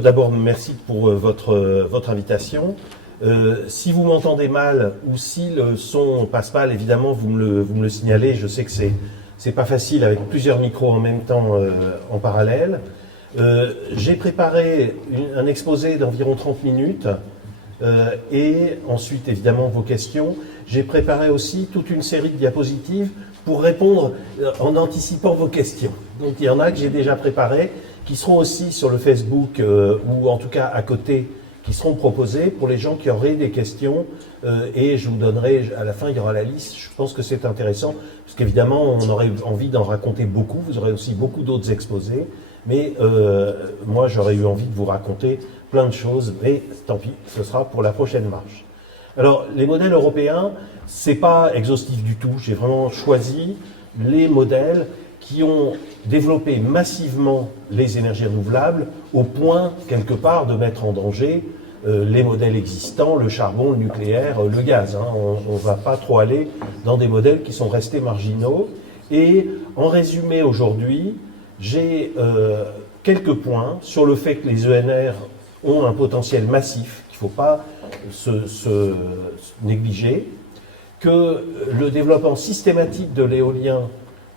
d'abord, merci pour votre invitation. Si vous m'entendez mal ou si le son passe mal, évidemment, vous me le signalez. Je sais que c'est pas facile avec plusieurs micros en même temps en parallèle. J'ai préparé un exposé d'environ 30 minutes et ensuite, évidemment, vos questions. J'ai préparé aussi toute une série de diapositives pour répondre en anticipant vos questions. Donc, il y en a que j'ai déjà préparées, qui seront aussi sur le Facebook ou en tout cas à côté, qui seront proposées pour les gens qui auraient des questions. Et je vous donnerai, à la fin, il y aura la liste. Je pense que c'est intéressant, parce qu'évidemment, on aurait envie d'en raconter beaucoup. Vous aurez aussi beaucoup d'autres exposés. Mais moi, j'aurais eu envie de vous raconter plein de choses. Mais tant pis, ce sera pour la prochaine marche. Alors, les modèles européens, c'est pas exhaustif du tout. J'ai vraiment choisi les modèles qui ont développé massivement les énergies renouvelables au point, quelque part, de mettre en danger les modèles existants, le charbon, le nucléaire, le gaz. Hein. On ne va pas trop aller dans des modèles qui sont restés marginaux. Et en résumé, aujourd'hui, j'ai quelques points sur le fait que les ENR ont un potentiel massif, qu'il ne faut pas se négliger, que le développement systématique de l'éolien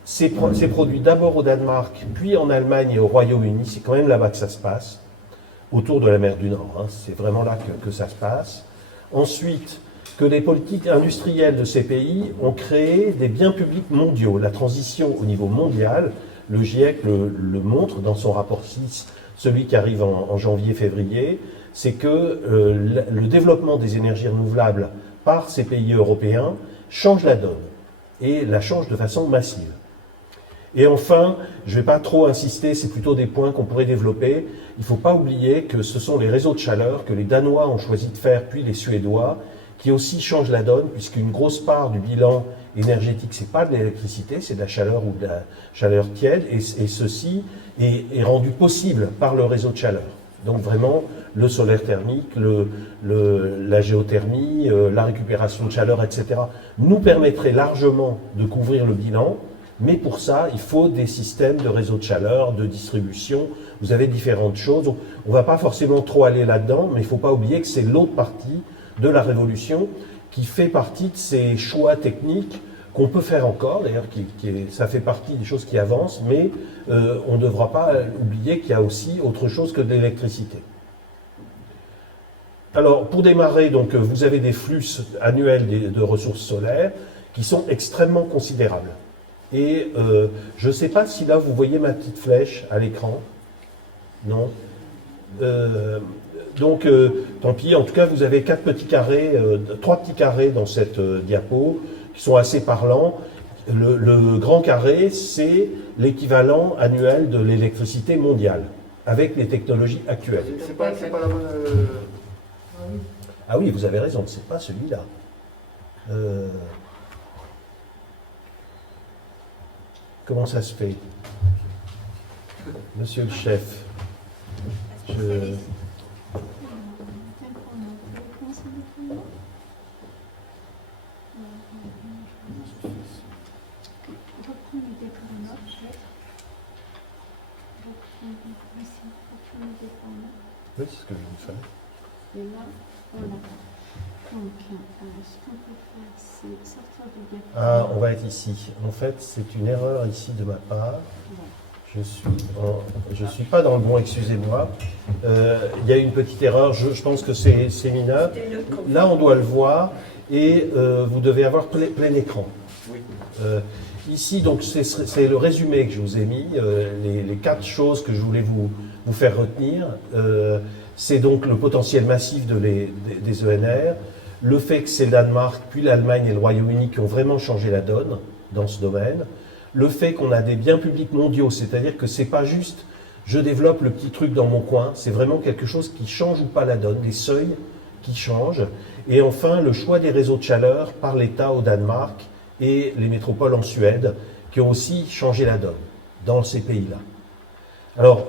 s'est produit d'abord au Danemark, puis en Allemagne et au Royaume-Uni. C'est quand même là-bas que ça se passe, autour de la mer du Nord. Hein. C'est vraiment là que ça se passe. Ensuite, que les politiques industrielles de ces pays ont créé des biens publics mondiaux. La transition au niveau mondial, le GIEC le montre dans son rapport 6, celui qui arrive en janvier-février, c'est que le développement des énergies renouvelables par ces pays européens change la donne, et la change de façon massive. Et enfin, je ne vais pas trop insister, c'est plutôt des points qu'on pourrait développer. Il ne faut pas oublier que ce sont les réseaux de chaleur que les Danois ont choisi de faire, puis les Suédois, qui aussi changent la donne, puisqu'une grosse part du bilan énergétique, c'est pas de l'électricité, c'est de la chaleur ou de la chaleur tiède, et ceci est rendu possible par le réseau de chaleur. Donc vraiment, le solaire thermique, la géothermie, la récupération de chaleur, etc., nous permettrait largement de couvrir le bilan, mais pour ça, il faut des systèmes de réseau de chaleur, de distribution. Vous avez différentes choses. On ne va pas forcément trop aller là-dedans, mais il ne faut pas oublier que c'est l'autre partie de la révolution qui fait partie de ces choix techniques qu'on peut faire encore, d'ailleurs, ça fait partie des choses qui avancent, mais on ne devra pas oublier qu'il y a aussi autre chose que de l'électricité. Alors, pour démarrer, donc, vous avez des flux annuels de ressources solaires qui sont extrêmement considérables. Et je ne sais pas si là, vous voyez ma petite flèche à l'écran. Non. Donc, tant pis. En tout cas, vous avez 3 petits carrés dans cette diapo qui sont assez parlants. Le grand carré, c'est l'équivalent annuel de l'électricité mondiale, avec les technologies actuelles. C'est pas la bonne... Ah oui, vous avez raison, c'est pas celui-là. Comment ça se fait? Monsieur le chef, Oui, c'est ce que je vous fais. Et là, voilà. Donc, ce qu'on peut faire, c'est sortir du diapo. Ah, on va être ici. En fait, c'est une erreur ici de ma part. Je suis pas dans le bon, excusez-moi. Il y a une petite erreur, je pense que c'est mineur. Là, on doit le voir et vous devez avoir plein écran. Ici, donc, c'est le résumé que je vous ai mis, les 4 choses que je voulais vous faire retenir. C'est donc le potentiel massif des ENR, le fait que c'est le Danemark, puis l'Allemagne et le Royaume-Uni qui ont vraiment changé la donne dans ce domaine, le fait qu'on a des biens publics mondiaux, c'est-à-dire que c'est pas juste je développe le petit truc dans mon coin, c'est vraiment quelque chose qui change ou pas la donne, les seuils qui changent, et enfin le choix des réseaux de chaleur par l'État au Danemark et les métropoles en Suède qui ont aussi changé la donne dans ces pays-là. Alors,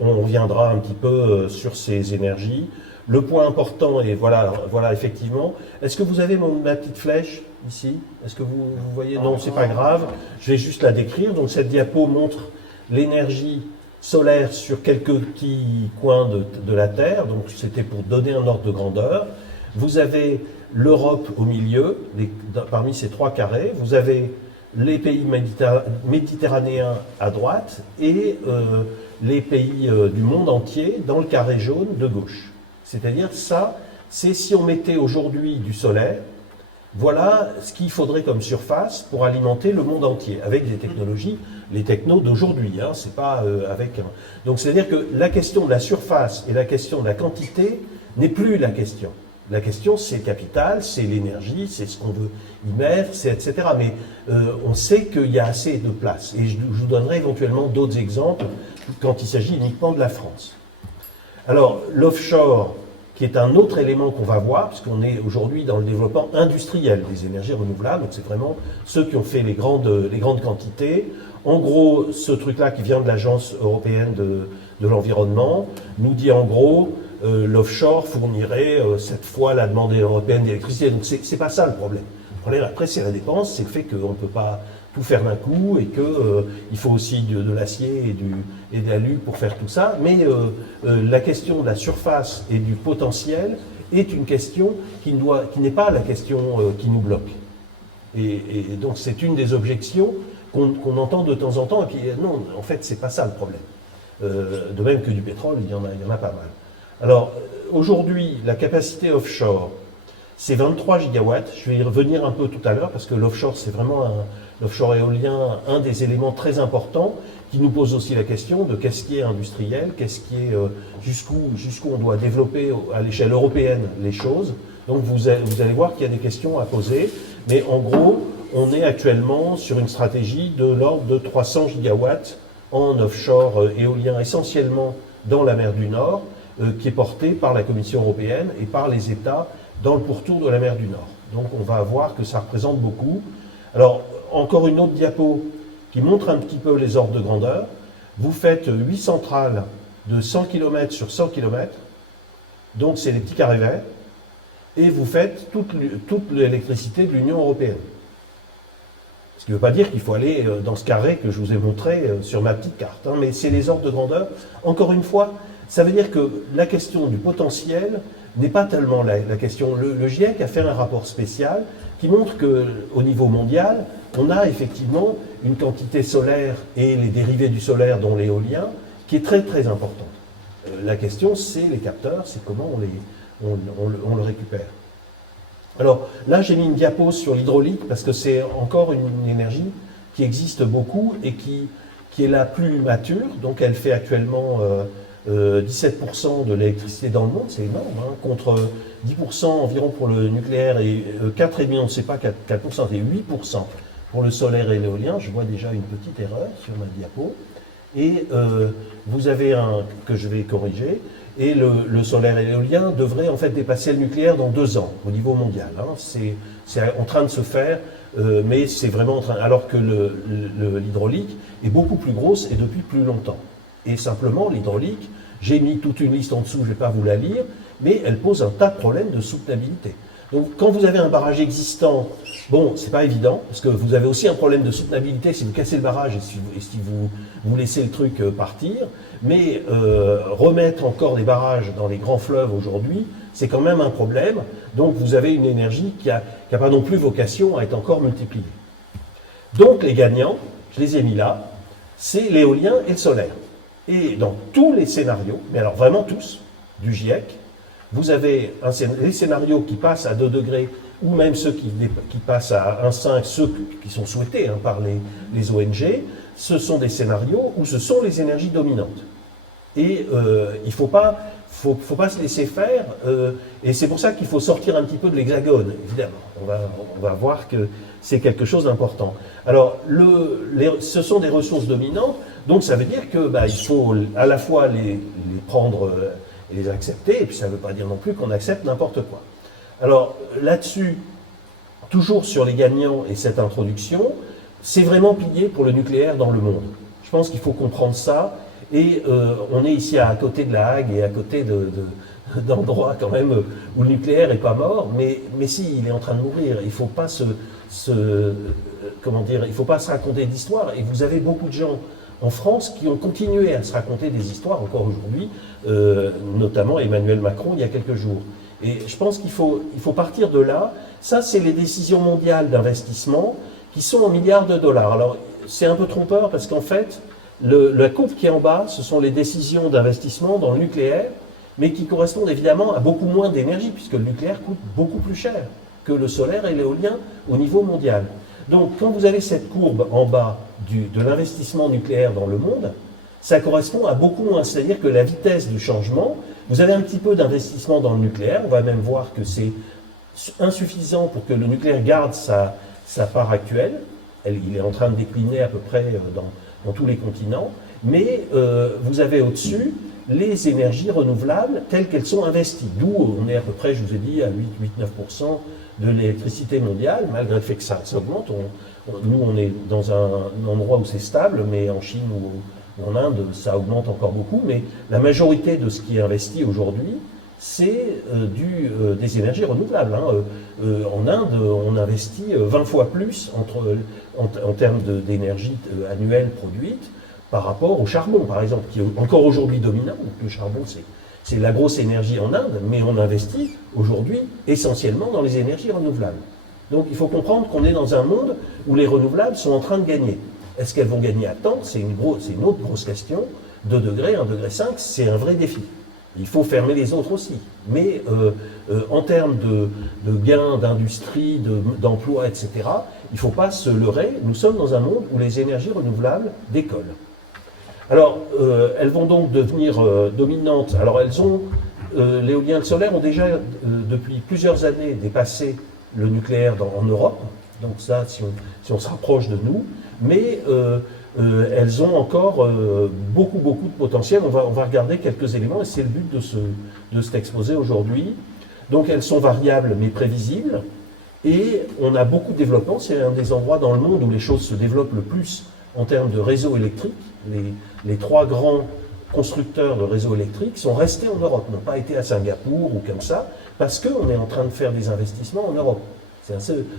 on reviendra un petit peu sur ces énergies. Le point important, et voilà effectivement, est-ce que vous avez ma petite flèche ici? Est-ce que vous voyez? Non, c'est pas grave, je vais juste la décrire. Donc cette diapo montre l'énergie solaire sur quelques petits coins de la Terre, donc c'était pour donner un ordre de grandeur. Vous avez l'Europe au milieu, parmi ces 3 carrés, vous avez les pays méditerranéens à droite et les pays du monde entier dans le carré jaune de gauche. C'est-à-dire ça, c'est si on mettait aujourd'hui du solaire, voilà ce qu'il faudrait comme surface pour alimenter le monde entier, avec des technologies, les technos d'aujourd'hui, hein, c'est pas avec un... Donc c'est-à-dire que la question de la surface et la question de la quantité n'est plus la question. La question, c'est le capital, c'est l'énergie, c'est ce qu'on veut y mettre, c'est etc. Mais on sait qu'il y a assez de place. Et je vous donnerai éventuellement d'autres exemples quand il s'agit uniquement de la France. Alors, l'offshore, qui est un autre élément qu'on va voir, puisqu'on est aujourd'hui dans le développement industriel des énergies renouvelables, donc c'est vraiment ceux qui ont fait les grandes quantités. En gros, ce truc-là qui vient de l'Agence européenne de l'environnement nous dit en gros l'offshore fournirait 7 fois la demande européenne d'électricité. Donc c'est pas ça le problème. Le problème après c'est la dépense, c'est le fait qu'on ne peut pas tout faire d'un coup et qu'il faut aussi de l'acier et de l'alu pour faire tout ça. Mais la question de la surface et du potentiel est une question qui n'est pas la question qui nous bloque. Et donc c'est une des objections qu'on entend de temps en temps. Et puis non, en fait c'est pas ça le problème. De même que du pétrole, il y en a pas mal. Alors, aujourd'hui, la capacité offshore, c'est 23 gigawatts. Je vais y revenir un peu tout à l'heure, parce que l'offshore, c'est vraiment l'offshore éolien, un des éléments très importants, qui nous pose aussi la question de qu'est-ce qui est industriel, qu'est-ce qui est, jusqu'où on doit développer à l'échelle européenne les choses. Donc, vous allez voir qu'il y a des questions à poser. Mais en gros, on est actuellement sur une stratégie de l'ordre de 300 gigawatts en offshore éolien, essentiellement dans la mer du Nord, qui est porté par la Commission européenne et par les États dans le pourtour de la mer du Nord. Donc on va voir que ça représente beaucoup. Alors, encore une autre diapo qui montre un petit peu les ordres de grandeur. Vous faites 8 centrales de 100 km sur 100 km, donc c'est les petits carrés verts, et vous faites toute l'électricité de l'Union européenne. Ce qui ne veut pas dire qu'il faut aller dans ce carré que je vous ai montré sur ma petite carte, hein, mais c'est les ordres de grandeur. Encore une fois, ça veut dire que la question du potentiel n'est pas tellement la question. Le GIEC a fait un rapport spécial qui montre qu'au niveau mondial, on a effectivement une quantité solaire et les dérivés du solaire, dont l'éolien, qui est très très importante. La question, c'est les capteurs, c'est comment on le récupère. Alors là, j'ai mis une diapo sur l'hydraulique parce que c'est encore une énergie qui existe beaucoup et qui est la plus mature. Donc elle fait actuellement 17% de l'électricité dans le monde, c'est énorme, hein, contre 10% environ pour le nucléaire et 4,5%, on ne sait pas 4%, c'est 8% pour le solaire et l'éolien. Je vois déjà une petite erreur sur ma diapo. Et vous avez un que je vais corriger. Et le solaire et l'éolien devraient en fait dépasser le nucléaire dans 2 ans au niveau mondial. Hein. C'est en train de se faire, mais c'est vraiment en train. Alors que l'hydraulique est beaucoup plus grosse et depuis plus longtemps. Et simplement, l'hydraulique, j'ai mis toute une liste en dessous, je ne vais pas vous la lire, mais elle pose un tas de problèmes de soutenabilité. Donc, quand vous avez un barrage existant, bon, c'est pas évident, parce que vous avez aussi un problème de soutenabilité si vous cassez le barrage et si vous laissez le truc partir. Mais remettre encore des barrages dans les grands fleuves aujourd'hui, c'est quand même un problème. Donc, vous avez une énergie qui a pas non plus vocation à être encore multipliée. Donc, les gagnants, je les ai mis là, c'est l'éolien et le solaire. Et dans tous les scénarios, mais alors vraiment tous, du GIEC, vous avez les scénarios qui passent à 2 degrés, ou même ceux qui passent à 1,5, ceux qui sont souhaités hein, par les ONG, ce sont des scénarios où ce sont les énergies dominantes. Et il ne faut pas se laisser faire, et c'est pour ça qu'il faut sortir un petit peu de l'hexagone, évidemment. On va voir que c'est quelque chose d'important. Alors, ce sont des ressources dominantes, donc ça veut dire que il faut à la fois les prendre et les accepter, et puis ça ne veut pas dire non plus qu'on accepte n'importe quoi. Alors, là-dessus, toujours sur les gagnants et cette introduction, c'est vraiment plié pour le nucléaire dans le monde. Je pense qu'il faut comprendre ça, et on est ici à côté de la Hague et à côté d'endroits quand même où le nucléaire n'est pas mort, mais si, il est en train de mourir. Il ne faut pas il faut pas se raconter d'histoire. Et vous avez beaucoup de gens en France qui ont continué à se raconter des histoires encore aujourd'hui, notamment Emmanuel Macron il y a quelques jours. Et je pense qu'il faut partir de là. Ça, c'est les décisions mondiales d'investissement qui sont en milliards de dollars. Alors, c'est un peu trompeur parce qu'en fait, la courbe qui est en bas, ce sont les décisions d'investissement dans le nucléaire, mais qui correspondent évidemment à beaucoup moins d'énergie, puisque le nucléaire coûte beaucoup plus cher que le solaire et l'éolien au niveau mondial. Donc, quand vous avez cette courbe en bas de l'investissement nucléaire dans le monde, ça correspond à beaucoup moins. C'est-à-dire que la vitesse du changement, vous avez un petit peu d'investissement dans le nucléaire, on va même voir que c'est insuffisant pour que le nucléaire garde sa part actuelle. Il est en train de décliner à peu près dans tous les continents, mais vous avez au-dessus les énergies renouvelables telles qu'elles sont investies. D'où on est à peu près, je vous ai dit, à 8-9% de l'électricité mondiale, malgré le fait que ça augmente. Nous, on est dans un endroit où c'est stable, mais en Chine ou en Inde, ça augmente encore beaucoup. Mais la majorité de ce qui est investi aujourd'hui, c'est des énergies renouvelables. En Inde, on investit 20 fois plus en termes d'énergie annuelle produite par rapport au charbon, par exemple, qui est encore aujourd'hui dominant. Le charbon, c'est la grosse énergie en Inde, mais on investit aujourd'hui essentiellement dans les énergies renouvelables. Donc il faut comprendre qu'on est dans un monde où les renouvelables sont en train de gagner. Est-ce qu'elles vont gagner à temps? C'est une autre grosse question. 2 degrés, 1,5 degré, c'est un vrai défi. Il faut fermer les autres aussi. Mais en termes de gains d'industrie, d'emploi, etc., il ne faut pas se leurrer. Nous sommes dans un monde où les énergies renouvelables décollent. Alors, elles vont donc devenir dominantes. Alors, l'éolien et le solaire ont déjà, depuis plusieurs années, dépassé le nucléaire en Europe. Donc ça, si on se rapproche de nous. Mais elles ont encore beaucoup de potentiel. On va regarder quelques éléments, et c'est le but de cet exposé aujourd'hui. Donc, elles sont variables, mais prévisibles. Et on a beaucoup de développement. C'est un des endroits dans le monde où les choses se développent le plus en termes de réseaux électriques. Les 3 grands constructeurs de réseaux électriques sont restés en Europe, n'ont pas été à Singapour ou comme ça, parce qu'on est en train de faire des investissements en Europe.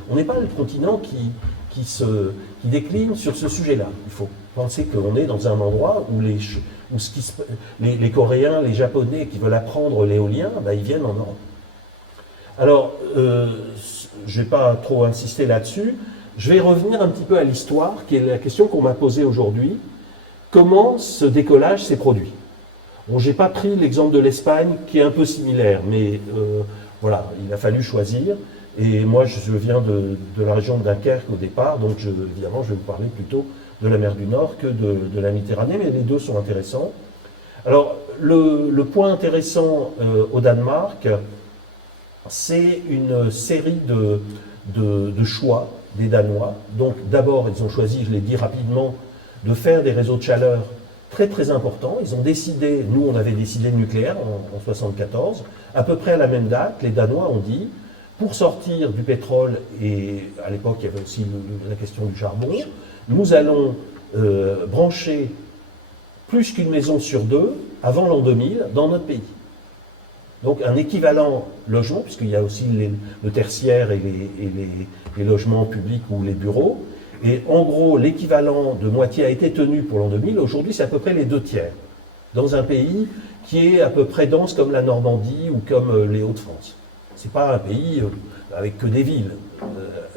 On n'est pas le continent qui décline sur ce sujet-là. Il faut penser qu'on est dans un endroit où les Coréens, les Japonais qui veulent apprendre l'éolien, ils viennent en Europe. Alors, je ne vais pas trop insister là-dessus. Je vais revenir un petit peu à l'histoire, qui est la question qu'on m'a posée aujourd'hui. Comment ce décollage s'est produit? Bon, je n'ai pas pris l'exemple de l'Espagne, qui est un peu similaire, mais voilà, il a fallu choisir. Et moi, je viens de la région de Dunkerque au départ, donc évidemment, je vais vous parler plutôt de la mer du Nord que de la Méditerranée, mais les deux sont intéressants. Alors, le point intéressant au Danemark, c'est une série de choix des Danois. Donc, d'abord, ils ont choisi, je l'ai dit rapidement, de faire des réseaux de chaleur très importants. Ils ont décidé, nous on avait décidé le nucléaire en 1974, à peu près à la même date, les Danois ont dit, pour sortir du pétrole, et à l'époque il y avait aussi la question du charbon, nous allons brancher plus qu'une maison sur 2 avant l'an 2000 dans notre pays. Donc un équivalent logement, puisqu'il y a aussi le tertiaire et les logements publics ou les bureaux. Et en gros, l'équivalent de moitié a été tenu pour l'an 2000. Aujourd'hui, c'est à peu près les 2 tiers. Dans un pays qui est à peu près dense comme la Normandie ou comme les Hauts-de-France. Ce n'est pas un pays avec que des villes.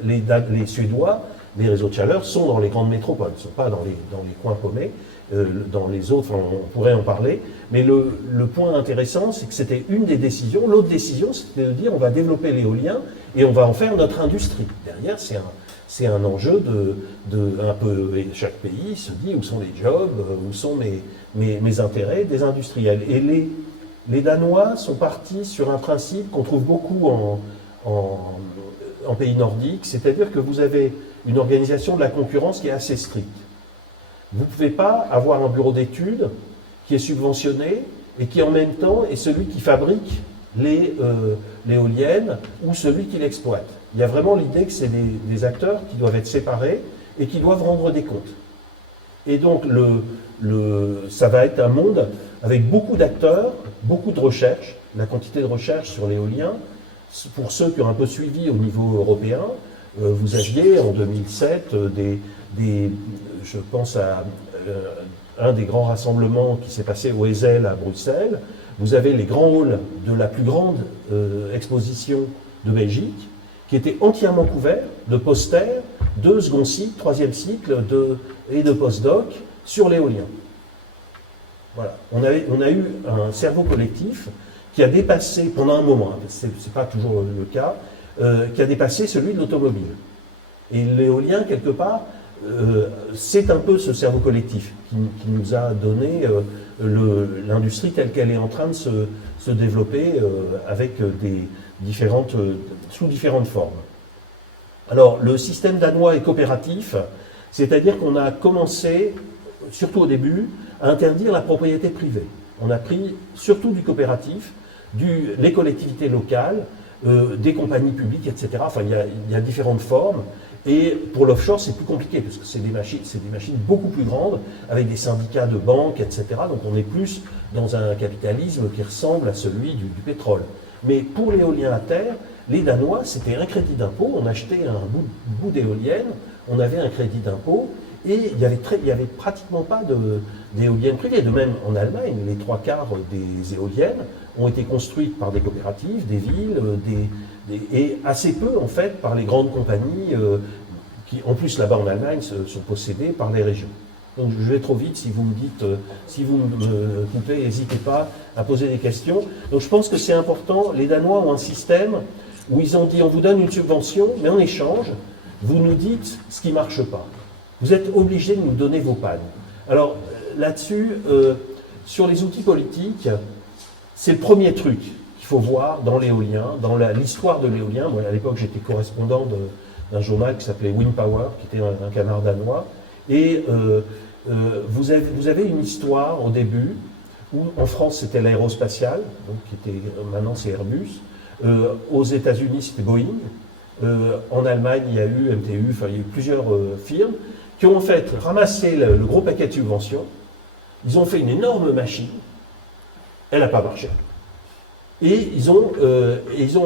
Les Suédois, les réseaux de chaleur sont dans les grandes métropoles. Ils ne sont pas dans les coins paumés. Dans les autres, on pourrait en parler. Mais le point intéressant, c'est que c'était une des décisions. L'autre décision, c'était de dire on va développer l'éolien et on va en faire notre industrie. Derrière, c'est un enjeu un peu, chaque pays se dit où sont les jobs, où sont mes intérêts des industriels. Et les Danois sont partis sur un principe qu'on trouve beaucoup en pays nordiques, c'est-à-dire que vous avez une organisation de la concurrence qui est assez stricte. Vous ne pouvez pas avoir un bureau d'études qui est subventionné et qui en même temps est celui qui fabrique l'éolienne ou celui qui l'exploite. Il y a vraiment l'idée que c'est des acteurs qui doivent être séparés et qui doivent rendre des comptes. Et donc, ça va être un monde avec beaucoup d'acteurs, beaucoup de recherche. La quantité de recherche sur l'éolien, pour ceux qui ont un peu suivi au niveau européen, vous aviez en 2007 je pense à un des grands rassemblements qui s'est passé au Ezel à Bruxelles. Vous avez les grands halls de la plus grande exposition de Belgique, qui étaient entièrement couverts de posters de second cycle, troisième cycle et de postdoc sur l'éolien. Voilà. On a eu un cerveau collectif qui a dépassé, pendant un moment, ce n'est pas toujours le cas, qui a dépassé celui de l'automobile. Et l'éolien, quelque part, c'est un peu ce cerveau collectif qui nous a donné l'industrie telle qu'elle est en train de se développer avec sous différentes formes. Alors, le système danois est coopératif, c'est-à-dire qu'on a commencé, surtout au début, à interdire la propriété privée. On a pris surtout du coopératif, les collectivités locales, des compagnies publiques, etc. Enfin, il y a différentes formes. Et pour l'offshore, c'est plus compliqué, parce que c'est des machines beaucoup plus grandes, avec des syndicats de banques, etc. Donc on est plus dans un capitalisme qui ressemble à celui du pétrole. Mais pour l'éolien à terre, les Danois, c'était un crédit d'impôt. On achetait un bout d'éolienne, on avait un crédit d'impôt, et il y avait pratiquement pas d'éoliennes privées. De même, en Allemagne, les 3/4 des éoliennes ont été construites par des coopératives, des villes, et assez peu, en fait, par les grandes compagnies qui, en plus, là-bas en Allemagne, sont possédées par les régions. Donc, je vais trop vite. Si vous me dites, si vous me coupez, n'hésitez pas à poser des questions. Donc, je pense que c'est important. Les Danois ont un système où ils ont dit, on vous donne une subvention, mais en échange, vous nous dites ce qui ne marche pas. Vous êtes obligés de nous donner vos pannes. Alors, là-dessus, sur les outils politiques, c'est le premier truc qu'il faut voir dans l'éolien, dans l'histoire de l'éolien. Moi, à l'époque, j'étais correspondant d'un journal qui s'appelait Wind Power, qui était un canard danois. Et vous avez une histoire au début, où en France, c'était l'aérospatiale, maintenant c'est Airbus. Aux États-Unis, c'était Boeing. En Allemagne, il y a eu MTU, enfin, il y a eu plusieurs firmes qui ont en fait ramassé le gros paquet de subventions. Ils ont fait une énorme machine. Elle n'a pas marché. Et ils ont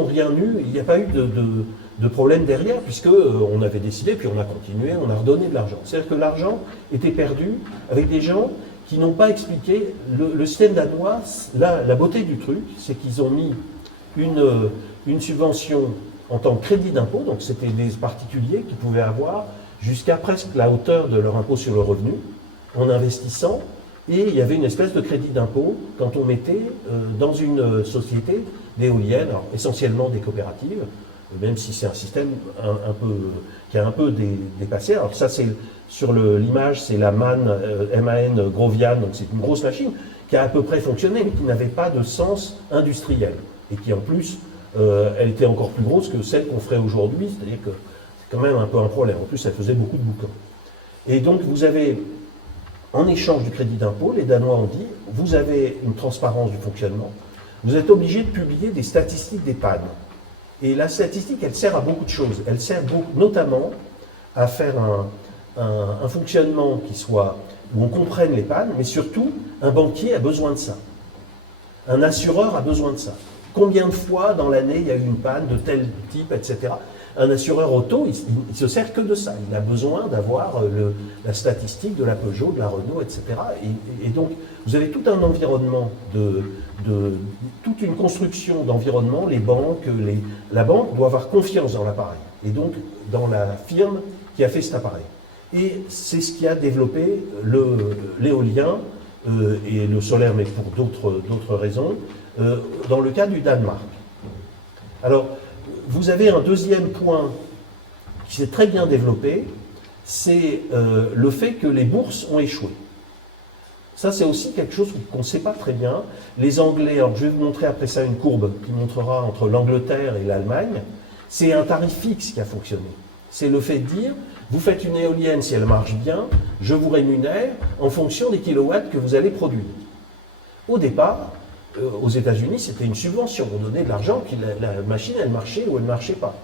rien eu, il n'y a pas eu de problème derrière, puisqu'on avait décidé, puis on a continué, on a redonné de l'argent. C'est-à-dire que l'argent était perdu avec des gens qui n'ont pas expliqué le système danois. La beauté du truc, c'est qu'ils ont mis une subvention en tant que crédit d'impôt, donc c'était des particuliers qui pouvaient avoir jusqu'à presque la hauteur de leur impôt sur le revenu, en investissant. Et il y avait une espèce de crédit d'impôt quand on mettait dans une société d'éoliennes, essentiellement des coopératives, même si c'est un système qui a un peu dépassé. Alors ça, sur l'image, c'est la MAN Grovian, donc c'est une grosse machine qui a à peu près fonctionné, mais qui n'avait pas de sens industriel. Et qui en plus, elle était encore plus grosse que celle qu'on ferait aujourd'hui, c'est-à-dire que c'est quand même un peu un problème. En plus, elle faisait beaucoup de boucans. Et donc, vous avez... En échange du crédit d'impôt, les Danois ont dit, vous avez une transparence du fonctionnement, vous êtes obligé de publier des statistiques des pannes. Et la statistique, elle sert à beaucoup de choses. Elle sert notamment à faire un fonctionnement où on comprenne les pannes, mais surtout, un banquier a besoin de ça. Un assureur a besoin de ça. Combien de fois dans l'année il y a eu une panne de tel type, etc. Un assureur auto, il se sert que de ça. Il a besoin d'avoir la statistique de la Peugeot, de la Renault, etc. Et donc, vous avez tout un environnement, toute une construction d'environnement. Les banques, la banque doit avoir confiance dans l'appareil. Et donc, dans la firme qui a fait cet appareil. Et c'est ce qui a développé l'éolien et le solaire, mais pour d'autres raisons, dans le cas du Danemark. Alors, vous avez un deuxième point qui s'est très bien développé, c'est le fait que les bourses ont échoué. Ça, c'est aussi quelque chose qu'on ne sait pas très bien. Les Anglais, alors je vais vous montrer après ça une courbe qui montrera entre l'Angleterre et l'Allemagne, c'est un tarif fixe qui a fonctionné. C'est le fait de dire, vous faites une éolienne, si elle marche bien, je vous rémunère en fonction des kilowatts que vous allez produire. Au départ, aux États-Unis, c'était une subvention. On donnait de l'argent, puis la machine, elle marchait ou elle ne marchait pas.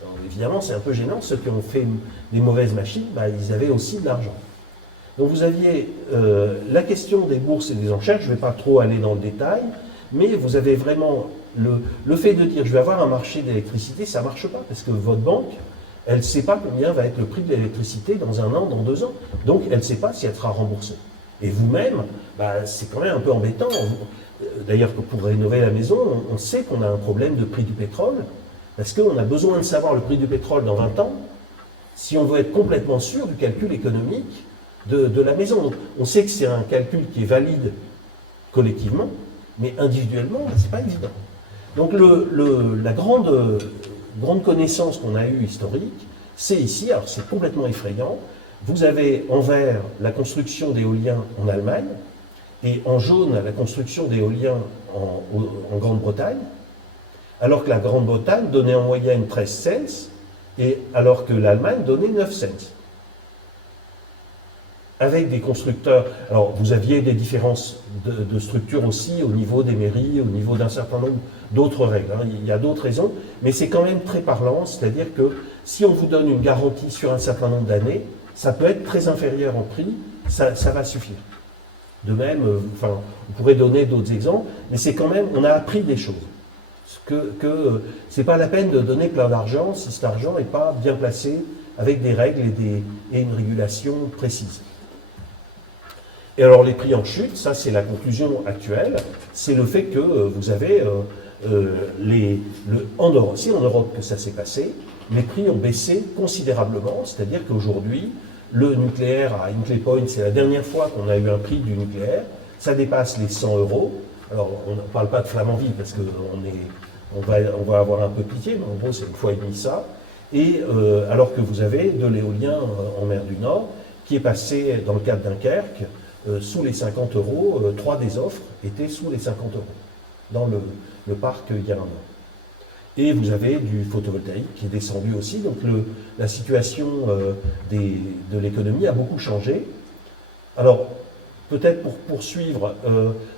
Alors, évidemment, c'est un peu gênant. Ceux qui ont fait des mauvaises machines, ils avaient aussi de l'argent. Donc vous aviez la question des bourses et des enchères. Je ne vais pas trop aller dans le détail, mais vous avez vraiment le fait de dire je vais avoir un marché d'électricité, ça ne marche pas, parce que votre banque, elle ne sait pas combien va être le prix de l'électricité dans 1 an, dans 2 ans. Donc elle ne sait pas si elle sera remboursée. Et vous-même, c'est quand même un peu embêtant. D'ailleurs, pour rénover la maison, on sait qu'on a un problème de prix du pétrole, parce qu'on a besoin de savoir le prix du pétrole dans 20 ans, si on veut être complètement sûr du calcul économique de la maison. Donc, on sait que c'est un calcul qui est valide collectivement, mais individuellement, c'est pas évident. Donc la grande connaissance qu'on a eue historique, c'est ici, alors c'est complètement effrayant, vous avez en vert la construction d'éoliens en Allemagne, et en jaune la construction d'éoliens en Grande-Bretagne, alors que la Grande-Bretagne donnait en moyenne 13 cents, et alors que l'Allemagne donnait 9 cents. Avec des constructeurs, alors vous aviez des différences de structure aussi au niveau des mairies, au niveau d'un certain nombre d'autres règles, hein. Il y a d'autres raisons, mais c'est quand même très parlant, c'est-à-dire que si on vous donne une garantie sur un certain nombre d'années, ça peut être très inférieur en prix, ça va suffire. De même, on pourrait donner d'autres exemples, mais c'est quand même, on a appris des choses. Que c'est pas la peine de donner plein d'argent si cet argent n'est pas bien placé avec des règles et une régulation précise. Et alors les prix en chute, ça c'est la conclusion actuelle, c'est le fait que vous avez en Europe, c'est en Europe que ça s'est passé, les prix ont baissé considérablement, c'est-à-dire qu'aujourd'hui, le nucléaire à Hinkley Point, c'est la dernière fois qu'on a eu un prix du nucléaire, ça dépasse les 100 €. Alors on ne parle pas de Flamanville parce qu'on va avoir un peu pitié, mais en gros c'est une fois et demi ça, et alors que vous avez de l'éolien en mer du Nord, qui est passé dans le cadre de Dunkerque, sous les 50 €, 3 des offres étaient sous les 50 € dans le parc il y a un an. Et vous avez du photovoltaïque qui est descendu aussi, donc la situation de l'économie a beaucoup changé. Alors, peut-être pour poursuivre,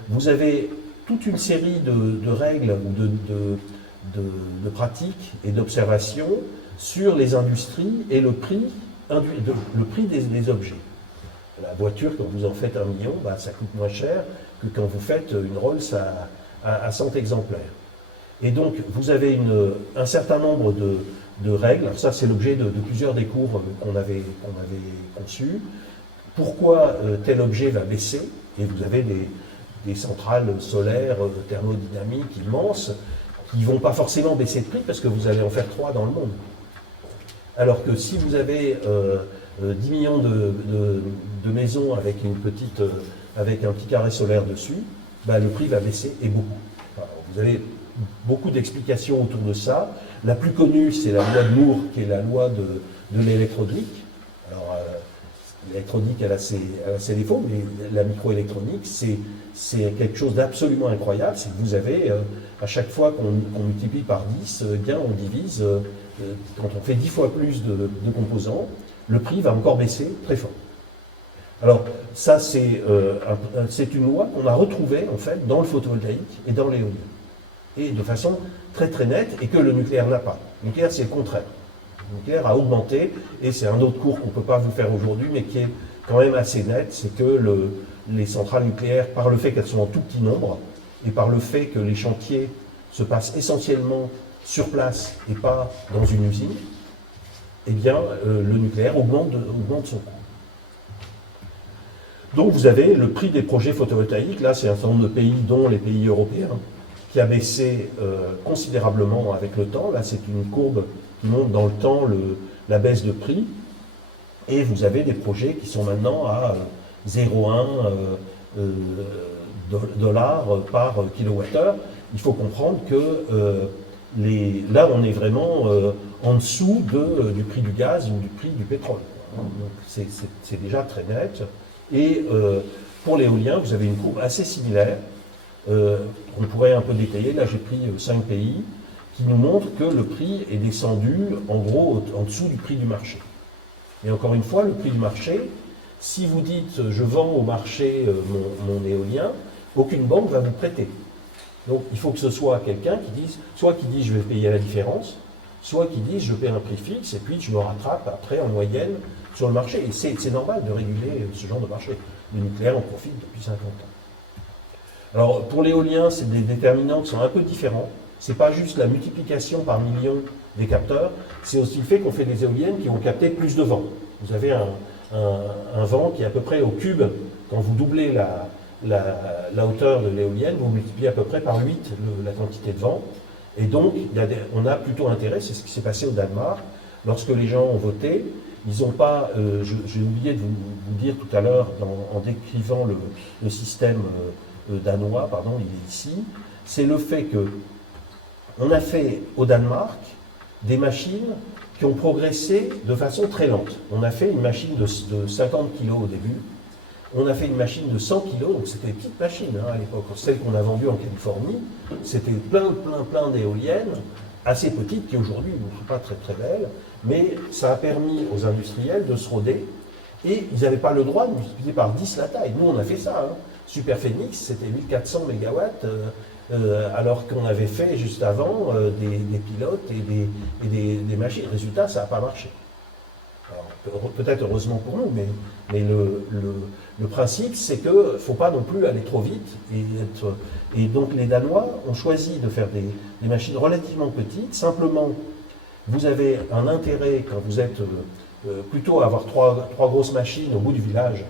vous avez toute une série de règles ou de pratiques et d'observations sur les industries et le prix des objets. La voiture, quand vous en faites 1 million, ça coûte moins cher que quand vous faites une Rolls à 100 exemplaires. Et donc, vous avez un certain nombre de règles. Alors ça, c'est l'objet de plusieurs des cours qu'on avait conçus. Pourquoi tel objet va baisser? Et vous avez des centrales solaires thermodynamiques immenses qui ne vont pas forcément baisser de prix parce que vous allez en faire 3 dans le monde. Alors que si vous avez 10 millions de maisons avec avec un petit carré solaire dessus, le prix va baisser et beaucoup. Alors, vous avez beaucoup d'explications autour de ça. La plus connue, c'est la loi de Moore, qui est la loi de l'électronique. Alors, l'électronique, elle a ses défauts, mais la microélectronique, c'est quelque chose d'absolument incroyable. C'est que vous avez, à chaque fois qu'on multiplie par 10, bien on divise, quand on fait 10 fois plus de composants, le prix va encore baisser très fort. Alors, ça, c'est une loi qu'on a retrouvée, en fait, dans le photovoltaïque et dans l'éolien. Et de façon très très nette, et que le nucléaire n'a pas. Le nucléaire, c'est le contraire. Le nucléaire a augmenté, et c'est un autre cours qu'on ne peut pas vous faire aujourd'hui, mais qui est quand même assez net, c'est que les centrales nucléaires, par le fait qu'elles sont en tout petit nombre, et par le fait que les chantiers se passent essentiellement sur place et pas dans une usine, eh bien, le nucléaire augmente son coût. Donc vous avez le prix des projets photovoltaïques, là c'est un certain nombre de pays, dont les pays européens, qui a baissé considérablement avec le temps. Là c'est une courbe qui montre dans le temps la baisse de prix, et vous avez des projets qui sont maintenant à 0,1 dollars par kilowattheure. Il faut comprendre que là on est vraiment en dessous du prix du gaz ou du prix du pétrole. Donc c'est déjà très net. Et pour l'éolien, vous avez une courbe assez similaire, qu'on pourrait un peu détailler. Là, j'ai pris 5 pays, qui nous montrent que le prix est descendu, en gros, en dessous du prix du marché. Et encore une fois, le prix du marché, si vous dites « je vends au marché mon éolien », aucune banque va vous prêter. Donc, il faut que ce soit quelqu'un qui dise, soit qui dit « je vais payer la différence », soit qui dit « je paie un prix fixe et puis je me rattrape après en moyenne » sur le marché. Et c'est normal de réguler ce genre de marché. Le nucléaire en profite depuis 50 ans. Alors, pour l'éolien, c'est des déterminants qui sont un peu différents. C'est pas juste la multiplication par million des capteurs, c'est aussi le fait qu'on fait des éoliennes qui vont capter plus de vent. Vous avez un vent qui est à peu près au cube quand vous doublez la hauteur de l'éolienne, vous multipliez à peu près par 8 la quantité de vent. Et donc, on a plutôt intérêt, c'est ce qui s'est passé au Danemark, lorsque les gens ont voté, ils n'ont pas, j'ai oublié de vous dire tout à l'heure, en décrivant le système danois, pardon, il est ici, c'est le fait que on a fait au Danemark des machines qui ont progressé de façon très lente. On a fait une machine de 50 kg au début, on a fait une machine de 100 kg, donc c'était des petites machines à l'époque. Celle qu'on a vendue en Californie, c'était plein d'éoliennes, assez petites, qui aujourd'hui ne sont pas très très belles, mais ça a permis aux industriels de se roder, et ils n'avaient pas le droit de multiplier par 10 la taille. Nous, on a fait ça. Super Phoenix, c'était 1400 MW, alors qu'on avait fait juste avant des pilotes et des machines. Résultat, ça n'a pas marché. Alors, peut-être heureusement pour nous, mais le principe, c'est qu'il ne faut pas non plus aller trop vite. Et donc les Danois ont choisi de faire des machines relativement petites. Simplement, vous avez un intérêt, quand vous êtes plutôt à avoir trois grosses machines au bout du village,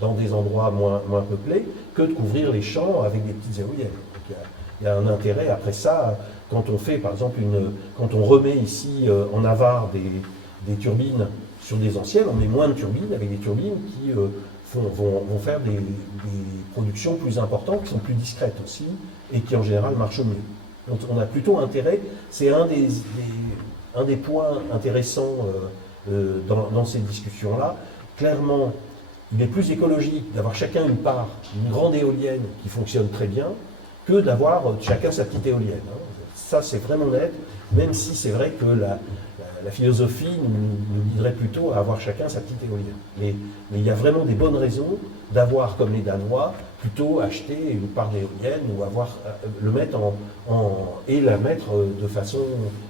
dans des endroits moins peuplés, que de couvrir les champs avec des petites éoliennes. Donc, il y a un intérêt après ça, quand on fait par exemple quand on remet ici en Navarre des turbines sur des anciennes, on met moins de turbines avec des turbines qui vont faire des productions plus importantes, qui sont plus discrètes aussi, et qui en général marchent mieux. Donc on a plutôt intérêt, c'est un des points intéressants dans ces discussions-là. Clairement, il est plus écologique d'avoir chacun une part, une grande éolienne qui fonctionne très bien, que d'avoir chacun sa petite éolienne. Ça, c'est vraiment net, même si c'est vrai que la philosophie nous guiderait plutôt à avoir chacun sa petite éolienne. Mais il y a vraiment des bonnes raisons d'avoir, comme les Danois, plutôt acheter une part d'éolienne ou le mettre et la mettre de façon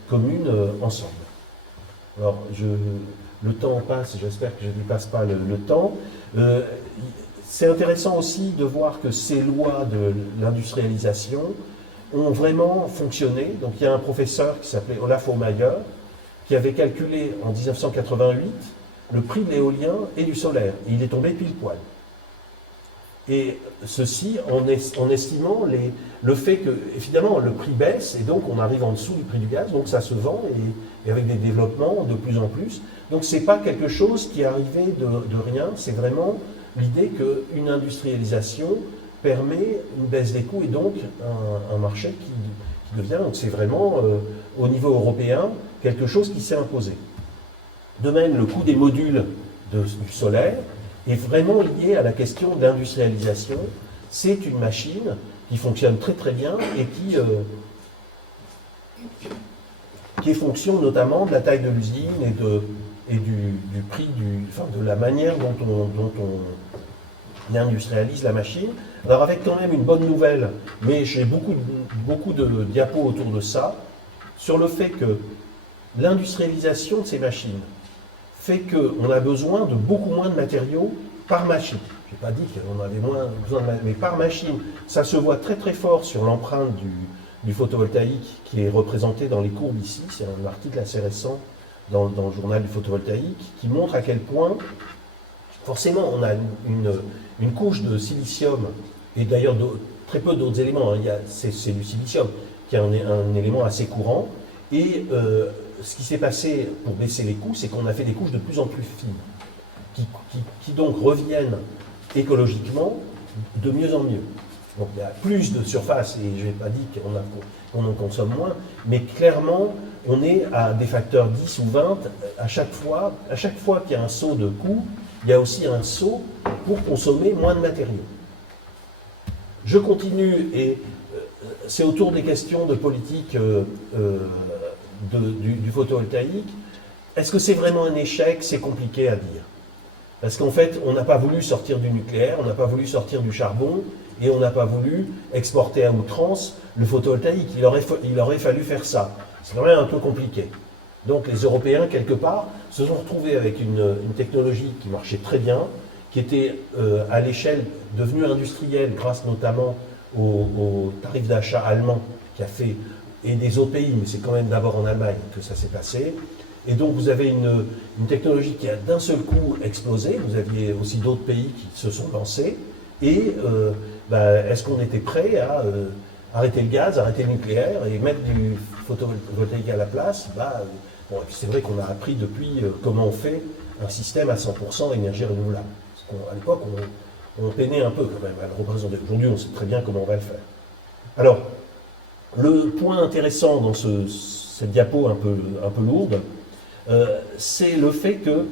commune ensemble. Alors, le temps passe, j'espère que je ne dépasse pas le temps. C'est intéressant aussi de voir que ces lois de l'industrialisation ont vraiment fonctionné. Donc il y a un professeur qui s'appelait Olaf Hohmeier qui avait calculé en 1988 le prix de l'éolien et du solaire. Et il est tombé pile poil. Et ceci en estimant le fait que, évidemment, le prix baisse et donc on arrive en dessous du prix du gaz, donc ça se vend et avec des développements de plus en plus. Donc ce n'est pas quelque chose qui est arrivé de rien, c'est vraiment l'idée qu'une industrialisation permet une baisse des coûts et donc un marché qui devient, donc c'est vraiment au niveau européen quelque chose qui s'est imposé. De même, le coût des modules du solaire est vraiment lié à la question de l'industrialisation. C'est une machine qui fonctionne très très bien et qui est fonction notamment de la taille de l'usine et du prix, de la manière dont on industrialise la machine. Alors avec quand même une bonne nouvelle, mais j'ai beaucoup de diapos autour de ça, sur le fait que l'industrialisation de ces machines fait qu'on a besoin de beaucoup moins de matériaux par machine. Je n'ai pas dit qu'on avait moins besoin de matériaux, mais par machine. Ça se voit très très fort sur l'empreinte du photovoltaïque qui est représenté dans les courbes ici. C'est un article assez récent dans le journal du photovoltaïque qui montre à quel point, forcément, on a une couche de silicium, et d'ailleurs très peu d'autres éléments, c'est du silicium, qui est un élément assez courant, et ce qui s'est passé pour baisser les coûts, c'est qu'on a fait des couches de plus en plus fines, qui donc reviennent écologiquement de mieux en mieux. Donc il y a plus de surface, et je n'ai pas dit qu'on en consomme moins, mais clairement, on est à des facteurs 10 ou 20 à chaque fois qu'il y a un saut de coût, il y a aussi un saut pour consommer moins de matériaux. Je continue, et c'est autour des questions de politique du photovoltaïque. Est-ce que c'est vraiment un échec? C'est compliqué à dire. Parce qu'en fait, on n'a pas voulu sortir du nucléaire, on n'a pas voulu sortir du charbon, et on n'a pas voulu exporter à outrance le photovoltaïque. Il aurait fallu faire ça. C'est quand même un peu compliqué. Donc les Européens, quelque part, se sont retrouvés avec une technologie qui marchait très bien, qui était à l'échelle devenue industrielle grâce notamment aux tarifs d'achat allemands et des autres pays, mais c'est quand même d'abord en Allemagne que ça s'est passé. Et donc vous avez une technologie qui a d'un seul coup explosé. Vous aviez aussi d'autres pays qui se sont lancés. Et est-ce qu'on était prêt à arrêter le gaz, arrêter le nucléaire et mettre du photovoltaïque à la place? C'est vrai qu'on a appris depuis comment on fait un système à 100% énergie renouvelable. Parce qu'à l'époque, on peinait un peu quand même à le représenter. Aujourd'hui, on sait très bien comment on va le faire. Alors, le point intéressant dans cette diapo un peu lourde, c'est le fait que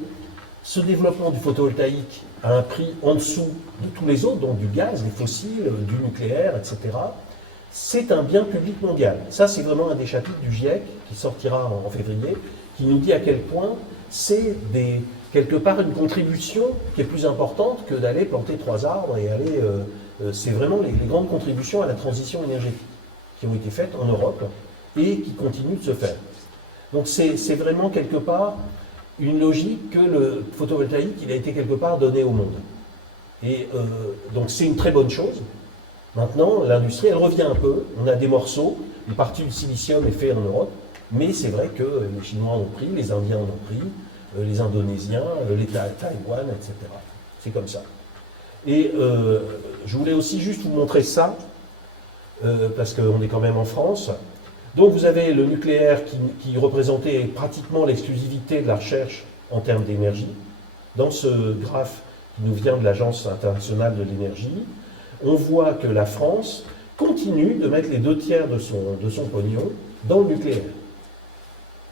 ce développement du photovoltaïque à un prix en dessous de tous les autres, donc du gaz, des fossiles, du nucléaire, etc., c'est un bien public mondial. Ça, c'est vraiment un des chapitres du GIEC qui sortira en février, qui nous dit à quel point c'est quelque part une contribution qui est plus importante que d'aller planter 3 arbres et aller... c'est vraiment les grandes contributions à la transition énergétique qui ont été faites en Europe et qui continuent de se faire. Donc c'est vraiment quelque part une logique que le photovoltaïque, il a été quelque part donné au monde. Et donc c'est une très bonne chose. Maintenant, l'industrie, elle revient un peu. On a des morceaux, une partie du silicium est fait en Europe, mais c'est vrai que les Chinois en ont pris, les Indiens en ont pris, les Indonésiens, les Taïwan, etc. C'est comme ça. Et je voulais aussi juste vous montrer ça, parce qu'on est quand même en France. Donc vous avez le nucléaire qui représentait pratiquement l'exclusivité de la recherche en termes d'énergie. Dans ce graphe qui nous vient de l'Agence internationale de l'énergie, on voit que la France continue de mettre les 2/3 de son pognon dans le nucléaire.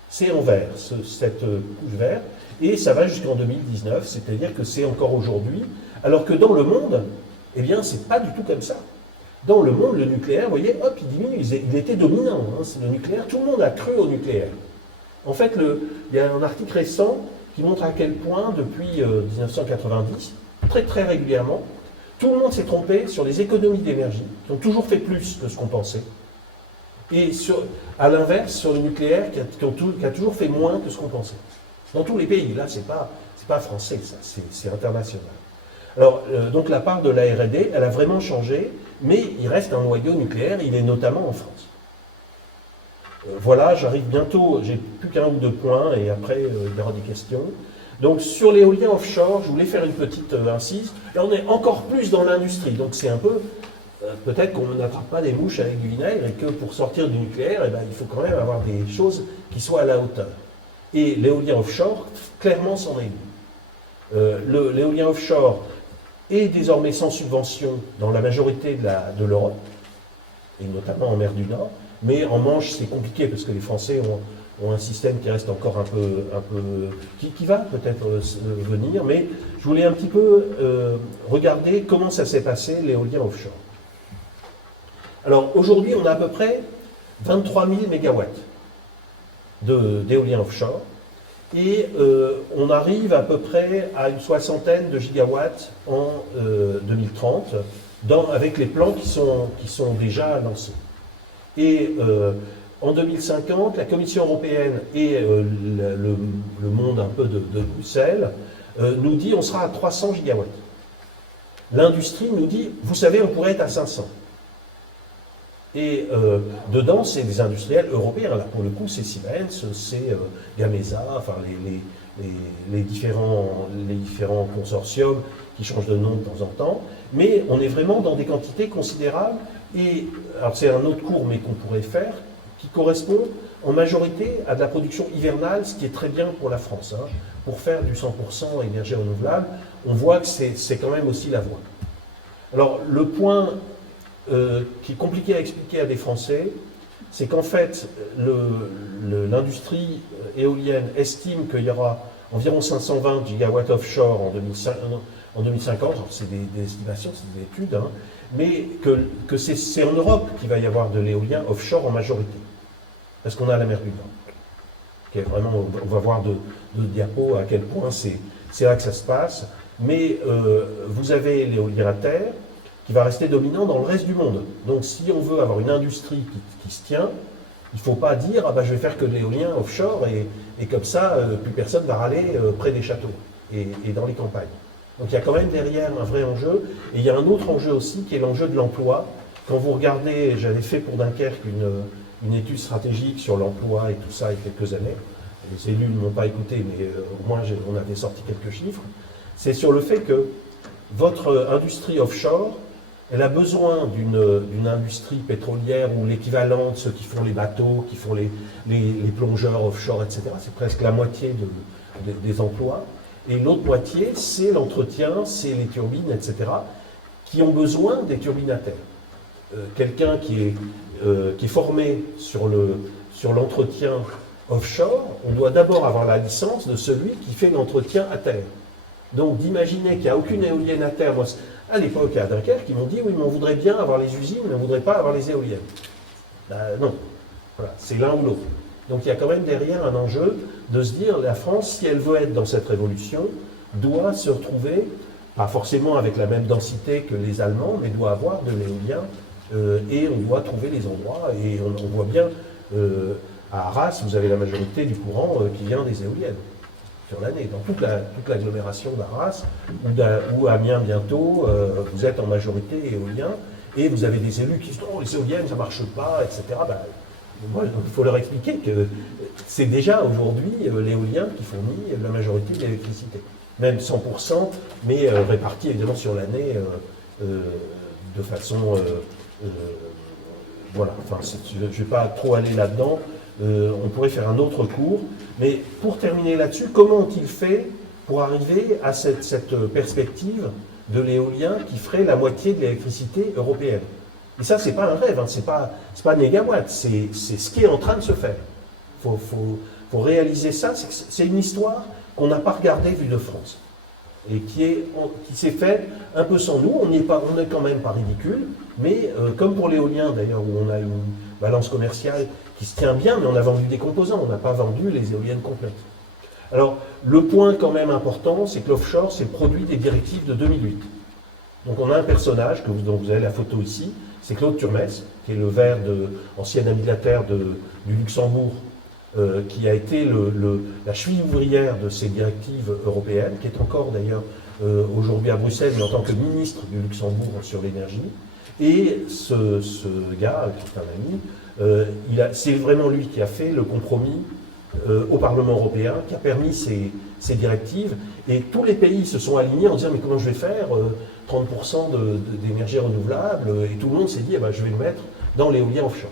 C'est en vert, cette couche verte, et ça va jusqu'en 2019, c'est-à-dire que c'est encore aujourd'hui, alors que dans le monde, eh bien, c'est pas du tout comme ça. Dans le monde, le nucléaire, vous voyez, hop, il diminue, il était dominant, hein, c'est le nucléaire, tout le monde a cru au nucléaire. En fait, il y a un article récent qui montre à quel point, depuis 1990, très très régulièrement, tout le monde s'est trompé sur les économies d'énergie, qui ont toujours fait plus que ce qu'on pensait. Et à l'inverse, sur le nucléaire, qui a toujours fait moins que ce qu'on pensait. Dans tous les pays, là, c'est pas français, ça, c'est international. Alors, donc la part de la R&D, elle a vraiment changé, mais il reste un noyau nucléaire, il est notamment en France. Voilà, j'arrive bientôt, j'ai plus qu'un ou deux points, et après, il y aura des questions. Donc, sur l'éolien offshore, je voulais faire une petite incise. Là, on est encore plus dans l'industrie, donc c'est un peu... peut-être qu'on n'attrape pas des mouches avec du vinaigre, et que pour sortir du nucléaire, eh ben, il faut quand même avoir des choses qui soient à la hauteur. Et l'éolien offshore, clairement, c'en est une. L'éolien offshore est désormais sans subvention dans la majorité de l'Europe, et notamment en mer du Nord, mais en Manche, c'est compliqué, parce que les Français ont un système qui reste encore un peu qui va peut-être venir, mais je voulais un petit peu regarder comment ça s'est passé, l'éolien offshore. Alors aujourd'hui, on a à peu près 23 000 mégawatts d'éolien offshore, et on arrive à peu près à une soixantaine de gigawatts en 2030, avec les plans qui sont déjà lancés. Et en 2050, la Commission européenne et le monde un peu de Bruxelles nous dit on sera à 300 gigawatts. L'industrie nous dit, vous savez, on pourrait être à 500. Et dedans, c'est des industriels européens. Là, pour le coup, c'est Siemens, c'est Gamesa, enfin les différents consortiums qui changent de nom de temps en temps. Mais on est vraiment dans des quantités considérables. Et alors, c'est un autre cours, mais qu'on pourrait faire, qui correspond en majorité à de la production hivernale, ce qui est très bien pour la France. Hein. Pour faire du 100% énergie renouvelable, on voit que c'est quand même aussi la voie. Alors, le point qui est compliqué à expliquer à des Français, c'est qu'en fait, l'industrie éolienne estime qu'il y aura environ 520 gigawatts offshore en 2050, c'est des estimations, c'est des études, hein, mais que c'est en Europe qu'il va y avoir de l'éolien offshore en majorité, parce qu'on a la mer du Nord. Okay, vraiment, on va voir de diapos à quel point c'est là que ça se passe, mais vous avez l'éolien à terre, qui va rester dominant dans le reste du monde. Donc si on veut avoir une industrie qui se tient, il ne faut pas dire « ah ben, je vais faire que de l'éolien offshore et comme ça, plus personne ne va râler près des châteaux et dans les campagnes ». Donc il y a quand même derrière un vrai enjeu. Et il y a un autre enjeu aussi qui est l'enjeu de l'emploi. Quand vous regardez, j'avais fait pour Dunkerque une étude stratégique sur l'emploi et tout ça il y a quelques années. Les élus ne m'ont pas écouté, mais au moins on avait sorti quelques chiffres. C'est sur le fait que votre industrie offshore, elle a besoin d'une industrie pétrolière ou l'équivalent de ceux qui font les bateaux, qui font les plongeurs offshore, etc. C'est presque la moitié des emplois. Et l'autre moitié, c'est l'entretien, c'est les turbines, etc., qui ont besoin des turbines à terre. Quelqu'un qui est formé sur l'entretien offshore, on doit d'abord avoir la licence de celui qui fait l'entretien à terre. Donc d'imaginer qu'il n'y a aucune éolienne à terre. Moi, à l'époque, à Dunkerque, ils m'ont dit oui, mais on voudrait bien avoir les usines, mais on ne voudrait pas avoir les éoliennes. Ben, non, voilà, c'est l'un ou l'autre. Donc il y a quand même derrière un enjeu de se dire la France, si elle veut être dans cette révolution, doit se retrouver, pas forcément avec la même densité que les Allemands, mais doit avoir de l'éolien et on doit trouver les endroits. Et on voit bien à Arras, vous avez la majorité du courant qui vient des éoliennes sur l'année. Dans toute l'agglomération d'Arras ou Amiens bientôt, vous êtes en majorité éolien et vous avez des élus qui disent oh, les éoliennes ça ne marche pas, etc. Ben, moi, il faut leur expliquer que c'est déjà aujourd'hui l'éolien qui fournit la majorité de l'électricité. Même 100%, mais réparti évidemment sur l'année de façon... voilà, enfin, je ne vais pas trop aller là-dedans. On pourrait faire un autre cours. Mais pour terminer là-dessus, comment ont-ils fait pour arriver à cette perspective de l'éolien qui ferait la moitié de l'électricité européenne? Et ça, c'est pas un rêve, hein, c'est pas négawatt, c'est ce qui est en train de se faire. Faut réaliser ça, c'est une histoire qu'on n'a pas regardée vue de France. Et qui s'est faite un peu sans nous, on n'est quand même pas ridicule, mais comme pour l'éolien d'ailleurs, où on a une balance commerciale qui se tient bien, mais on a vendu des composants, on n'a pas vendu les éoliennes complètes. Alors, le point quand même important, c'est que l'offshore, c'est le produit des directives de 2008. Donc on a un personnage, dont vous avez la photo ici, c'est Claude Turmes, qui est le vert ancien ami de la Terre du Luxembourg, qui a été la cheville ouvrière de ces directives européennes, qui est encore d'ailleurs aujourd'hui à Bruxelles, mais en tant que ministre du Luxembourg sur l'énergie. Et ce gars, qui est un ami, c'est vraiment lui qui a fait le compromis au Parlement européen, qui a permis ces directives. Et tous les pays se sont alignés en disant mais comment je vais faire 30% d'énergie renouvelable, et tout le monde s'est dit eh ben, je vais le mettre dans l'éolien offshore.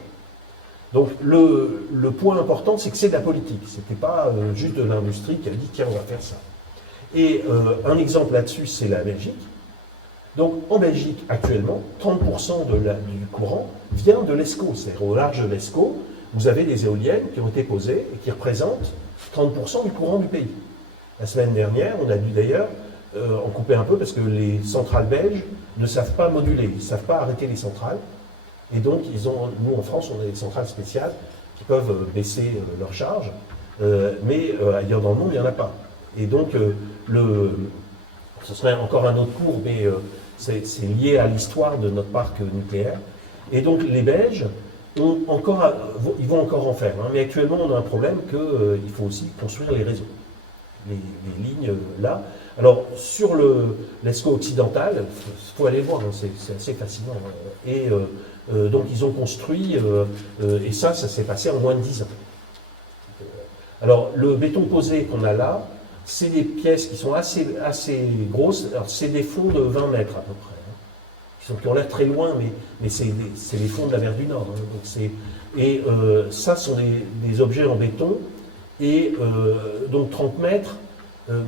Donc le point important, c'est que c'est de la politique. Ce n'était pas juste de l'industrie qui a dit tiens, on va faire ça. Et un exemple là-dessus, c'est la Belgique. Donc en Belgique, actuellement, 30% du courant vient de l'ESCO. C'est-à-dire au large de l'ESCO, vous avez des éoliennes qui ont été posées et qui représentent 30% du courant du pays. La semaine dernière, on a dû d'ailleurs en couper un peu parce que les centrales belges ne savent pas moduler, ils ne savent pas arrêter les centrales. Et donc, nous en France, on a des centrales spéciales qui peuvent baisser leur charge, mais ailleurs dans le monde, il n'y en a pas. Et donc, ce serait encore un autre cours, mais c'est lié à l'histoire de notre parc nucléaire. Et donc, les Belges, ils vont encore en faire. Hein, mais actuellement, on a un problème qu'il faut aussi construire les réseaux, les lignes là. Alors, sur l'ESCO occidental, il faut aller le voir, hein, c'est assez fascinant. Hein, et donc, ils ont construit, et ça s'est passé en moins de 10 ans. Alors, le béton posé qu'on a là, c'est des pièces qui sont assez grosses. Alors, c'est des fonds de 20 mètres à peu près, hein, qui ont l'air très loin, mais c'est les fonds de la mer du Nord. Hein, ça sont des objets en béton, et donc 30 mètres,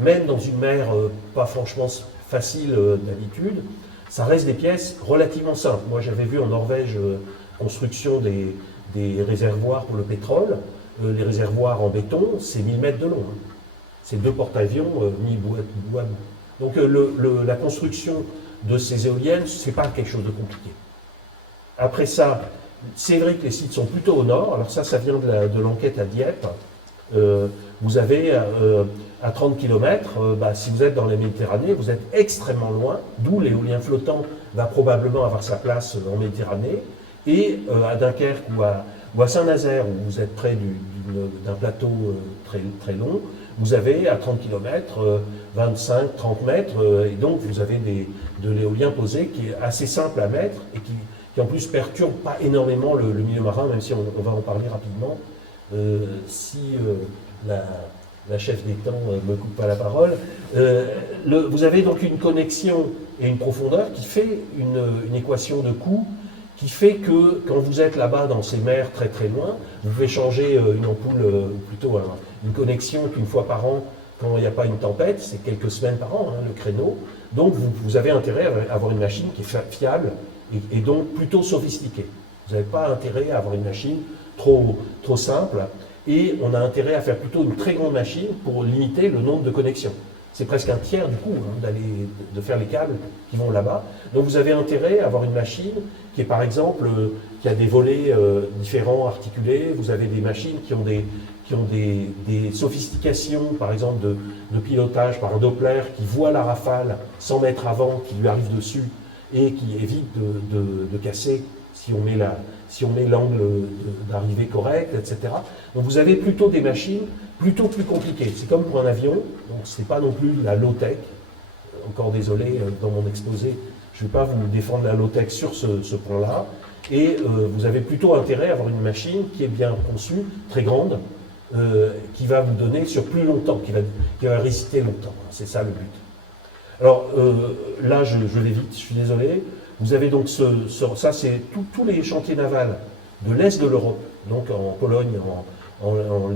même dans une mer pas franchement facile d'habitude, ça reste des pièces relativement simples. Moi, j'avais vu en Norvège construction des réservoirs pour le pétrole. Les réservoirs en béton, c'est 1000 mètres de long. Hein. C'est 2 porte-avions mis bout à bout. Donc la construction de ces éoliennes, c'est pas quelque chose de compliqué. Après ça, c'est vrai que les sites sont plutôt au nord. Alors ça vient de l'enquête à Dieppe. Vous avez à 30 km, si vous êtes dans la Méditerranée, vous êtes extrêmement loin, d'où l'éolien flottant va probablement avoir sa place en Méditerranée. Et à Dunkerque ou à Saint-Nazaire, où vous êtes près d'un plateau très, très long, vous avez à 30 km, 25-30 mètres, et donc vous avez de l'éolien posé qui est assez simple à mettre et qui en plus perturbe pas énormément le milieu marin, même si on va en parler rapidement. Si la chef des temps me coupe pas la parole. Vous avez donc une connexion et une profondeur qui fait une équation de coût qui fait que quand vous êtes là-bas dans ces mers très très loin, vous pouvez changer une ampoule, plutôt une connexion qu'une fois par an quand il n'y a pas une tempête, c'est quelques semaines par an, le créneau. Donc vous avez intérêt à avoir une machine qui est fiable et donc plutôt sophistiquée. Vous n'avez pas intérêt à avoir une machine trop simple et on a intérêt à faire plutôt une très grande machine pour limiter le nombre de connexions. C'est presque un tiers du coup de faire les câbles qui vont là-bas. Donc vous avez intérêt à avoir une machine qui est par exemple, qui a des volets différents articulés. Vous avez des machines qui ont des sophistications, par exemple de pilotage par un Doppler qui voit la rafale 100 mètres avant, qui lui arrive dessus et qui évite de casser si on met l'angle d'arrivée correct, etc. Donc vous avez plutôt des machines plutôt plus compliquées. C'est comme pour un avion, donc ce n'est pas non plus la low-tech. Encore désolé, dans mon exposé, je ne vais pas vous défendre la low-tech sur ce point-là. Et vous avez plutôt intérêt à avoir une machine qui est bien conçue, très grande, qui va vous donner sur plus longtemps, qui va résister longtemps. C'est ça le but. Alors là, je vais vite, je suis désolé. Vous avez donc ça, c'est tous les chantiers navals de l'Est de l'Europe, donc en Pologne, en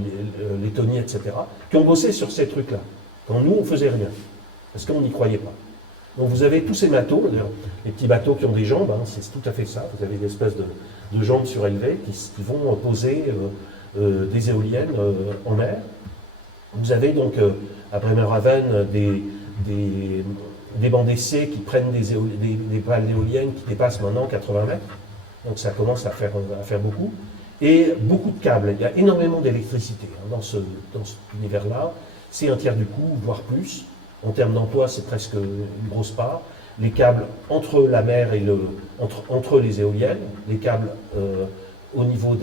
Lettonie, etc., qui ont bossé sur ces trucs-là, quand nous, on faisait rien, parce qu'on n'y croyait pas. Donc vous avez tous ces bateaux, les petits bateaux qui ont des jambes, c'est tout à fait ça, vous avez des espèces de jambes surélevées qui vont poser des éoliennes en mer. Vous avez donc à Bremerhaven des bancs d'essai qui prennent des pales d'éoliennes qui dépassent maintenant 80 mètres, donc ça commence à faire beaucoup. Et beaucoup de câbles, il y a énormément d'électricité dans cet univers-là, c'est un tiers du coût, voire plus. En termes d'emploi, c'est presque une grosse part. Les câbles entre la mer et entre les éoliennes, les câbles au niveau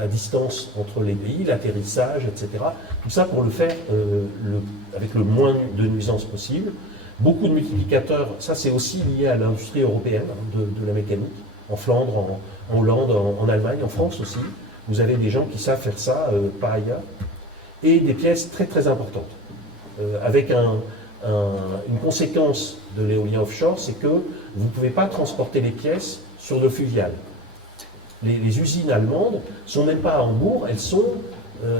à distance entre les pays, l'atterrissage, etc. Tout ça pour le faire avec le moins de nuisances possible. Beaucoup de multiplicateurs, ça c'est aussi lié à l'industrie européenne de la mécanique. En Flandre, en Hollande, en Allemagne, en France aussi. Vous avez des gens qui savent faire ça, pas ailleurs. Et des pièces très très importantes. Avec une conséquence de l'éolien offshore, c'est que vous ne pouvez pas transporter les pièces sur le fluvial. Les usines allemandes ne sont même pas à Hambourg, elles sont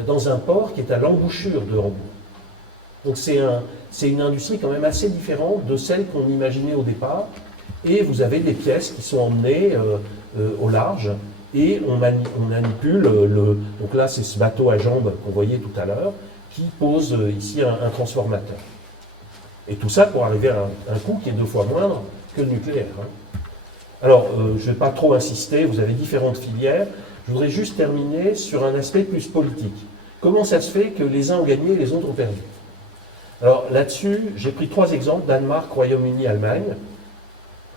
dans un port qui est à l'embouchure de Hambourg. Donc c'est une industrie quand même assez différente de celle qu'on imaginait au départ. Et vous avez des pièces qui sont emmenées au large et on manipule donc là c'est ce bateau à jambes qu'on voyait tout à l'heure qui pose ici un transformateur. Et tout ça pour arriver à un coût qui est 2 fois moindre que le nucléaire. Alors je ne vais pas trop insister, vous avez différentes filières. Je voudrais juste terminer sur un aspect plus politique. Comment ça se fait que les uns ont gagné et les autres ont perdu? Alors là-dessus, j'ai pris 3 exemples, Danemark, Royaume-Uni, Allemagne.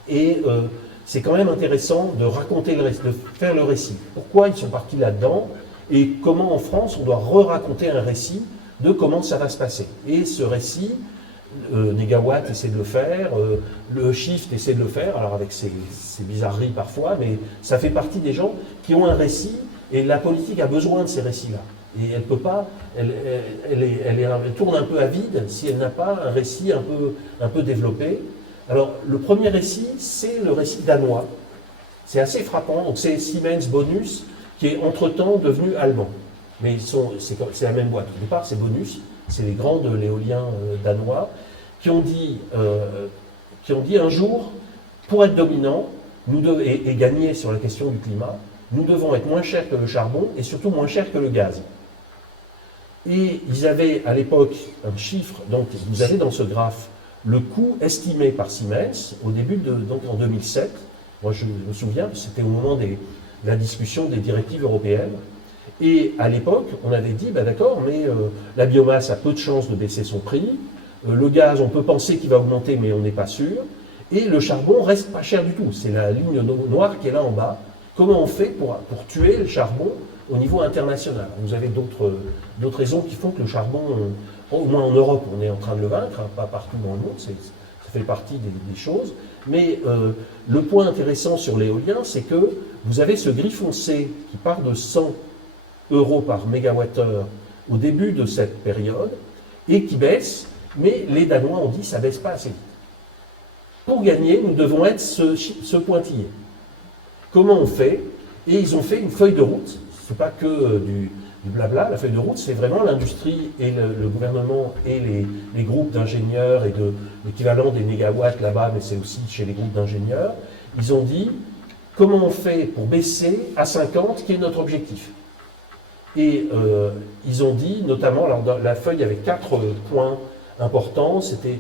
Et c'est quand même intéressant de raconter de faire le récit. Pourquoi ils sont partis là-dedans et comment en France on doit re-raconter un récit de comment ça va se passer. Et ce récit, Negawatt essaie de le faire, le Shift essaie de le faire, alors avec ses bizarreries parfois, mais ça fait partie des gens qui ont un récit et la politique a besoin de ces récits-là. Et elle peut pas, elle tourne un peu à vide si elle n'a pas un récit un peu développé. Alors, le premier récit, c'est le récit danois. C'est assez frappant. Donc, c'est Siemens Bonus, qui est entre-temps devenu allemand. Mais c'est la même boîte. Au départ, c'est Bonus. C'est les grands de l'éolien danois qui ont dit un jour, pour être dominants et gagner sur la question du climat, nous devons être moins chers que le charbon et surtout moins chers que le gaz. Et ils avaient à l'époque un chiffre, donc vous avez dans ce graphe le coût estimé par Siemens au début donc en 2007, moi je me souviens, c'était au moment de la discussion des directives européennes, et à l'époque on avait dit, d'accord, mais la biomasse a peu de chances de baisser son prix, le gaz on peut penser qu'il va augmenter mais on n'est pas sûr, et le charbon reste pas cher du tout, c'est la ligne noire qui est là en bas. Comment on fait pour tuer le charbon au niveau international? Vous avez d'autres raisons qui font que le charbon, au moins en Europe, on est en train de le vaincre, pas partout dans le monde, ça fait partie des choses. Mais le point intéressant sur l'éolien, c'est que vous avez ce gris foncé qui part de 100 € par mégawattheure au début de cette période et qui baisse, mais les Danois ont dit ça baisse pas assez vite. Pour gagner, nous devons être ce pointillé. Comment on fait? Et ils ont fait une feuille de route. C'est pas que du blabla. La feuille de route, c'est vraiment l'industrie et le gouvernement et les groupes d'ingénieurs et de l'équivalent des mégawatts là-bas, mais c'est aussi chez les groupes d'ingénieurs. Ils ont dit comment on fait pour baisser à 50, qui est notre objectif. Et ils ont dit, notamment, alors dans la feuille avait 4 points importants. C'était,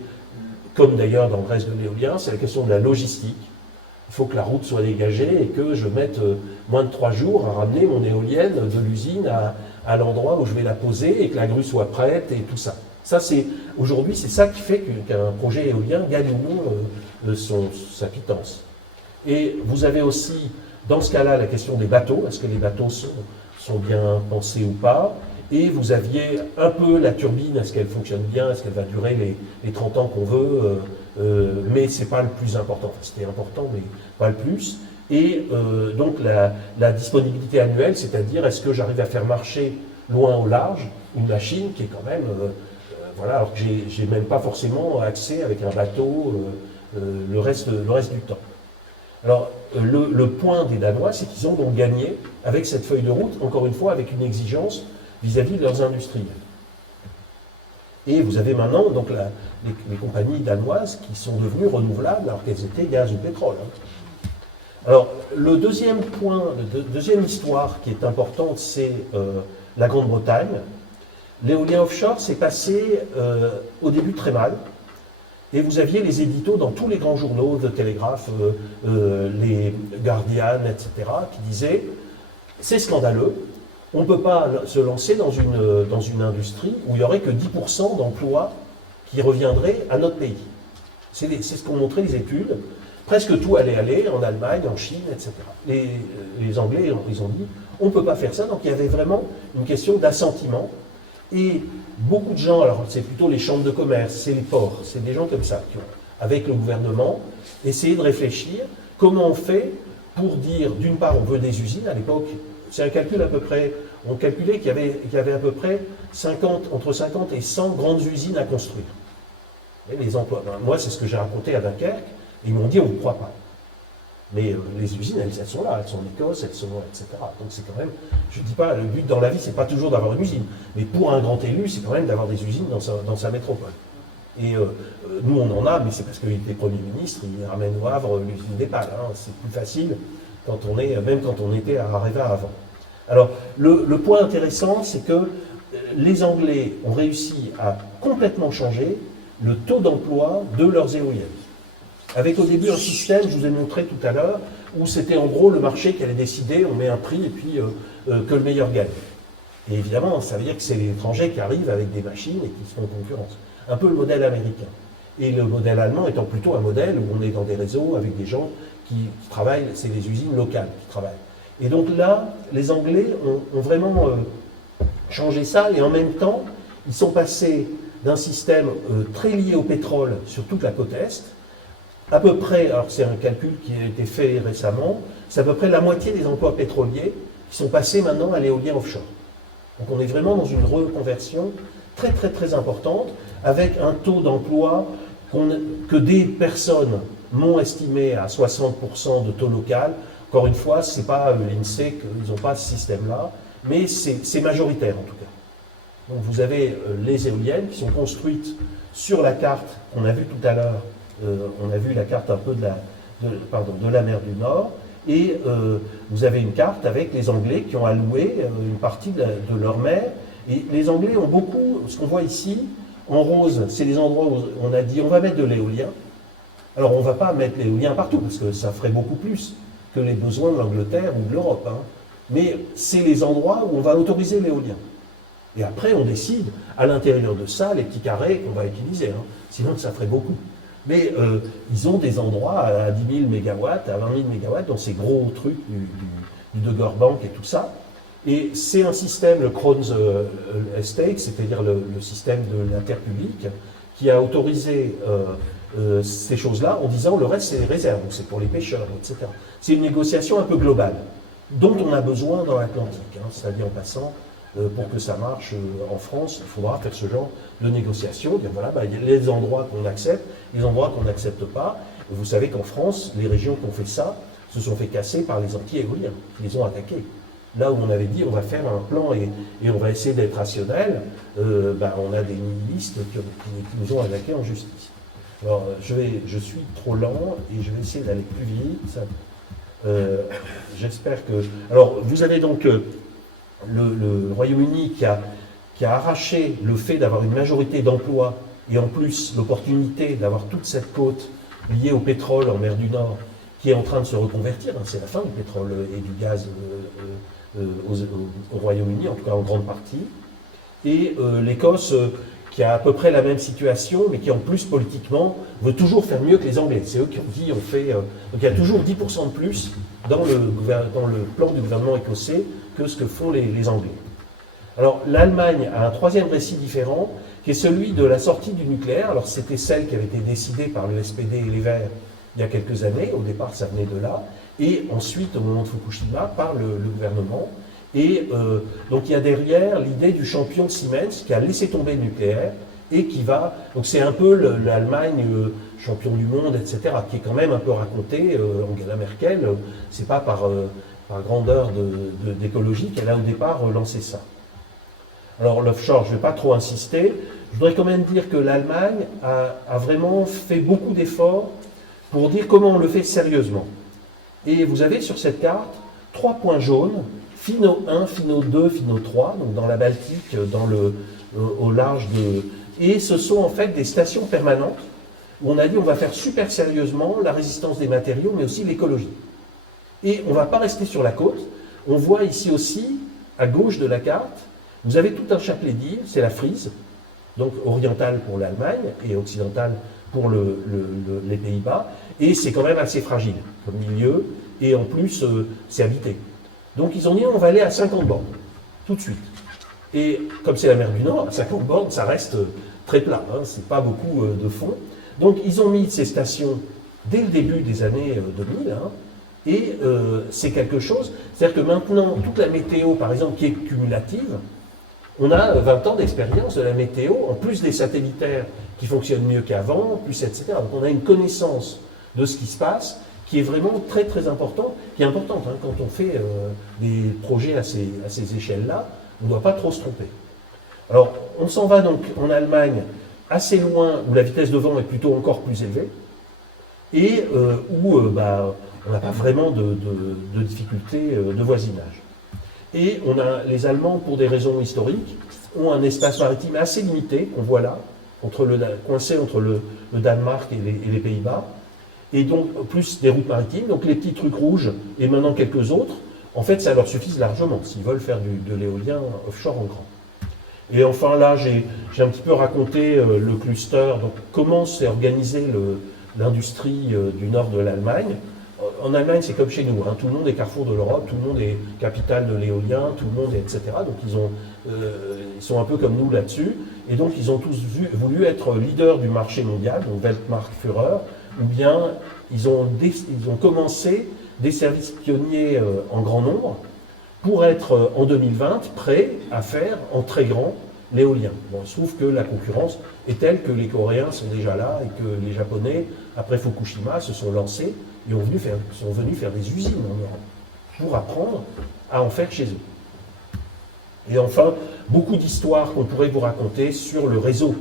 comme d'ailleurs dans le reste de l'éolien, c'est la question de la logistique. Il faut que la route soit dégagée et que je mette moins de 3 jours à ramener mon éolienne de l'usine à l'endroit où je vais la poser et que la grue soit prête et tout ça. Ça, aujourd'hui, c'est ça qui fait qu'un projet éolien gagne ou non sa pitance. Et vous avez aussi, dans ce cas-là, la question des bateaux. Est-ce que les bateaux sont bien pensés ou pas? Et vous aviez un peu la turbine, est-ce qu'elle fonctionne bien? Est-ce qu'elle va durer les 30 ans qu'on veut? Mais ce n'est pas le plus important. Enfin, c'était important, mais pas le plus. Et donc la disponibilité annuelle, c'est-à-dire est-ce que j'arrive à faire marcher loin au large une machine qui est quand même... voilà, alors que j'ai même pas forcément accès avec un bateau le reste du temps. Alors, le point des Danois, c'est qu'ils ont donc gagné avec cette feuille de route, encore une fois, avec une exigence vis-à-vis de leurs industriels. Et vous avez maintenant donc les compagnies danoises qui sont devenues renouvelables alors qu'elles étaient gaz ou pétrole. Alors, le deuxième point, la deuxième histoire qui est importante, c'est la Grande-Bretagne. L'éolien offshore s'est passé au début très mal. Et vous aviez les éditos dans tous les grands journaux, The Telegraph, les Guardian, etc., qui disaient « c'est scandaleux, on ne peut pas se lancer dans une industrie où il n'y aurait que 10% d'emplois qui reviendraient à notre pays. » C'est ce qu'ont montré les études. Presque tout allait aller en Allemagne, en Chine, etc. Les Anglais, ils ont dit « on ne peut pas faire ça ». Donc il y avait vraiment une question d'assentiment. Et beaucoup de gens, alors c'est plutôt les chambres de commerce, c'est les ports, c'est des gens comme ça qui ont, avec le gouvernement, essayé de réfléchir comment on fait pour dire, d'une part, on veut des usines. À l'époque, c'est un calcul à peu près, on calculait qu'il y avait à peu près entre 50 et 100 grandes usines à construire. Et les emplois, ben, moi c'est ce que j'ai raconté à Dunkerque, et ils m'ont dit on ne vous croit pas. Mais les usines, elles sont là, elles sont en Écosse, elles sont, etc. Donc c'est quand même, je ne dis pas, le but dans la vie, c'est pas toujours d'avoir une usine. Mais pour un grand élu, c'est quand même d'avoir des usines dans sa métropole. Et nous, on en a, mais c'est parce qu'il était Premier ministre, il ramène au Havre l'usine des pales. Hein. C'est plus facile, même quand on était à Areva avant. Alors, le point intéressant, c'est que les Anglais ont réussi à complètement changer le taux d'emploi de leurs éoliennes. Avec au début un système, je vous ai montré tout à l'heure, où c'était en gros le marché qui allait décider, on met un prix et puis que le meilleur gagne. Et évidemment, ça veut dire que c'est les étrangers qui arrivent avec des machines et qui se font concurrence. Un peu le modèle américain. Et le modèle allemand étant plutôt un modèle où on est dans des réseaux avec des gens qui travaillent, c'est des usines locales qui travaillent. Et donc là, les Anglais ont vraiment changé ça, et en même temps, ils sont passés d'un système très lié au pétrole sur toute la côte Est. À peu près, alors c'est un calcul qui a été fait récemment, c'est à peu près la moitié des emplois pétroliers qui sont passés maintenant à l'éolien offshore. Donc on est vraiment dans une reconversion très très très importante, avec un taux d'emploi que des personnes m'ont estimé à 60% de taux local. Encore une fois, ce n'est pas l'INSEE, ils n'ont pas ce système-là, mais c'est majoritaire en tout cas. Donc vous avez les éoliennes qui sont construites sur la carte qu'on a vue tout à l'heure. On a vu la carte un peu de la mer du Nord, et vous avez une carte avec les Anglais qui ont alloué une partie de leur mer. Et les Anglais ont beaucoup, ce qu'on voit ici, en rose, c'est les endroits où on a dit on va mettre de l'éolien. Alors on ne va pas mettre l'éolien partout, parce que ça ferait beaucoup plus que les besoins de l'Angleterre ou de l'Europe. Hein. Mais c'est les endroits où on va autoriser l'éolien. Et après on décide, à l'intérieur de ça, les petits carrés qu'on va utiliser. Hein. Sinon ça ferait beaucoup. Mais ils ont des endroits à 10 000 MW, à 20 000 MW, dans ces gros trucs du Dogger Bank et tout ça. Et c'est un système, le Crown's Estate, c'est-à-dire le système de la terre publique, qui a autorisé ces choses-là en disant le reste c'est les réserves, donc c'est pour les pêcheurs, etc. C'est une négociation un peu globale, dont on a besoin dans l'Atlantique, hein, c'est-à-dire en passant Pour que ça marche en France, il faudra faire ce genre de négociation, dire voilà, il y a les endroits qu'on accepte, les endroits qu'on n'accepte pas. Et vous savez qu'en France, les régions qui ont fait ça se sont fait casser par les anti-éoliens, qui les ont attaqués. Là où on avait dit on va faire un plan et on va essayer d'être rationnel, on a des nihilistes qui nous ont attaqués en justice. Alors je suis trop lent et je vais essayer d'aller plus vite. J'espère que... Alors vous avez donc le Royaume-Uni qui a arraché le fait d'avoir une majorité d'emplois et en plus l'opportunité d'avoir toute cette côte liée au pétrole en mer du Nord qui est en train de se reconvertir. C'est la fin du pétrole et du gaz au Royaume-Uni, en tout cas en grande partie. Et l'Écosse qui a à peu près la même situation, mais qui en plus politiquement veut toujours faire mieux que les Anglais. C'est eux qui ont dit, donc il y a toujours 10% de plus dans le plan du gouvernement écossais que ce que font les Anglais. Alors l'Allemagne a un troisième récit différent, qui est celui de la sortie du nucléaire. Alors c'était celle qui avait été décidée par le SPD et les Verts il y a quelques années, au départ ça venait de là, et ensuite au moment de Fukushima par le gouvernement. Et donc il y a derrière l'idée du champion Siemens qui a laissé tomber le nucléaire et qui va... Donc c'est un peu l'Allemagne champion du monde, etc., qui est quand même un peu raconté. Angela Merkel, c'est pas par grandeur d'écologie qu'elle a au départ lancé ça. Alors l'offshore, je ne vais pas trop insister. Je voudrais quand même dire que l'Allemagne a vraiment fait beaucoup d'efforts pour dire comment on le fait sérieusement. Et vous avez sur cette carte 3 points jaunes, Finno 1, Finno 2, Finno 3, donc dans la Baltique, au large de... Et ce sont en fait des stations permanentes où on a dit on va faire super sérieusement la résistance des matériaux, mais aussi l'écologie. Et on ne va pas rester sur la côte. On voit ici aussi, à gauche de la carte, vous avez tout un chapelet d'îles, c'est la Frise, donc orientale pour l'Allemagne et occidentale pour les Pays-Bas, et c'est quand même assez fragile comme milieu, et en plus c'est habité. Donc ils ont dit on va aller à 50 bornes, tout de suite. Et comme c'est la mer du Nord, à 50 bornes, ça reste très plat, hein, c'est pas beaucoup de fond. Donc ils ont mis ces stations dès le début des années 2000, hein, et c'est quelque chose, c'est-à-dire que maintenant, toute la météo, par exemple, qui est cumulative, on a 20 ans d'expérience de la météo, en plus des satellitaires qui fonctionnent mieux qu'avant, plus etc. Donc on a une connaissance de ce qui se passe qui est vraiment très très importante, qui est importante hein, quand on fait des projets à ces échelles-là, on ne doit pas trop se tromper. Alors on s'en va donc en Allemagne assez loin, où la vitesse de vent est plutôt encore plus élevée, et où on n'a pas vraiment de difficultés de voisinage. Et les Allemands, pour des raisons historiques, ont un espace maritime assez limité, qu'on voit là, coincé entre le Danemark et les Pays-Bas, et donc plus des routes maritimes, donc les petits trucs rouges, et maintenant quelques autres, en fait ça leur suffit largement, s'ils veulent faire de l'éolien offshore en grand. Et enfin là, j'ai un petit peu raconté le cluster, donc comment s'est organisée l'industrie du nord de l'Allemagne. En Allemagne, c'est comme chez nous, hein, tout le monde est carrefour de l'Europe, tout le monde est capitale de l'éolien, tout le monde est etc. Donc ils sont un peu comme nous là-dessus, et donc ils ont tous voulu être leaders du marché mondial, donc Weltmarktführer, ou bien ils ont commencé des services pionniers en grand nombre pour être en 2020 prêts à faire en très grand l'éolien. Bon, il se trouve que la concurrence est telle que les Coréens sont déjà là et que les Japonais, après Fukushima, se sont lancés et sont venus faire des usines en Europe pour apprendre à en faire chez eux. Et enfin, beaucoup d'histoires qu'on pourrait vous raconter sur le réseau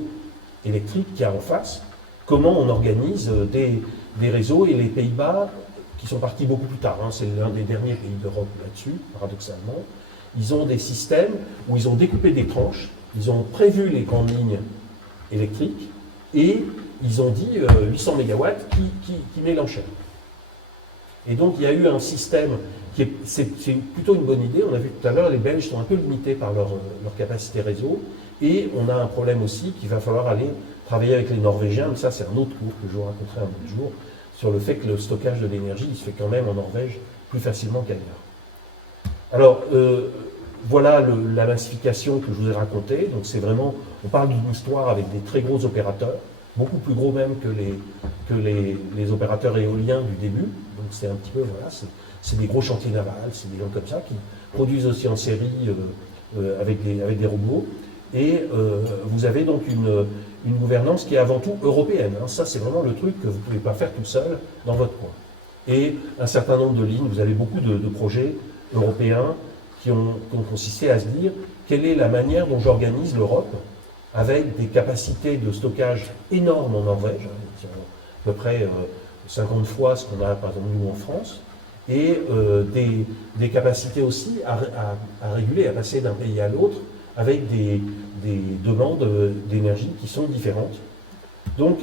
électrique qu'il y a en face, comment on organise des réseaux, et les Pays-Bas, qui sont partis beaucoup plus tard, hein, c'est l'un des derniers pays d'Europe là-dessus, paradoxalement, ils ont des systèmes où ils ont découpé des tranches, ils ont prévu les grandes lignes électriques, et ils ont dit 800 MW qui met l'enchère. Et donc il y a eu un système c'est plutôt une bonne idée. On a vu tout à l'heure, les Belges sont un peu limités par leur capacité réseau, et on a un problème aussi qu'il va falloir aller travailler avec les Norvégiens, mais ça c'est un autre cours que je vous raconterai un autre jour, sur le fait que le stockage de l'énergie il se fait quand même en Norvège plus facilement qu'ailleurs. Alors, voilà la massification que je vous ai racontée. Donc c'est vraiment, on parle d'une histoire avec des très gros opérateurs, beaucoup plus gros même que les opérateurs éoliens du début. Donc c'est un petit peu, voilà, c'est des gros chantiers navals, c'est des gens comme ça qui produisent aussi en série avec des robots. Et vous avez donc une gouvernance qui est avant tout européenne. Hein. Ça, c'est vraiment le truc que vous ne pouvez pas faire tout seul dans votre coin. Et un certain nombre de lignes, vous avez beaucoup de projets européens qui ont consisté à se dire quelle est la manière dont j'organise l'Europe avec des capacités de stockage énormes en Norvège, hein, qui sont à peu près 50 fois ce qu'on a par exemple nous en France, et des capacités aussi à réguler, à passer d'un pays à l'autre avec des demandes d'énergie qui sont différentes. Donc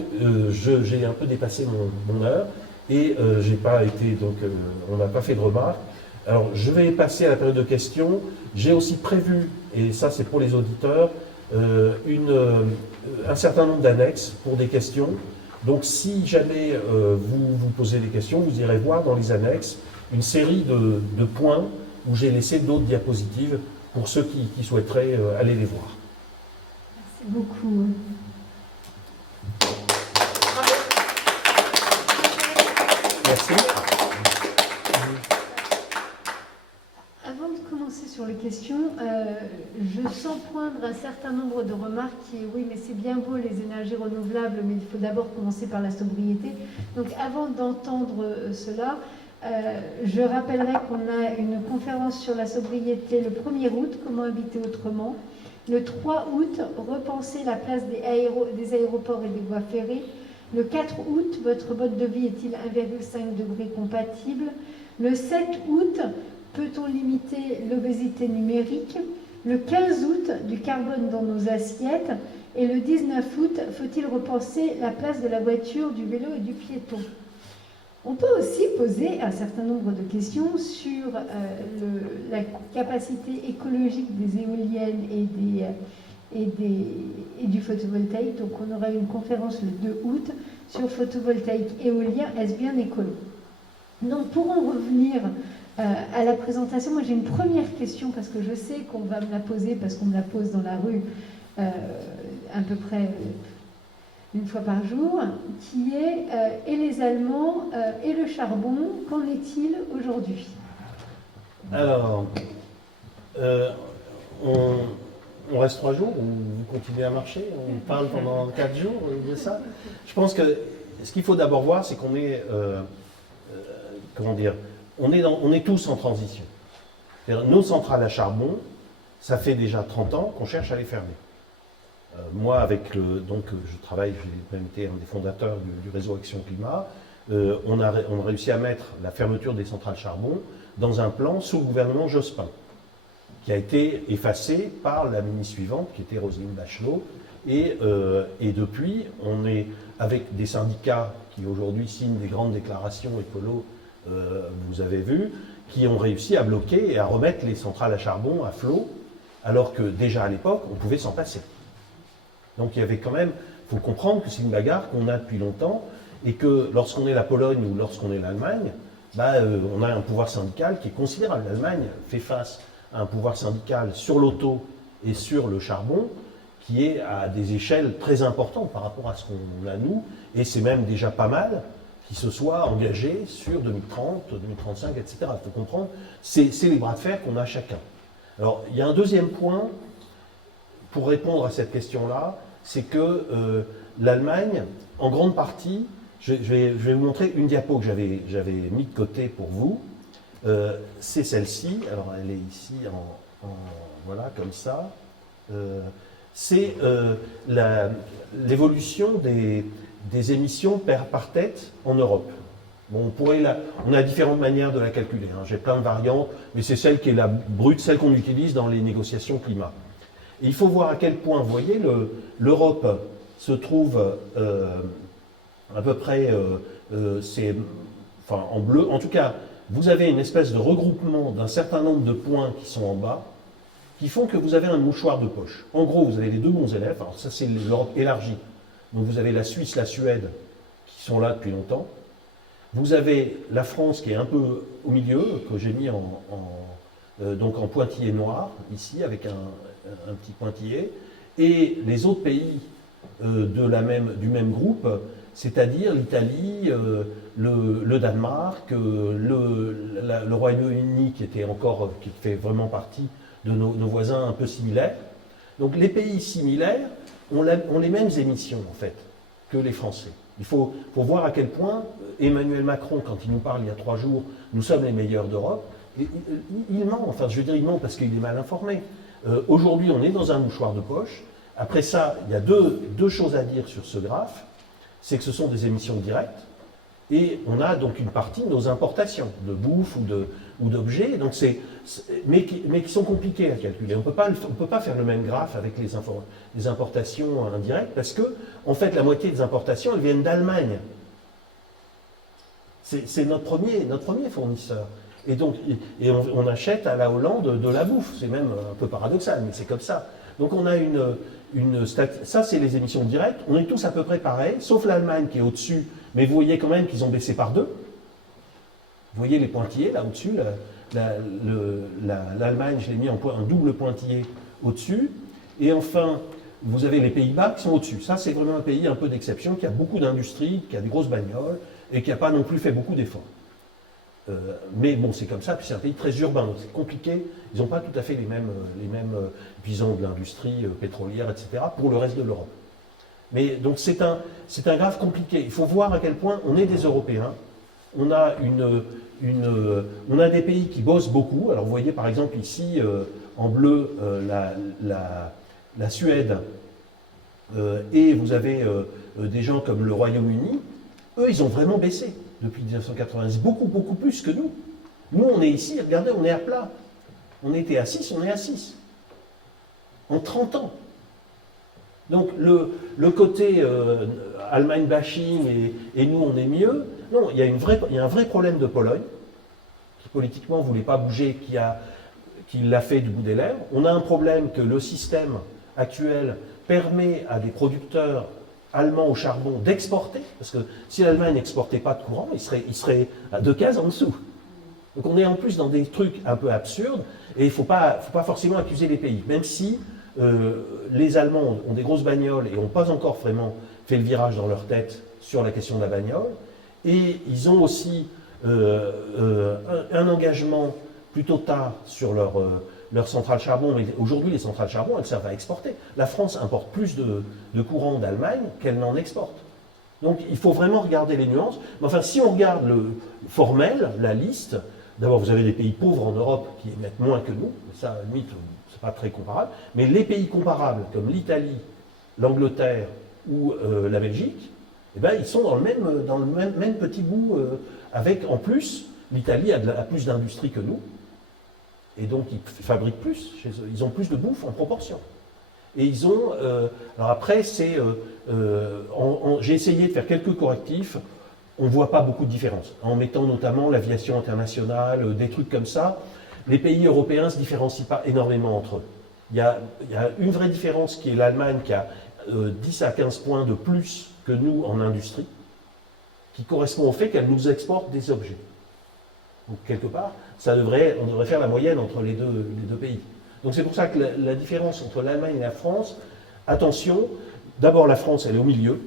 j'ai un peu dépassé mon heure et j'ai pas été, donc on n'a pas fait de remarques. Alors je vais passer à la période de questions. J'ai aussi prévu, et ça c'est pour les auditeurs, un certain nombre d'annexes pour des questions. Donc si jamais vous vous posez des questions, vous irez voir dans les annexes une série de points où j'ai laissé d'autres diapositives pour ceux qui souhaiteraient aller les voir. Merci beaucoup. Merci. Avant de commencer sur les questions, je sens poindre un certain nombre de remarques qui est oui, mais c'est bien beau les énergies renouvelables, mais il faut d'abord commencer par la sobriété. Donc avant d'entendre cela, je rappellerai qu'on a une conférence sur la sobriété le 1er août, comment habiter autrement. Le 3 août, repenser la place des aéroports et des voies ferrées. Le 4 août, votre mode de vie est-il 1,5 degré compatible? Le 7 août, peut-on limiter l'obésité numérique? Le 15 août, du carbone dans nos assiettes. Et le 19 août, faut-il repenser la place de la voiture, du vélo et du piéton? On peut aussi poser un certain nombre de questions sur la capacité écologique des éoliennes et du photovoltaïque. Donc on aura une conférence le 2 août sur photovoltaïque éolien, est-ce bien écolo? Donc pour en revenir à la présentation, moi j'ai une première question parce que je sais qu'on va me la poser parce qu'on me la pose dans la rue à peu près une fois par jour, qui est et les Allemands et le charbon, qu'en est-il aujourd'hui? Alors, on reste 3 jours ou vous continuez à marcher? On parle pendant 4 jours de ça? Je pense que ce qu'il faut d'abord voir, c'est qu'on est, comment dire, on est tous en transition. Nos centrales à charbon, ça fait déjà 30 ans qu'on cherche à les fermer. Moi, avec donc je travaille, j'ai même été un des fondateurs du réseau Action Climat. On a réussi à mettre la fermeture des centrales charbon dans un plan sous le gouvernement Jospin, qui a été effacé par la ministre suivante, qui était Roselyne Bachelot. Et depuis, on est avec des syndicats qui aujourd'hui signent des grandes déclarations écolo, vous avez vu, qui ont réussi à bloquer et à remettre les centrales à charbon à flot, alors que déjà à l'époque, on pouvait s'en passer. Donc il y avait quand même, il faut comprendre que c'est une bagarre qu'on a depuis longtemps et que lorsqu'on est la Pologne ou lorsqu'on est l'Allemagne, on a un pouvoir syndical qui est considérable. L'Allemagne fait face à un pouvoir syndical sur l'auto et sur le charbon qui est à des échelles très importantes par rapport à ce qu'on a nous, et c'est même déjà pas mal qui se soit engagé sur 2030, 2035, etc. Il faut comprendre, c'est les bras de fer qu'on a chacun. Alors il y a un deuxième point pour répondre à cette question-là, c'est que l'Allemagne, en grande partie, je vais vous montrer une diapo que j'avais mis de côté pour vous. C'est celle-ci. Alors, elle est ici voilà, comme ça. C'est l'évolution des émissions par tête en Europe. Bon, on a différentes manières de la calculer. Hein. J'ai plein de variantes, mais c'est celle qui est la brute, celle qu'on utilise dans les négociations climat. Et il faut voir à quel point, vous voyez, l'Europe se trouve à peu près, en bleu. En tout cas, vous avez une espèce de regroupement d'un certain nombre de points qui sont en bas, qui font que vous avez un mouchoir de poche. En gros, vous avez les deux bons élèves. Alors ça, c'est l'Europe élargie. Donc vous avez la Suisse, la Suède, qui sont là depuis longtemps. Vous avez la France qui est un peu au milieu, que j'ai mis donc en pointillé noir, ici, avec un petit pointillé, et les autres pays du même groupe, c'est-à-dire l'Italie, le Danemark, le Royaume-Uni qui fait vraiment partie de nos voisins un peu similaires. Donc les pays similaires ont les mêmes émissions, en fait, que les Français. Il faut voir à quel point Emmanuel Macron, quand il nous parle il y a 3 jours, nous sommes les meilleurs d'Europe, il ment. Enfin, je veux dire, il ment parce qu'il est mal informé. Aujourd'hui, on est dans un mouchoir de poche. Après ça, il y a deux choses à dire sur ce graphe. C'est que ce sont des émissions directes. Et on a donc une partie de nos importations, de bouffe ou d'objets, mais qui sont compliquées à calculer. On ne peut pas faire le même graphe avec les importations indirectes, parce que, en fait, la moitié des importations, elles viennent d'Allemagne. C'est notre premier fournisseur. Et donc, on achète à la Hollande de la bouffe. C'est même un peu paradoxal, mais c'est comme ça. Donc on a ça c'est les émissions directes. On est tous à peu près pareils, sauf l'Allemagne qui est au-dessus. Mais vous voyez quand même qu'ils ont baissé par 2. Vous voyez les pointillés là au-dessus. L'Allemagne, je l'ai mis en double pointillé au-dessus. Et enfin, vous avez les Pays-Bas qui sont au-dessus. Ça, c'est vraiment un pays un peu d'exception, qui a beaucoup d'industrie, qui a des grosses bagnoles, et qui n'a pas non plus fait beaucoup d'efforts. Mais bon, c'est comme ça, puis c'est un pays très urbain, donc c'est compliqué. Ils n'ont pas tout à fait les mêmes puis ils ont de l'industrie pétrolière, etc., pour le reste de l'Europe. Mais donc c'est un graphe compliqué. Il faut voir à quel point on est des Européens. On a des pays qui bossent beaucoup. Alors vous voyez par exemple ici, en bleu, la Suède, et vous avez des gens comme le Royaume-Uni. Eux, ils ont vraiment baissé depuis 1990, beaucoup plus que nous. Nous, on est ici, regardez, on est à plat. On était à 6, on est à 6. En 30 ans. Donc, le côté Allemagne bashing et nous, on est mieux. Non, il y a un vrai problème de Pologne, qui politiquement ne voulait pas bouger, qui l'a fait du bout des lèvres. On a un problème que le système actuel permet à des producteurs allemands au charbon d'exporter, parce que si l'Allemagne n'exportait pas de courant, il serait à 2 cases en dessous. Donc on est en plus dans des trucs un peu absurdes, et il ne faut pas forcément accuser les pays, même si les Allemands ont des grosses bagnoles et n'ont pas encore vraiment fait le virage dans leur tête sur la question de la bagnole, et ils ont aussi un engagement plutôt tard sur leur centrale charbon, mais aujourd'hui les centrales charbon, elles servent à exporter. La France importe plus de courant d'Allemagne qu'elle n'en exporte. Donc il faut vraiment regarder les nuances. Mais enfin, si on regarde le formel, la liste, d'abord vous avez des pays pauvres en Europe qui émettent moins que nous, ça à la limite, c'est pas très comparable, mais les pays comparables comme l'Italie, l'Angleterre ou la Belgique, eh ben, ils sont dans le même petit bout, avec en plus, l'Italie a plus d'industrie que nous. Et donc, ils fabriquent plus chez eux. Ils ont plus de bouffe en proportion. Et ils ont... alors après, j'ai essayé de faire quelques correctifs. On ne voit pas beaucoup de différence. En mettant notamment l'aviation internationale, des trucs comme ça, les pays européens ne se différencient pas énormément entre eux. Il y a une vraie différence qui est l'Allemagne qui a 10 à 15 points de plus que nous en industrie, qui correspond au fait qu'elle nous exporte des objets. Donc, quelque part, on devrait faire la moyenne entre les deux pays. Donc, c'est pour ça que la différence entre l'Allemagne et la France, attention, d'abord, la France, elle est au milieu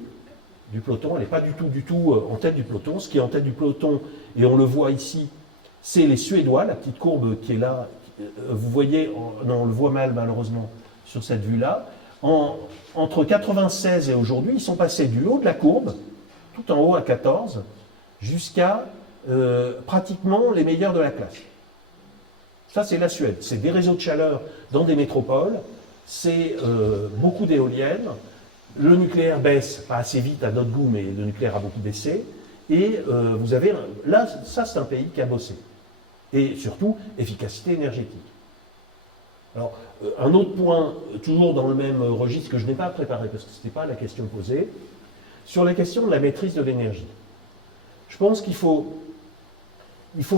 du peloton, elle n'est pas du tout en tête du peloton. Ce qui est en tête du peloton, et on le voit ici, c'est les Suédois, la petite courbe qui est là. Vous voyez, non, on le voit mal, malheureusement, sur cette vue-là. Entre 96 et aujourd'hui, ils sont passés du haut de la courbe, tout en haut à 14, jusqu'à pratiquement les meilleurs de la classe. Ça, c'est la Suède. C'est des réseaux de chaleur dans des métropoles, c'est beaucoup d'éoliennes, le nucléaire baisse, pas assez vite à notre goût, mais le nucléaire a beaucoup baissé, et vous avez... Là, ça, c'est un pays qui a bossé. Et surtout, efficacité énergétique. Alors, un autre point, toujours dans le même registre, que je n'ai pas préparé, parce que ce n'était pas la question posée, sur la question de la maîtrise de l'énergie. Je pense qu'il faut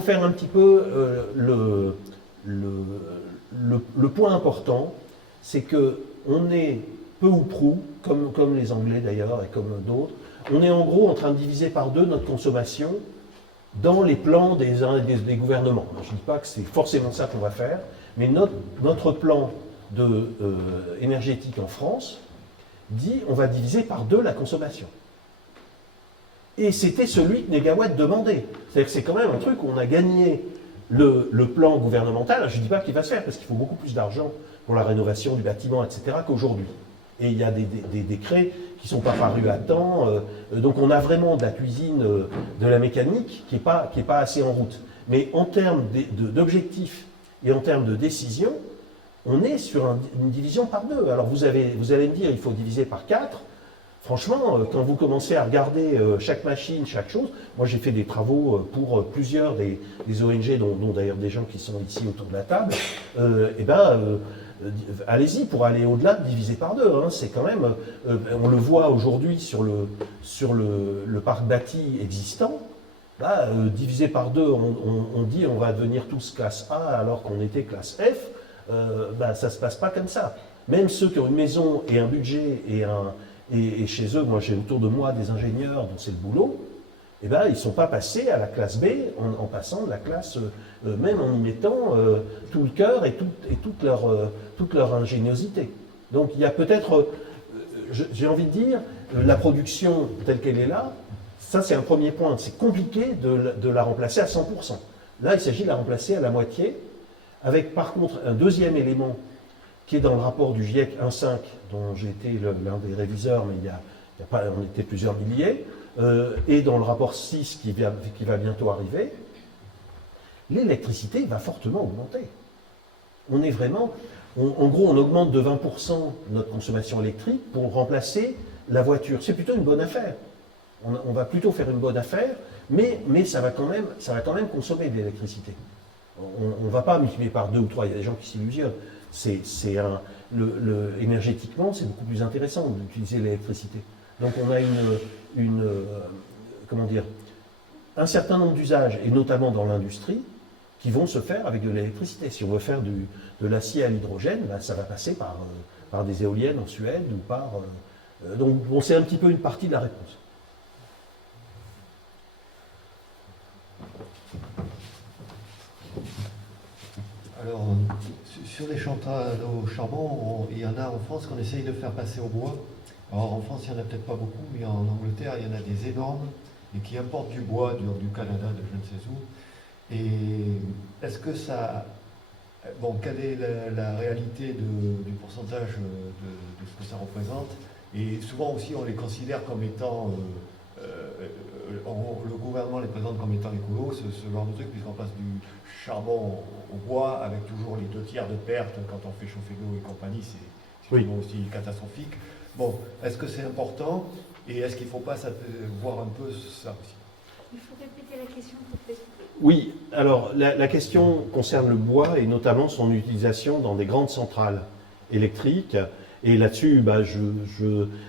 faire un petit peu le point important, c'est qu'on est peu ou prou, comme les Anglais d'ailleurs et comme d'autres, on est en gros en train de diviser par 2 notre consommation dans les plans des gouvernements. Je ne dis pas que c'est forcément ça qu'on va faire, mais notre plan énergétique en France dit on va diviser par 2 la consommation. Et c'était celui que Négawatt demandait. C'est-à-dire que c'est quand même un truc où on a gagné le plan gouvernemental, je ne dis pas qu'il va se faire, parce qu'il faut beaucoup plus d'argent pour la rénovation du bâtiment, etc., qu'aujourd'hui. Et il y a des décrets qui ne sont pas parus à temps. Donc on a vraiment de la cuisine de la mécanique qui n'est pas assez en route. Mais en termes d'objectifs et en termes de décision, on est sur une division par deux. Alors vous allez me dire, il faut diviser par 4. Franchement, quand vous commencez à regarder chaque machine, chaque chose, moi j'ai fait des travaux pour plusieurs des ONG, dont d'ailleurs des gens qui sont ici autour de la table, allez-y pour aller au-delà de diviser par deux. Hein. C'est quand même, on le voit aujourd'hui sur le parc bâti existant. Là, divisé par deux, on dit on va devenir tous classe A alors qu'on était classe F. Ça ne se passe pas comme ça. Même ceux qui ont une maison et un budget et chez eux, moi j'ai autour de moi des ingénieurs dont c'est le boulot, ils ne sont pas passés à la classe B en passant de la classe, même en y mettant tout le cœur et toute leur ingéniosité. Donc il y a peut-être, j'ai envie de dire, la production telle qu'elle est là, ça c'est un premier point. C'est compliqué de la remplacer à 100%. Là, il s'agit de la remplacer à la moitié, avec par contre un deuxième élément qui est dans le rapport du GIEC 1.5, dont j'ai été l'un des réviseurs, mais on était plusieurs milliers, et dans le rapport 6 qui va bientôt arriver, l'électricité va fortement augmenter. On est vraiment, en gros, on augmente de 20% notre consommation électrique pour remplacer la voiture. C'est plutôt une bonne affaire. On va plutôt faire une bonne affaire, mais ça va quand même consommer de l'électricité. On ne va pas multiplier par 2 ou 3, il y a des gens qui s'illusionnent. Énergétiquement, c'est beaucoup plus intéressant d'utiliser l'électricité. Donc on a un certain nombre d'usages, et notamment dans l'industrie, qui vont se faire avec de l'électricité. Si on veut faire de l'acier à l'hydrogène, ça va passer par des éoliennes en Suède ou par... donc c'est un petit peu une partie de la réponse. Alors, sur les centrales au charbon, il y en a en France qu'on essaye de faire passer au bois. Alors en France, il n'y en a peut-être pas beaucoup, mais en Angleterre, il y en a des énormes et qui importent du bois du Canada, de je ne sais où. Et est-ce que ça... Bon, quelle est la réalité du pourcentage de ce que ça représente? Et souvent aussi, on les considère comme étant... le gouvernement les présente comme étant écolo, ce genre de truc, puisqu'on passe du charbon au bois avec toujours les 2/3 de perte quand on fait chauffer l'eau et compagnie, c'est oui. aussi catastrophique. Bon, est-ce que c'est important et est-ce qu'il ne faut pas voir un peu ça aussi? Il faut répéter la question pour que... Oui, alors la question concerne le bois et notamment son utilisation dans des grandes centrales électriques. Et là-dessus,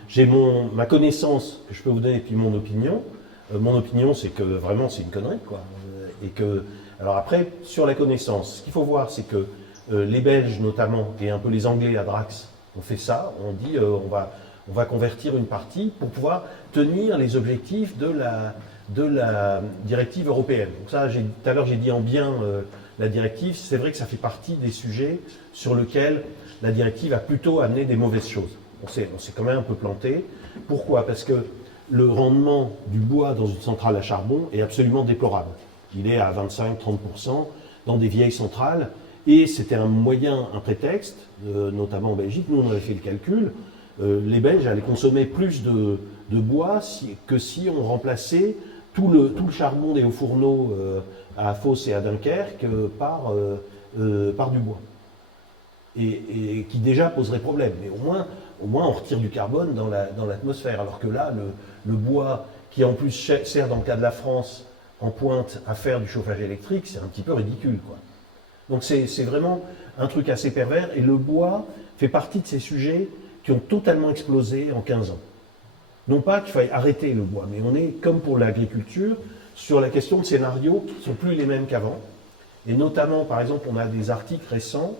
j'ai ma connaissance que je peux vous donner et puis mon opinion. Mon opinion, c'est que vraiment c'est une connerie, quoi. Alors après, sur la connaissance, ce qu'il faut voir, c'est que les Belges notamment et un peu les Anglais à Drax ont fait ça. On dit on va convertir une partie pour pouvoir tenir les objectifs de la directive européenne. Donc ça, tout à l'heure j'ai dit en bien la directive. C'est vrai que ça fait partie des sujets sur lesquels la directive a plutôt amené des mauvaises choses. On s'est quand même un peu planté. Pourquoi? Parce que le rendement du bois dans une centrale à charbon est absolument déplorable. Il est à 25-30% dans des vieilles centrales. Et c'était un prétexte, notamment en Belgique. Nous, on avait fait le calcul. Les Belges allaient consommer plus de bois que si on remplaçait tout le charbon des hauts fourneaux à Fos et à Dunkerque par du bois. Et qui déjà poserait problème. Mais au moins on retire du carbone dans l'atmosphère. Alors que là, le bois, qui en plus sert dans le cas de la France en pointe à faire du chauffage électrique, c'est un petit peu ridicule, quoi. Donc c'est vraiment un truc assez pervers. Et le bois fait partie de ces sujets qui ont totalement explosé en 15 ans. Non pas qu'il faille arrêter le bois, mais on est, comme pour l'agriculture, sur la question de scénarios qui ne sont plus les mêmes qu'avant. Et notamment, par exemple, on a des articles récents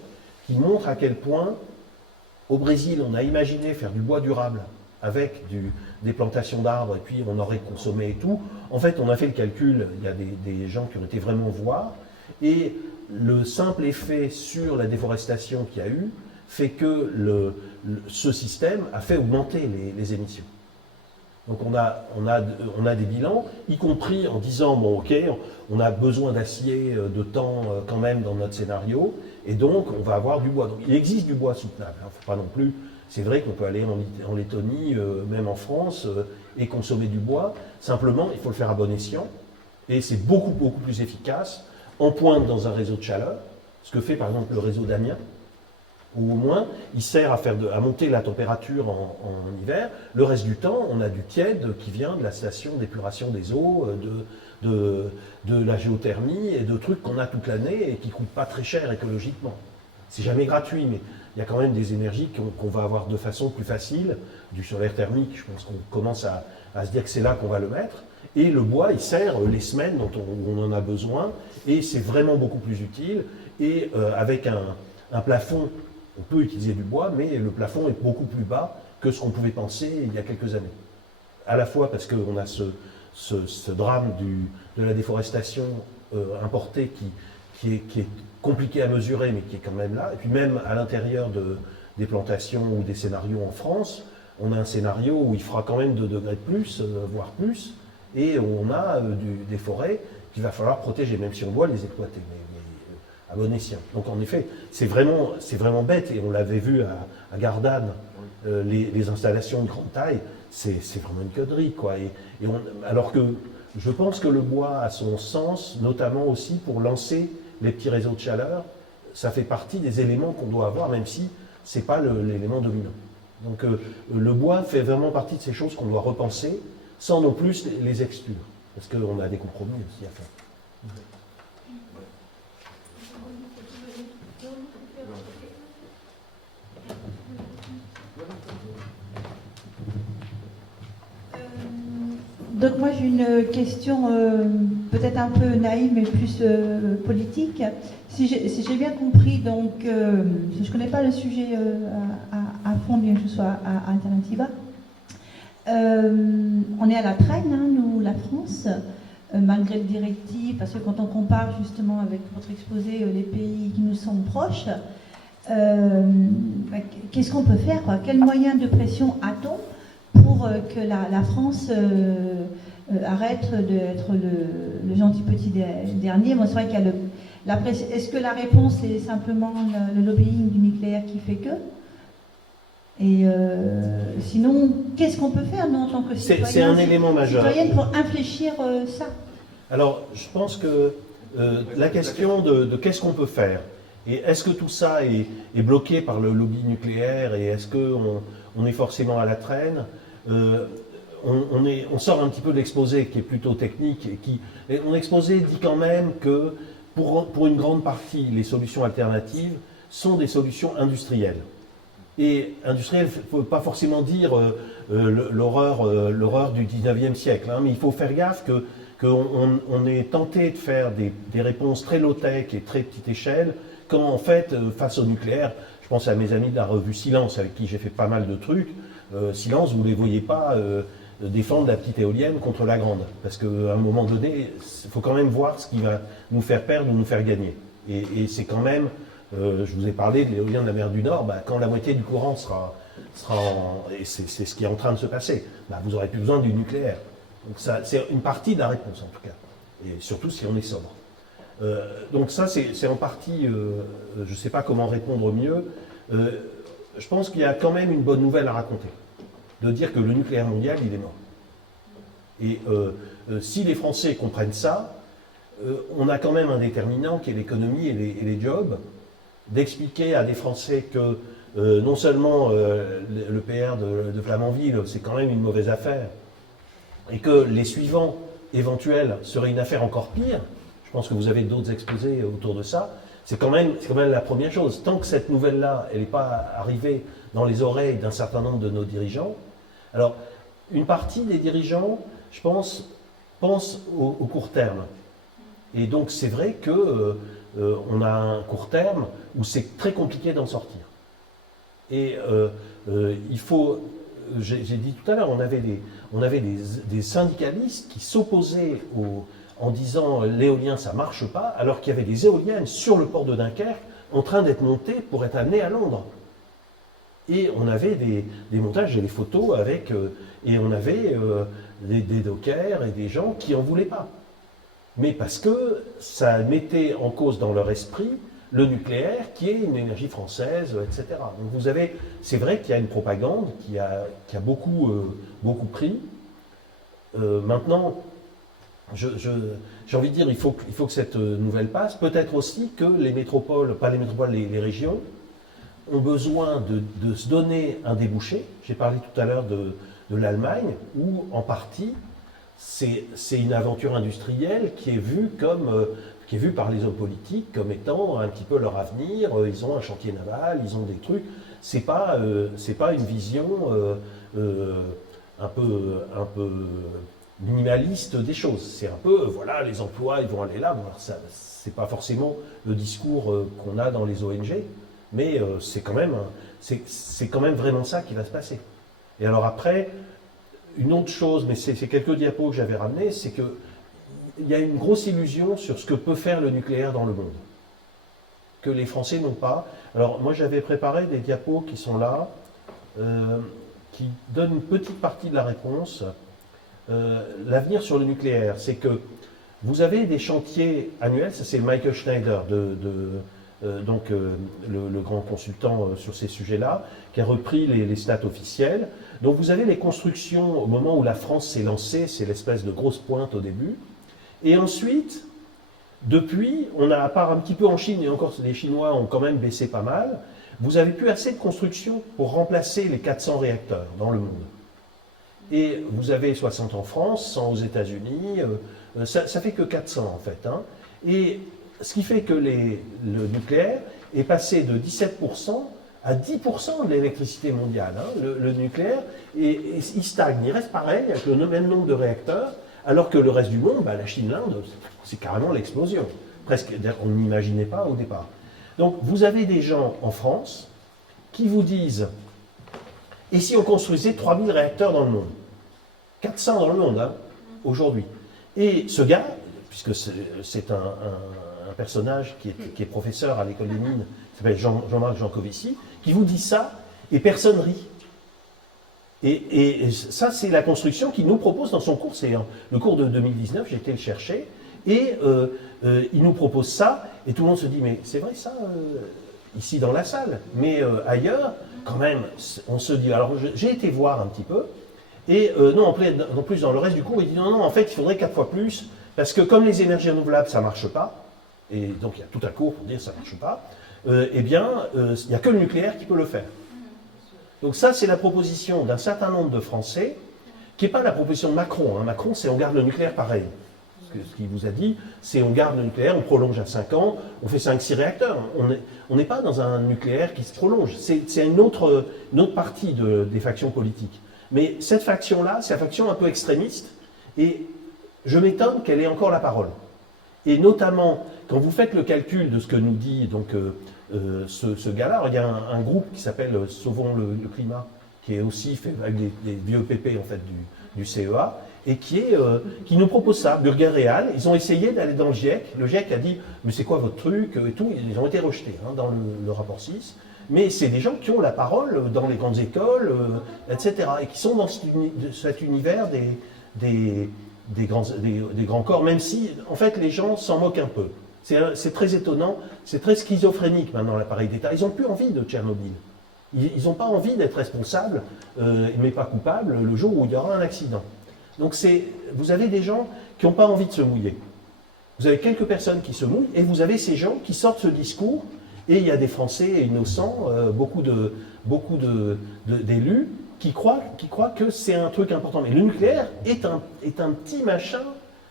qui montrent à quel point, au Brésil, on a imaginé faire du bois durable avec des plantations d'arbres, et puis on aurait consommé et tout. En fait, on a fait le calcul, il y a des gens qui ont été vraiment voir, et le simple effet sur la déforestation qu'il y a eu fait que ce système a fait augmenter les émissions. Donc on a des bilans, y compris en disant, bon ok, on a besoin d'acier de temps quand même dans notre scénario, et donc on va avoir du bois. Donc il existe du bois soutenable, hein, faut pas non plus, c'est vrai qu'on peut aller en Lettonie, même en France, et consommer du bois, simplement il faut le faire à bon escient, et c'est beaucoup plus efficace, en pointe dans un réseau de chaleur, ce que fait par exemple le réseau d'Amiens, ou au moins il sert à monter la température en hiver. Le reste du temps, on a du tiède qui vient de la station d'épuration des eaux, de la géothermie et de trucs qu'on a toute l'année et qui ne coûtent pas très cher écologiquement. C'est jamais gratuit, mais il y a quand même des énergies qu'on va avoir de façon plus facile. Du solaire thermique, je pense qu'on commence à se dire que c'est là qu'on va le mettre. Et le bois, il sert les semaines où on en a besoin, et c'est vraiment beaucoup plus utile. Et avec un plafond, on peut utiliser du bois, mais le plafond est beaucoup plus bas que ce qu'on pouvait penser il y a quelques années. À la fois parce qu'on a ce drame de la déforestation importée qui est compliqué à mesurer, mais qui est quand même là. Et puis même à l'intérieur des plantations ou des scénarios en France, on a un scénario où il fera quand même 2 degrés de plus, voire plus, et on a des forêts qu'il va falloir protéger, même si on doit les exploiter. Mais à bon escient. Donc en effet, c'est vraiment bête, et on l'avait vu à Gardanne, les installations de grande taille, c'est vraiment une connerie, quoi. Alors que je pense que le bois a son sens, notamment aussi pour lancer les petits réseaux de chaleur. Ça fait partie des éléments qu'on doit avoir, même si ce n'est pas l'élément dominant. Donc le bois fait vraiment partie de ces choses qu'on doit repenser, sans non plus les exclure, parce qu'on a des compromis aussi à faire. Donc moi j'ai une question peut-être un peu naïve mais plus politique. Si j'ai bien compris, donc je ne connais pas le sujet à fond, bien que je sois à Alternativa. On est à la traîne, hein, nous, la France, malgré le directive, parce que quand on compare justement avec votre exposé les pays qui nous sont proches, qu'est-ce qu'on peut faire, quoi? Quels moyens de pression a-t-on pour que la France arrête d'être le gentil petit dernier? Moi, c'est vrai qu'il y a la pression. Est-ce que la réponse est simplement le lobbying du nucléaire qui fait que? Et sinon, qu'est-ce qu'on peut faire, nous, en tant que citoyens? C'est un élément majeur. Citoyenne pour infléchir ça. Alors, je pense que la question de qu'est-ce qu'on peut faire, et est-ce que tout ça est bloqué par le lobby nucléaire, et est-ce qu'on est forcément à la traîne? On sort un petit peu de l'exposé qui est plutôt technique, et mon exposé dit quand même que pour une grande partie, les solutions alternatives sont des solutions industrielles. Et industriel, il ne faut pas forcément dire l'horreur du 19e siècle, hein, mais il faut faire gaffe qu'on est tenté de faire des réponses très low-tech et très petite échelle, quand en fait, face au nucléaire, je pense à mes amis de la revue Silence, avec qui j'ai fait pas mal de trucs. Silence, vous ne les voyez pas défendre la petite éolienne contre la grande, parce qu'à un moment donné, il faut quand même voir ce qui va nous faire perdre ou nous faire gagner. Et c'est quand même... je vous ai parlé de l'éolien de la mer du Nord, quand la moitié du courant sera et c'est ce qui est en train de se passer, vous n'aurez plus besoin du nucléaire. Donc c'est une partie de la réponse en tout cas, et surtout si on est sobre. Donc ça c'est en partie, je ne sais pas comment répondre mieux, je pense qu'il y a quand même une bonne nouvelle à raconter, de dire que le nucléaire mondial il est mort. Et si les Français comprennent ça, on a quand même un déterminant qui est l'économie et les jobs, d'expliquer à des Français que non seulement le PR de Flamanville, c'est quand même une mauvaise affaire, et que les suivants éventuels seraient une affaire encore pire. Je pense que vous avez d'autres exposés autour de ça. C'est quand même la première chose. Tant que cette nouvelle-là, elle n'est pas arrivée dans les oreilles d'un certain nombre de nos dirigeants. Alors, une partie des dirigeants, je pense au court terme. Et donc, c'est vrai que on a un court terme où c'est très compliqué d'en sortir. Et il faut, j'ai dit tout à l'heure, on avait des syndicalistes qui s'opposaient en disant l'éolien ça marche pas, alors qu'il y avait des éoliennes sur le port de Dunkerque en train d'être montées pour être amenées à Londres. Et on avait des montages et des photos avec, et on avait des dockers et des gens qui n'en voulaient pas. Mais parce que ça mettait en cause dans leur esprit le nucléaire, qui est une énergie française, etc. Donc vous avez, c'est vrai qu'il y a une propagande qui a beaucoup pris. Maintenant, j'ai envie de dire, il faut que cette nouvelle passe. Peut-être aussi que les métropoles, pas les métropoles, les régions, ont besoin de se donner un débouché. J'ai parlé tout à l'heure de l'Allemagne, où en partie, c'est une aventure industrielle qui est vue par les hommes politiques comme étant un petit peu leur avenir. Ils ont un chantier naval, ils ont des trucs. C'est pas une vision un peu minimaliste des choses. C'est un peu, voilà, les emplois, ils vont aller là. Bon, c'est pas forcément le discours qu'on a dans les ONG, mais c'est quand même vraiment ça qui va se passer. Et alors après, une autre chose, mais c'est quelques diapos que j'avais ramenés, c'est qu'il y a une grosse illusion sur ce que peut faire le nucléaire dans le monde, que les Français n'ont pas. Alors moi j'avais préparé des diapos qui sont là, qui donnent une petite partie de la réponse. L'avenir sur le nucléaire, c'est que vous avez des chantiers annuels, ça c'est Michael Schneider, le grand consultant sur ces sujets-là, qui a repris les stats officielles. Donc vous avez les constructions au moment où la France s'est lancée, c'est l'espèce de grosse pointe au début. Et ensuite, depuis, on a, à part un petit peu en Chine, et encore les Chinois ont quand même baissé pas mal, vous n'avez plus assez de construction pour remplacer les 400 réacteurs dans le monde. Et vous avez 60 en France, 100 aux États-Unis, ça fait que 400 en fait. Hein. Et ce qui fait que le nucléaire est passé de 17% à 10% de l'électricité mondiale. Hein. Le nucléaire, il stagne, il reste pareil, avec le même nombre de réacteurs, alors que le reste du monde, la Chine, l'Inde, c'est carrément l'explosion. Presque, on n'imaginait pas au départ. Donc vous avez des gens en France qui vous disent, et si on construisait 3000 réacteurs dans le monde? 400 dans le monde, hein, aujourd'hui. Et ce gars, puisque c'est un personnage qui est professeur à l'école des mines, qui s'appelle Jean-Marc Jancovici, qui vous dit ça, et personne rit. Et ça, c'est la construction qu'il nous propose dans son cours. C'est le cours de 2019, j'ai été le chercher, et il nous propose ça, et tout le monde se dit, mais c'est vrai ça, ici dans la salle, mais ailleurs, quand même, on se dit, alors j'ai été voir un petit peu, et non, en plus dans le reste du cours, il dit, non, en fait, il faudrait 4 fois plus, parce que comme les énergies renouvelables, ça ne marche pas, et donc il y a tout un cours pour dire ça ne marche pas, eh bien, il n'y a que le nucléaire qui peut le faire. Donc ça, c'est la proposition d'un certain nombre de Français, qui n'est pas la proposition de Macron. Hein. Macron, c'est on garde le nucléaire pareil. Ce qu'il vous a dit, c'est on garde le nucléaire, on prolonge à 5 ans, on fait 5-6 réacteurs. On n'est pas dans un nucléaire qui se prolonge. C'est une autre partie des factions politiques. Mais cette faction-là, c'est la faction un peu extrémiste, et je m'étonne qu'elle ait encore la parole. Et notamment, quand vous faites le calcul de ce que nous dit donc, ce gars-là, il y a un groupe qui s'appelle Sauvons le climat, qui est aussi fait avec des vieux PP en fait, du CEA, et qui nous propose ça, Burger-Real. Ils ont essayé d'aller dans le GIEC. Le GIEC a dit, mais c'est quoi votre truc et tout. Ils ont été rejetés hein, dans le rapport 6. Mais c'est des gens qui ont la parole dans les grandes écoles, etc. Et qui sont dans cet univers des grands corps, même si, en fait, les gens s'en moquent un peu. C'est très étonnant, c'est très schizophrénique maintenant l'appareil d'État. Ils n'ont plus envie de Tchernobyl. Ils n'ont pas envie d'être responsables, mais pas coupables, le jour où il y aura un accident. Donc vous avez des gens qui n'ont pas envie de se mouiller. Vous avez quelques personnes qui se mouillent, et vous avez ces gens qui sortent ce discours, et il y a des Français innocents, beaucoup d'élus, qui croient que c'est un truc important. Mais le nucléaire est un petit machin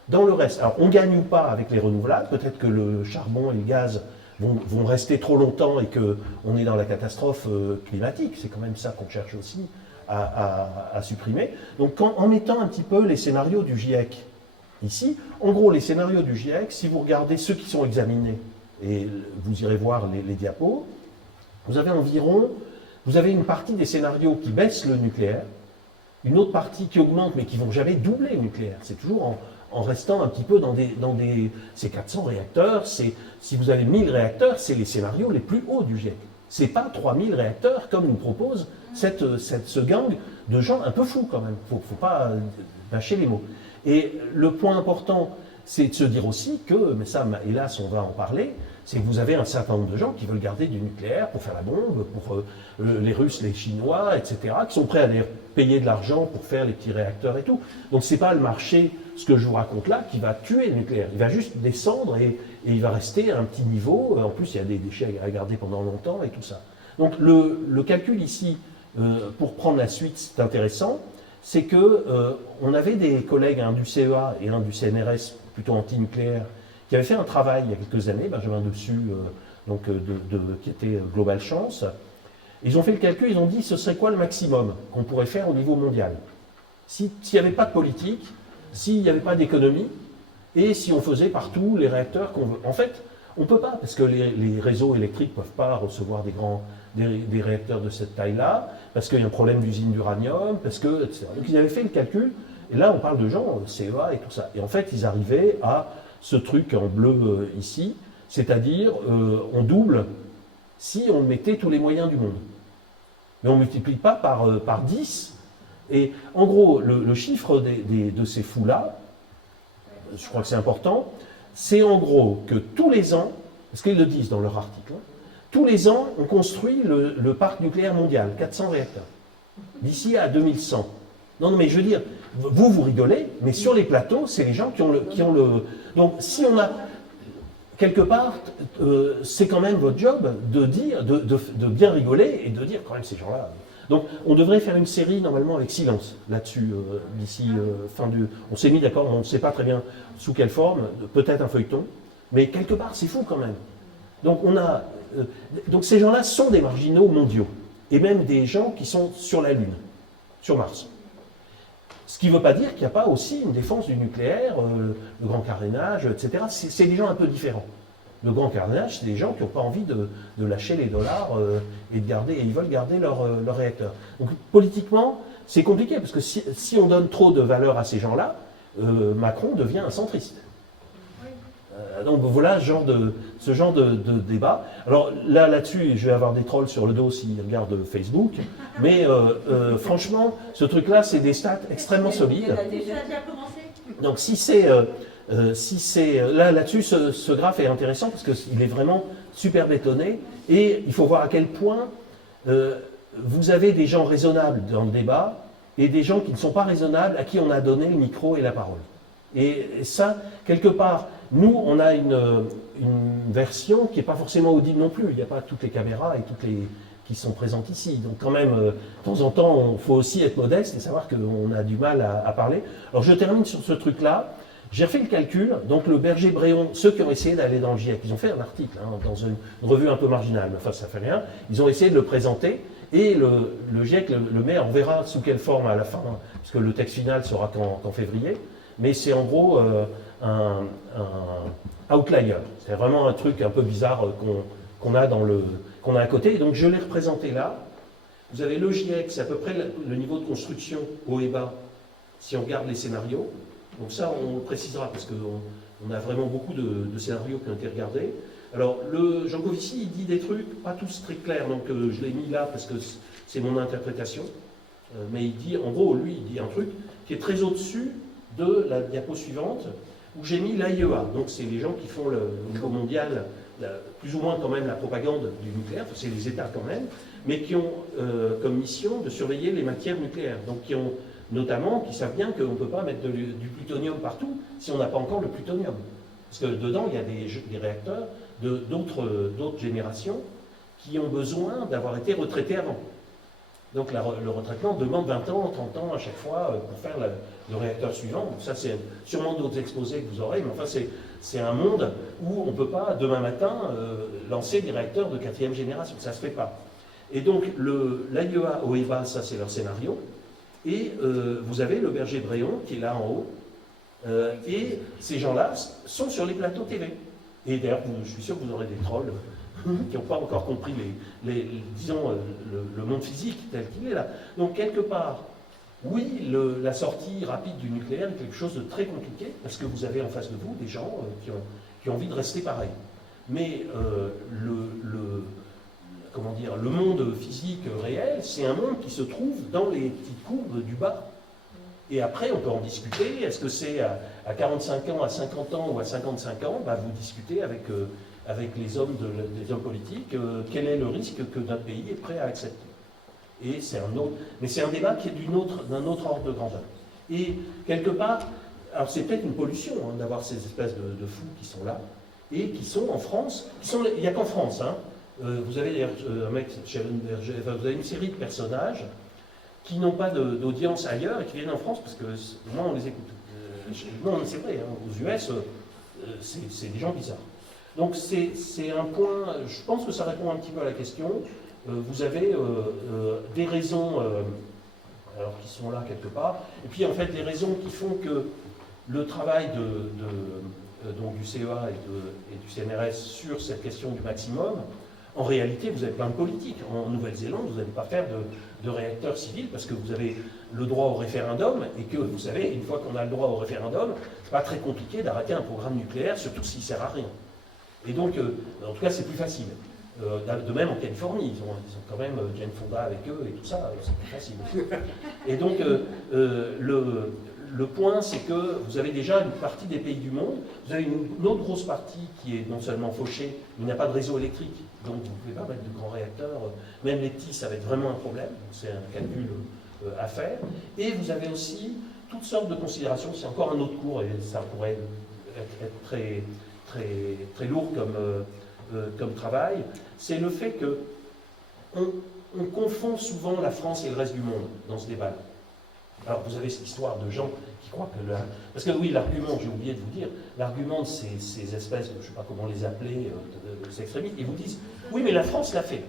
dans le reste. Alors, on ne gagne pas avec les renouvelables. Peut-être que le charbon et le gaz vont rester trop longtemps et qu'on est dans la catastrophe climatique. C'est quand même ça qu'on cherche aussi à supprimer. Donc, en mettant un petit peu les scénarios du GIEC ici, en gros, les scénarios du GIEC, si vous regardez ceux qui sont examinés, et vous irez voir les diapos, vous avez une partie des scénarios qui baissent le nucléaire, une autre partie qui augmente, mais qui ne vont jamais doubler le nucléaire. C'est toujours en restant un petit peu dans ces 400 réacteurs. Si vous avez 1000 réacteurs, c'est les scénarios les plus hauts du GIEC. C'est pas 3000 réacteurs comme nous propose ce gang de gens un peu fous quand même. Faut pas bâcher les mots. Et le point important, c'est de se dire aussi que, mais ça, hélas, on va en parler, c'est que vous avez un certain nombre de gens qui veulent garder du nucléaire pour faire la bombe, pour les Russes, les Chinois, etc., qui sont prêts à aller payer de l'argent pour faire les petits réacteurs et tout. Donc c'est pas le marché, ce que je vous raconte là, qui va tuer le nucléaire. Il va juste descendre et il va rester à un petit niveau. En plus, il y a des déchets à garder pendant longtemps et tout ça. Donc le calcul ici, pour prendre la suite, c'est intéressant, c'est que on avait des collègues, un du CEA et un du CNRS, plutôt anti-nucléaire, qui avaient fait un travail il y a quelques années, Benjamin Dessus, qui était Global Chance. Ils ont fait le calcul, ils ont dit ce serait quoi le maximum qu'on pourrait faire au niveau mondial. S'il n'y avait pas de politique, s'il n'y avait pas d'économie, et si on faisait partout les réacteurs qu'on veut. En fait, on ne peut pas, parce que les réseaux électriques ne peuvent pas recevoir des réacteurs de cette taille-là, parce qu'il y a un problème d'usine d'uranium, etc. Donc ils avaient fait le calcul, et là on parle de gens, CEA et tout ça. Et en fait, ils arrivaient à ce truc en bleu ici, c'est-à-dire on double si on mettait tous les moyens du monde. Mais on ne multiplie pas par 10. Et en gros, le chiffre de ces fous-là, je crois que c'est important, c'est en gros que tous les ans, parce qu'ils le disent dans leur article, tous les ans, on construit le parc nucléaire mondial, 400 réacteurs, d'ici à 2100. Non, mais je veux dire, vous rigolez, mais sur les plateaux, c'est les gens qui ont le... Donc, si on a... Quelque part, c'est quand même votre job de dire, de bien rigoler et de dire quand même ces gens-là... Donc, on devrait faire une série, normalement, avec silence, là-dessus, d'ici fin du... On s'est mis d'accord, on ne sait pas très bien sous quelle forme, peut-être un feuilleton, mais quelque part, c'est fou quand même. Donc, donc ces gens-là sont des marginaux mondiaux, et même des gens qui sont sur la Lune, sur Mars. Ce qui ne veut pas dire qu'il n'y a pas aussi une défense du nucléaire, le grand carénage, etc. C'est des gens un peu différents. Le grand carénage, c'est des gens qui n'ont pas envie de lâcher les dollars et ils veulent garder leur réacteur. Donc politiquement, c'est compliqué, parce que si on donne trop de valeur à ces gens-là, Macron devient un centriste. Donc voilà ce genre de débat. Alors là-dessus, je vais avoir des trolls sur le dos s'ils regardent Facebook, mais franchement, ce truc-là, c'est des stats extrêmement solides. Donc si c'est... là-dessus, ce graphe est intéressant parce qu'il est vraiment super bétonné et il faut voir à quel point vous avez des gens raisonnables dans le débat et des gens qui ne sont pas raisonnables à qui on a donné le micro et la parole. Et ça, quelque part, nous, on a une version qui n'est pas forcément audible non plus. Il n'y a pas toutes les caméras et toutes les qui sont présentes ici. Donc quand même, de temps en temps, il faut aussi être modeste et savoir qu'on a du mal à parler. Alors je termine sur ce truc-là. J'ai refait le calcul, donc le Berger Bréon, ceux qui ont essayé d'aller dans le GIEC, ils ont fait un article dans une revue un peu marginale, mais enfin ça fait rien, ils ont essayé de le présenter, et le GIEC le met, on verra sous quelle forme à la fin, parce que le texte final sera qu'en février, mais c'est en gros un outlier, c'est vraiment un truc un peu bizarre qu'on a à côté, et donc je l'ai représenté là. Vous avez le GIEC, c'est à peu près le niveau de construction haut et bas, si on regarde les scénarios. Donc ça, on le précisera, parce qu'on a vraiment beaucoup de scénarios qui ont été regardés. Alors, Jean Covici, il dit des trucs, pas tous très clairs, donc je l'ai mis là parce que c'est mon interprétation. Mais il dit, en gros, lui, il dit un truc qui est très au-dessus de la diapo suivante, où j'ai mis l'AIEA. Donc c'est les gens qui font au niveau mondial, plus ou moins quand même la propagande du nucléaire, enfin, c'est les États quand même, mais qui ont comme mission de surveiller les matières nucléaires. Donc qui ont notamment, qui savent bien qu'on ne peut pas mettre du plutonium partout si on n'a pas encore le plutonium. Parce que dedans, il y a des réacteurs d'autres générations qui ont besoin d'avoir été retraités avant. Donc le retraitement demande 20 ans, 30 ans à chaque fois pour faire le réacteur suivant. Donc ça, c'est sûrement d'autres exposés que vous aurez, mais enfin, c'est un monde où on ne peut pas, demain matin, lancer des réacteurs de 4e génération. Ça ne se fait pas. Et donc, l'AIEA, OEBA, ça, c'est leur scénario. Et vous avez le Berger Bréon qui est là en haut. Et ces gens-là sont sur les plateaux TV. Et d'ailleurs, je suis sûr que vous aurez des trolls qui n'ont pas encore compris disons, le monde physique tel qu'il est là. Donc, quelque part, oui, la sortie rapide du nucléaire est quelque chose de très compliqué, parce que vous avez en face de vous des gens qui ont envie de rester pareil. Mais comment dire, le monde physique réel, c'est un monde qui se trouve dans les petites courbes du bas. Et après, on peut en discuter. Est-ce que c'est à 45 ans, à 50 ans ou à 55 ans? Vous discutez avec les hommes politiques, quel est le risque que notre pays est prêt à accepter. Et c'est un autre, mais c'est un débat qui est d'un autre ordre de grandeur. Et quelque part, alors c'est peut-être une pollution d'avoir ces espèces de fous qui sont là, et qui sont en France, il n'y a qu'en France, vous avez un mec, vous avez une série de personnages qui n'ont pas d'audience ailleurs et qui viennent en France parce que moi on les écoute. Non, c'est vrai, aux US, c'est des gens bizarres. Donc c'est un point, je pense que ça répond un petit peu à la question. Vous avez des raisons alors qui sont là quelque part, et puis en fait des raisons qui font que le travail donc du CEA et du CNRS sur cette question du maximum, en réalité, vous avez plein de politiques. En Nouvelle-Zélande, vous n'allez pas faire de réacteurs civils parce que vous avez le droit au référendum et que, vous savez, une fois qu'on a le droit au référendum, c'est pas très compliqué d'arrêter un programme nucléaire, surtout s'il ne sert à rien. Et donc, en tout cas, c'est plus facile. De même en Californie, ils ont quand même Jane Fonda avec eux et tout ça, c'est plus facile. Et donc, le point, c'est que vous avez déjà une partie des pays du monde, vous avez une autre grosse partie qui est non seulement fauchée, mais il n'y a pas de réseau électrique, donc vous ne pouvez pas mettre de grands réacteurs, même les petits, ça va être vraiment un problème, c'est un calcul à faire. Et vous avez aussi toutes sortes de considérations, c'est encore un autre cours, et ça pourrait être très, très, très lourd comme travail, c'est le fait que on confond souvent la France et le reste du monde dans ce débat. Alors vous avez cette histoire de gens qui croient que... Parce que oui, l'argument, j'ai oublié de vous dire, l'argument de ces espèces, je ne sais pas comment les appeler, ces extrémistes, ils vous disent, oui mais la France l'a fait.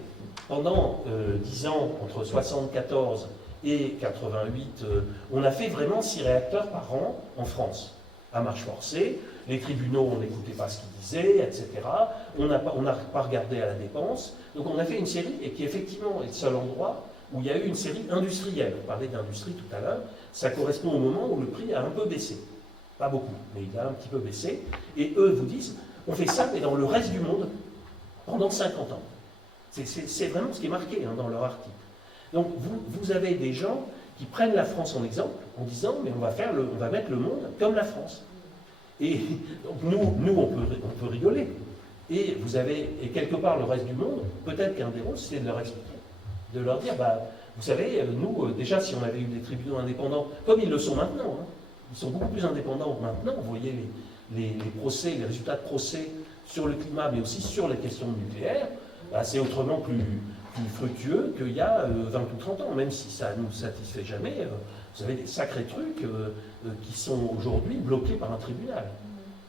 Pendant 10 ans, entre 74 et 88, on a fait vraiment 6 réacteurs par an en France, à marche forcée. Les tribunaux, on n'écoutait pas ce qu'ils disaient, etc. On n'a pas regardé à la dépense. Donc on a fait une série, et qui effectivement est le seul endroit où il y a eu une série industrielle. On parlait d'industrie tout à l'heure. Ça correspond au moment où le prix a un peu baissé. Pas beaucoup, mais il a un petit peu baissé. Et eux vous disent, on fait ça, mais dans le reste du monde, pendant 50 ans. C'est vraiment ce qui est marqué dans leur article. Donc vous avez des gens qui prennent la France en exemple, en disant, mais on va mettre le monde comme la France. Et donc nous on peut rigoler. Et vous avez, et quelque part le reste du monde, peut-être qu'un des rôles, c'est de leur expliquer. De leur dire, vous savez, nous, déjà, si on avait eu des tribunaux indépendants, comme ils le sont maintenant, ils sont beaucoup plus indépendants maintenant, vous voyez les procès, les résultats de procès sur le climat, mais aussi sur les questions nucléaires, c'est autrement plus fructueux qu'il y a 20 ou 30 ans, même si ça ne nous satisfait jamais. Vous avez des sacrés trucs qui sont aujourd'hui bloqués par un tribunal.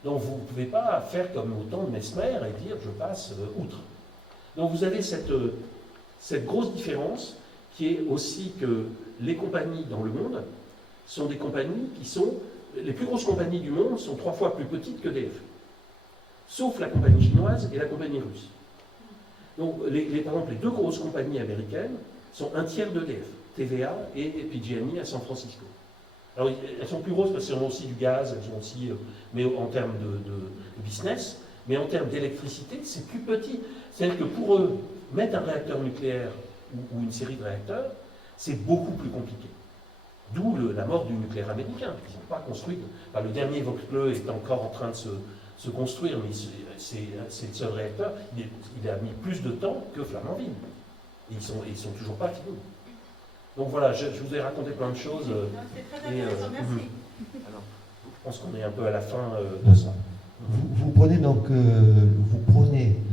Donc vous ne pouvez pas faire comme au temps de Mesmer et dire, je passe outre. Donc vous avez cette grosse différence qui est aussi que les compagnies dans le monde sont des compagnies qui sont... Les plus grosses compagnies du monde sont 3 fois plus petites que DF. Sauf la compagnie chinoise et la compagnie russe. Donc, par exemple, les 2 grosses compagnies américaines sont 1/3 d'EDF, TVA et PG&E à San Francisco. Alors, elles sont plus grosses parce qu'elles ont aussi du gaz, elles ont aussi, mais en termes de business, mais en termes d'électricité, c'est plus petit. C'est-à-dire que pour eux, mettre un réacteur nucléaire ou une série de réacteurs, c'est beaucoup plus compliqué. D'où la mort du nucléaire américain. Ils n'ont pas construit. Le dernier Vaucluse est encore en train de se construire, mais c'est le seul réacteur. Il a mis plus de temps que Flamanville. Et ils sont toujours pas finis. Donc voilà, je vous ai raconté plein de choses. C'est très intéressant, merci. Alors, je pense qu'on est un peu à la fin de ça. Vous prenez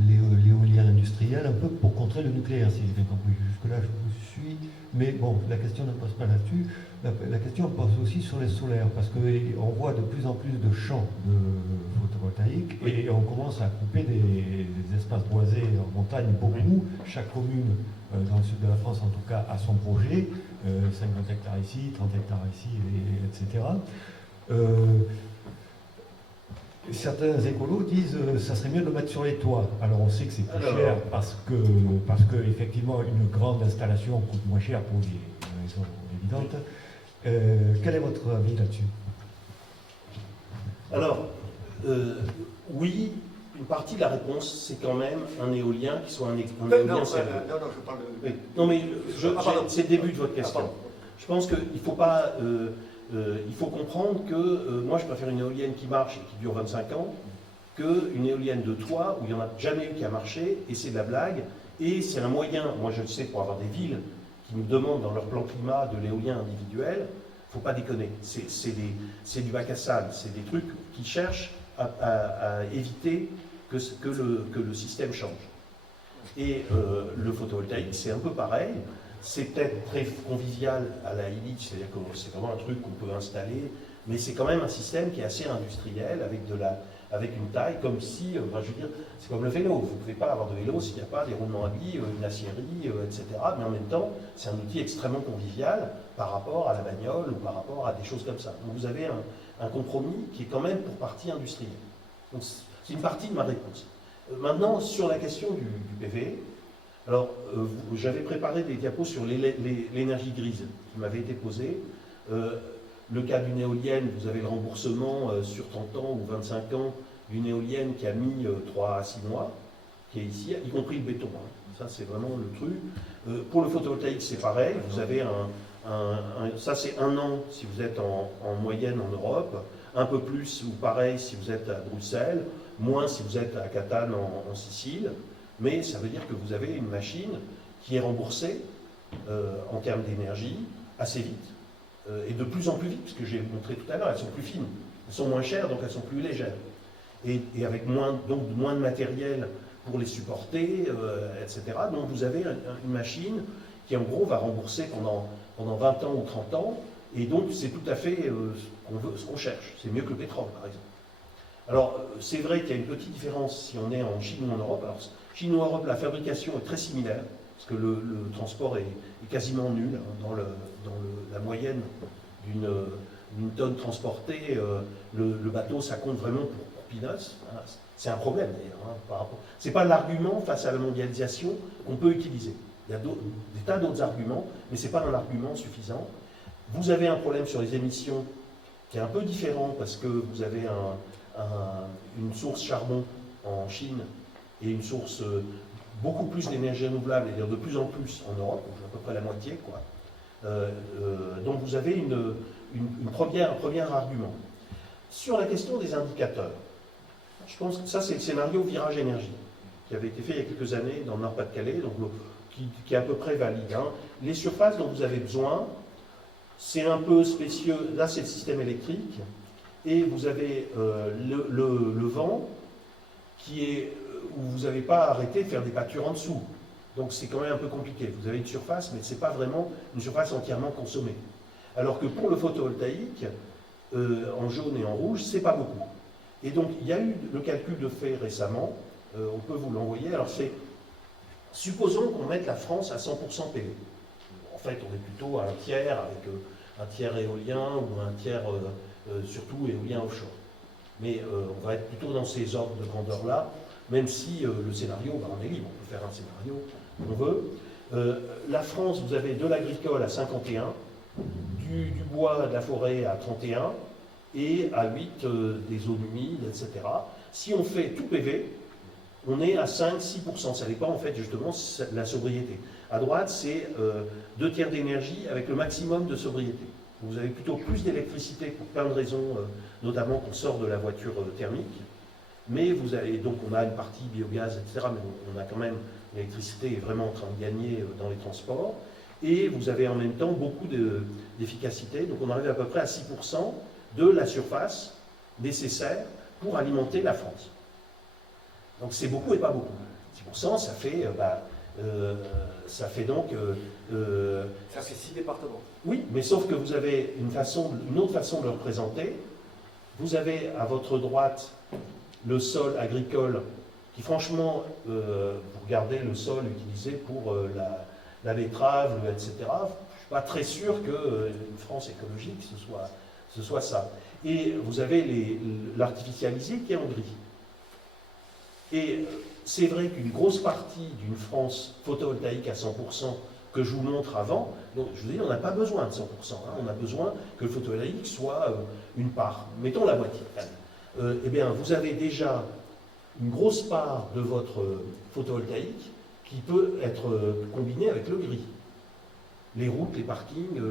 l'éolien industriel un peu pour contrer le nucléaire, si j'ai bien compris. Jusque-là, je vous suis. Mais bon, la question ne pose pas là-dessus. La question pose aussi sur les solaires, parce qu'on voit de plus en plus de champs de photovoltaïques et on commence à couper des espaces boisés en montagne, beaucoup. Chaque commune, dans le sud de la France en tout cas, a son projet. 50 hectares ici, 30 hectares ici, etc. Certains écolos disent ça serait mieux de le mettre sur les toits. Alors on sait que c'est plus cher parce que effectivement une grande installation coûte moins cher pour des raisons évidentes. Quel est votre avis là-dessus? Alors, oui, Une partie de la réponse, c'est quand même un éolien qui soit un Non, éolien sérieux. non, je parle de... Oui. Non, mais pardon. c'est le début de votre Ah, question. pardon. Je pense qu'il faut pas, il faut comprendre que moi, je préfère une éolienne qui marche et qui dure 25 ans qu'une éolienne de toit où il n'y en a jamais eu qui a marché et c'est de la blague. Et c'est un moyen, moi je le sais, pour avoir des villes qui nous demandent dans leur plan climat de l'éolien individuel, il ne faut pas déconner. C'est du bac à sable, c'est des trucs qui cherchent à éviter que le système change. Et le photovoltaïque, c'est un peu pareil. C'est peut-être très convivial à la Illich, c'est-à-dire que c'est vraiment un truc qu'on peut installer, mais c'est quand même un système qui est assez industriel, avec une taille, comme si, je veux dire, c'est comme le vélo. Vous ne pouvez pas avoir de vélo s'il n'y a pas des roulements à billes, une aciérie, etc. Mais en même temps, c'est un outil extrêmement convivial par rapport à la bagnole ou par rapport à des choses comme ça. Donc vous avez un compromis qui est quand même pour partie industrielle. Donc c'est une partie de ma réponse. Maintenant, sur la question du PV, alors j'avais préparé des diapos sur l'énergie grise qui m'avait été posée. Le cas d'une éolienne, vous avez le remboursement sur 30 ans ou 25 ans d'une éolienne qui a mis 3 à 6 mois, qui est ici, y compris le béton. Hein. Ça, c'est vraiment le truc. Pour le photovoltaïque, c'est pareil. Vous avez ça, c'est 1 an si vous êtes en moyenne en Europe, un peu plus ou pareil si vous êtes à Bruxelles, moins si vous êtes à Catane en Sicile. Mais ça veut dire que vous avez une machine qui est remboursée en termes d'énergie assez vite. Et de plus en plus vite, puisque j'ai montré tout à l'heure, elles sont plus fines, elles sont moins chères, donc elles sont plus légères. Et avec moins de matériel pour les supporter, etc. Donc vous avez une machine qui en gros va rembourser pendant 20 ans ou 30 ans, et donc c'est tout à fait ce qu'on cherche. C'est mieux que le pétrole, par exemple. Alors c'est vrai qu'il y a une petite différence si on est en Chine ou en Europe. Alors Chine ou Europe, la fabrication est très similaire, parce que le transport est quasiment nul. Hein, dans la moyenne d'une tonne transportée, le bateau, ça compte vraiment pour peanuts. Hein. C'est un problème d'ailleurs. Hein, c'est pas l'argument face à la mondialisation qu'on peut utiliser. Il y a des tas d'autres arguments, mais c'est pas un argument suffisant. Vous avez un problème sur les émissions qui est un peu différent parce que vous avez une source charbon en Chine et une source beaucoup plus d'énergie renouvelable, c'est-à-dire de plus en plus en Europe, à peu près la moitié, quoi. Donc vous avez un premier argument. Sur la question des indicateurs, je pense que ça c'est le scénario virage énergie, qui avait été fait il y a quelques années dans le Nord-Pas-de-Calais, donc qui est à peu près valide. Hein. Les surfaces dont vous avez besoin, c'est un peu spécieux, là c'est le système électrique, et vous avez le vent qui est où vous n'avez pas arrêté de faire des pâtures en dessous. Donc c'est quand même un peu compliqué. Vous avez une surface, mais ce n'est pas vraiment une surface entièrement consommée. Alors que pour le photovoltaïque, en jaune et en rouge, c'est pas beaucoup. Et donc il y a eu le calcul de fait récemment, on peut vous l'envoyer. Alors supposons qu'on mette la France à 100% PV. En fait, on est plutôt à un tiers, avec un tiers éolien ou un tiers surtout éolien offshore. Mais on va être plutôt dans ces ordres de grandeur-là, même si le scénario, on est libre, on peut faire un scénario qu'on veut. La France, vous avez de l'agricole à 51, du bois, de la forêt à 31, et à 8 des zones humides, etc. Si on fait tout PV, on est à 5-6%. Ça dépend en fait justement de la sobriété. À droite, c'est 2 tiers d'énergie avec le maximum de sobriété. Vous avez plutôt plus d'électricité pour plein de raisons, notamment qu'on sort de la voiture thermique. Mais vous avez, donc on a une partie biogaz, etc. Mais on a quand même, l'électricité est vraiment en train de gagner dans les transports. Et vous avez en même temps beaucoup d'efficacité. Donc on arrive à peu près à 6% de la surface nécessaire pour alimenter la France. Donc c'est beaucoup et pas beaucoup. 6%, ça fait donc... ça fait 6 départements. Oui, mais sauf que vous avez une autre façon de le représenter. Vous avez à votre droite le sol agricole qui franchement, vous regardez le sol utilisé pour la betterave, etc. Je ne suis pas très sûr qu'une France écologique, ce soit ça. Et vous avez l'artificialisé qui est en gris. Et c'est vrai qu'une grosse partie d'une France photovoltaïque à 100%, que je vous montre avant, donc je vous dis, on n'a pas besoin de 100%, hein, on a besoin que le photovoltaïque soit une part, mettons la moitié. Eh bien, vous avez déjà une grosse part de votre photovoltaïque qui peut être combinée avec le gris. Les routes, les parkings,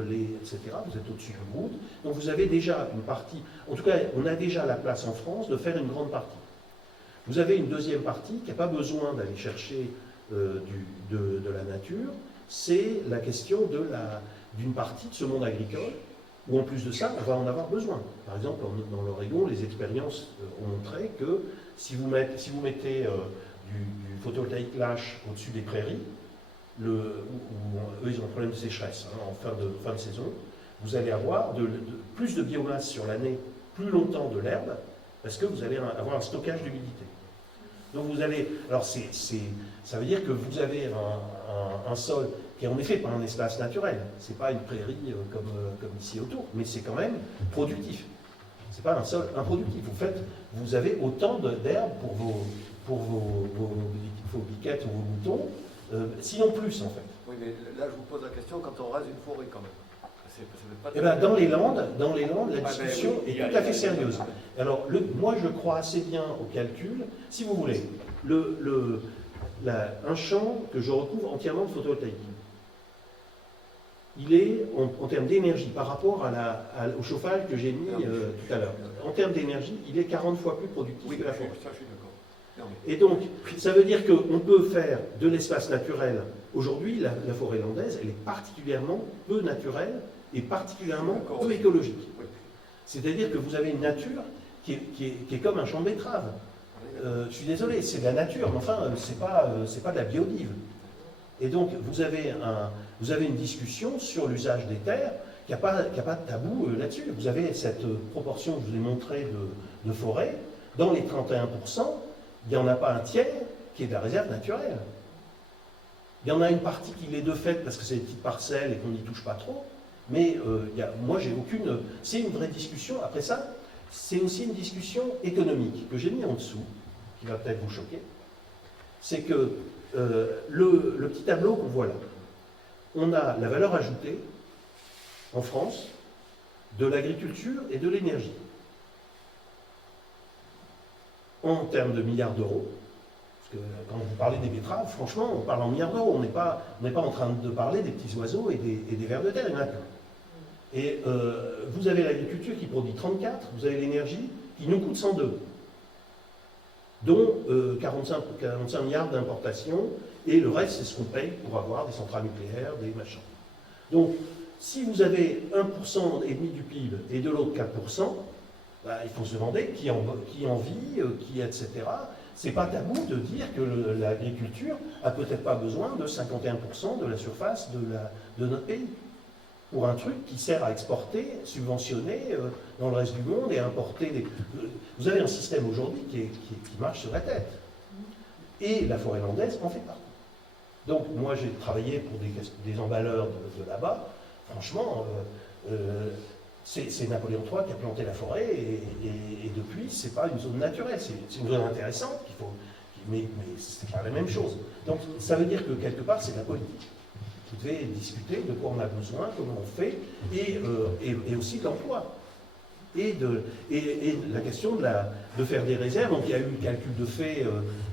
etc. Vous êtes au-dessus d'une route. Donc vous avez déjà une partie, en tout cas on a déjà la place en France de faire une grande partie. Vous avez une deuxième partie qui n'a pas besoin d'aller chercher de la nature, c'est la question d'une partie de ce monde agricole, où en plus de ça, on va en avoir besoin. Par exemple, dans l'Oregon, les expériences ont montré que si vous mettez du photovoltaïque lâche au-dessus des prairies, eux ils ont un problème de sécheresse en fin de saison, vous allez avoir plus de biomasse sur l'année, plus longtemps de l'herbe, parce que vous allez avoir un stockage d'humidité. Donc vous allez, alors ça veut dire que vous avez un sol qui est en effet pas un espace naturel, c'est pas une prairie comme ici autour, mais c'est quand même productif. C'est pas un sol improductif. Vous avez autant d'herbe pour vos biquettes ou vos moutons, sinon plus en fait. Oui, mais là je vous pose la question quand on rase une forêt quand même. Eh ben, dans les Landes, la discussion est tout à fait sérieuse. Alors, moi, je crois assez bien au calcul. Si vous voulez, un champ que je recouvre entièrement de photovoltaïque, il est, en termes d'énergie, par rapport au chauffage que j'ai mis tout à l'heure, en termes d'énergie, il est 40 fois plus productif que la forêt. Ça, je suis d'accord. Et donc, ça veut dire qu'on peut faire de l'espace naturel. Aujourd'hui, la forêt landaise, elle est particulièrement peu naturelle et particulièrement peu écologique. C'est-à-dire que vous avez une nature qui est comme un champ de betterave. Je suis désolé, c'est de la nature, mais enfin, c'est pas de la biodive. Et donc, vous avez une discussion sur l'usage des terres qui n'a pas de tabou là-dessus. Vous avez cette proportion que je vous ai montrée de forêt. Dans les 31%, il n'y en a pas un tiers qui est de la réserve naturelle. Il y en a une partie qui l'est de fait parce que c'est des petites parcelles et qu'on n'y touche pas trop. Mais moi, j'ai aucune... C'est une vraie discussion. Après ça, c'est aussi une discussion économique que j'ai mis en dessous, qui va peut-être vous choquer. C'est que le petit tableau qu'on voit là, on a la valeur ajoutée en France de l'agriculture et de l'énergie. En termes de milliards d'euros, parce que quand vous parlez des betteraves, franchement, on parle en milliards d'euros. On n'est pas en train de parler des petits oiseaux et des vers de terre, il y en a plein. Et vous avez l'agriculture qui produit 34, vous avez l'énergie qui nous coûte 102, dont 45 milliards d'importations, et le reste, c'est ce qu'on paye pour avoir des centrales nucléaires, des machins. Donc, si vous avez 1,5% du PIB et de l'autre 4%, bah, il faut se demander qui en vit, etc. C'est pas tabou de dire que l'agriculture a peut-être pas besoin de 51% de la surface de notre pays. Pour un truc qui sert à exporter, subventionner dans le reste du monde et importer vous avez un système aujourd'hui qui marche sur la tête. Et la forêt landaise en fait partie. Donc moi j'ai travaillé pour des emballeurs de là-bas. Franchement, c'est Napoléon III qui a planté la forêt et depuis c'est pas une zone naturelle. C'est une zone intéressante, mais c'est pas la même chose. Donc ça veut dire que quelque part c'est de la politique. Vous devez discuter de quoi on a besoin, comment on fait, et aussi de l'emploi. Et la question de faire des réserves. Donc il y a eu le calcul de fait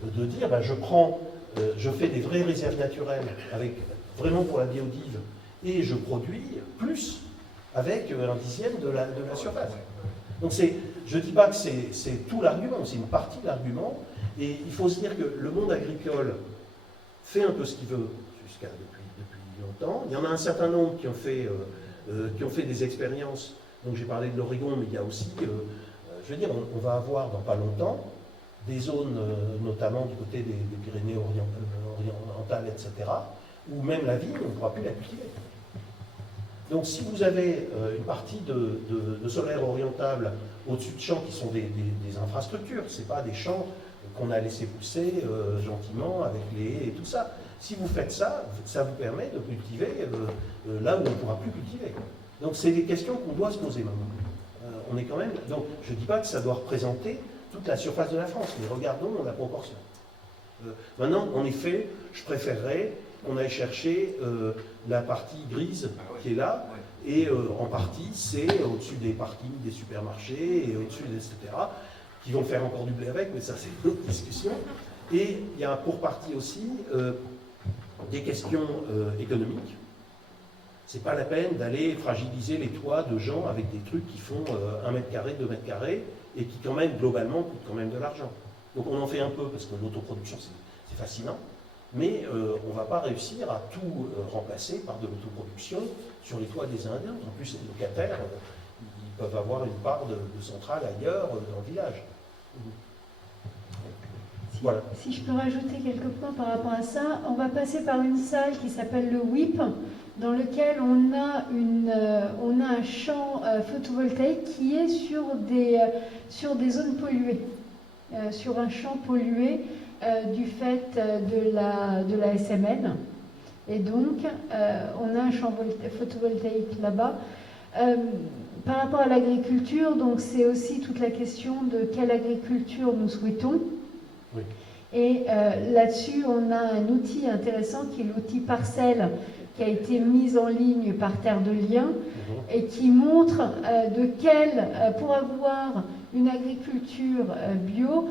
de dire, ben, je fais des vraies réserves naturelles, vraiment pour la biodive, et je produis plus avec un dixième de la surface. Donc je ne dis pas que c'est tout l'argument, c'est une partie de l'argument, et il faut se dire que le monde agricole fait un peu ce qu'il veut jusqu'à depuis longtemps. Il y en a un certain nombre qui ont fait des expériences. Donc j'ai parlé de l'Oregon, mais il y a aussi, je veux dire, on va avoir dans pas longtemps des zones, notamment du côté des Pyrénées orientales, etc., où même la vigne, on ne pourra plus la cultiver. Donc si vous avez une partie de solaire orientable au-dessus de champs qui sont des infrastructures, ce n'est pas des champs qu'on a laissé pousser gentiment avec les haies et tout ça. Si vous faites ça, ça vous permet de cultiver là où on ne pourra plus cultiver. Donc c'est des questions qu'on doit se poser maintenant. On est quand même. Donc je ne dis pas que ça doit représenter toute la surface de la France, mais regardons la proportion. Maintenant, en effet, je préférerais qu'on aille chercher la partie grise qui est là, et en partie c'est au-dessus des parkings, des supermarchés, et au-dessus, etc. qui vont faire encore du blé avec, mais ça c'est une autre discussion. Et il y a pour partie aussi des questions économiques. C'est pas la peine d'aller fragiliser les toits de gens avec des trucs qui font 1 mètre carré, 2 mètres carrés, et qui quand même, globalement, coûtent quand même de l'argent. Donc on en fait un peu, parce que l'autoproduction, c'est fascinant, mais on ne va pas réussir à tout remplacer par de l'autoproduction sur les toits des Indiens. En plus, les locataires, ils peuvent avoir une part de centrale ailleurs, dans le village. Voilà. Si je peux rajouter quelques points par rapport à ça, on va passer par une salle qui s'appelle le WIP, dans lequel on a un champ photovoltaïque qui est sur des zones polluées, sur un champ pollué du fait de la SMN. Et donc, on a un champ photovoltaïque là-bas. Par rapport à l'agriculture, donc c'est aussi toute la question de quelle agriculture nous souhaitons. Oui. Et là-dessus, on a un outil intéressant qui est l'outil Parcelle, qui a été mis en ligne par Terre de Liens et qui montre pour avoir une agriculture bio,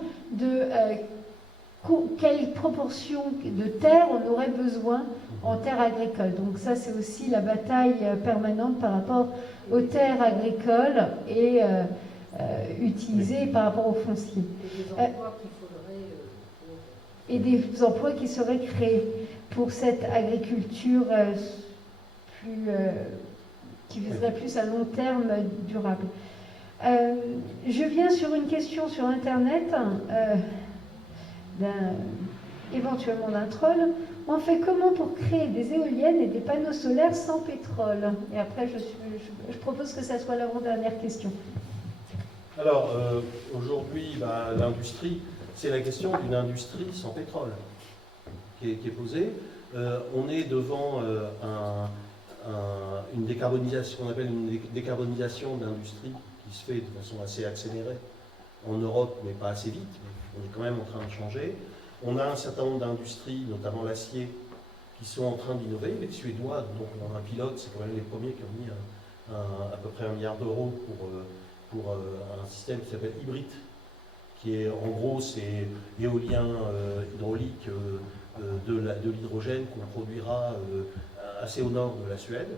quelle proportion de terre on aurait besoin en terre agricole. Donc ça, c'est aussi la bataille permanente par rapport aux terres agricoles et utilisées par rapport aux fonciers. Et des emplois qui seraient créés pour cette agriculture qui viserait plus à long terme durable. Je viens sur une question sur Internet, éventuellement d'un troll. On fait comment pour créer des éoliennes et des panneaux solaires sans pétrole? Et après, je propose que ça soit l'avant-dernière question. Alors, aujourd'hui, l'industrie, c'est la question d'une industrie sans pétrole qui est posée. On est devant une décarbonisation, qu'on appelle une décarbonisation de l'industrie qui se fait de façon assez accélérée en Europe, mais pas assez vite. Mais on est quand même en train de changer. On a un certain nombre d'industries, notamment l'acier, qui sont en train d'innover. Les Suédois, donc on a un pilote, c'est quand même les premiers qui ont mis à peu près 1 milliard d'euros pour un système qui s'appelle Hybrid, qui est en gros c'est éolien hydraulique de l'hydrogène qu'on produira assez au nord de la Suède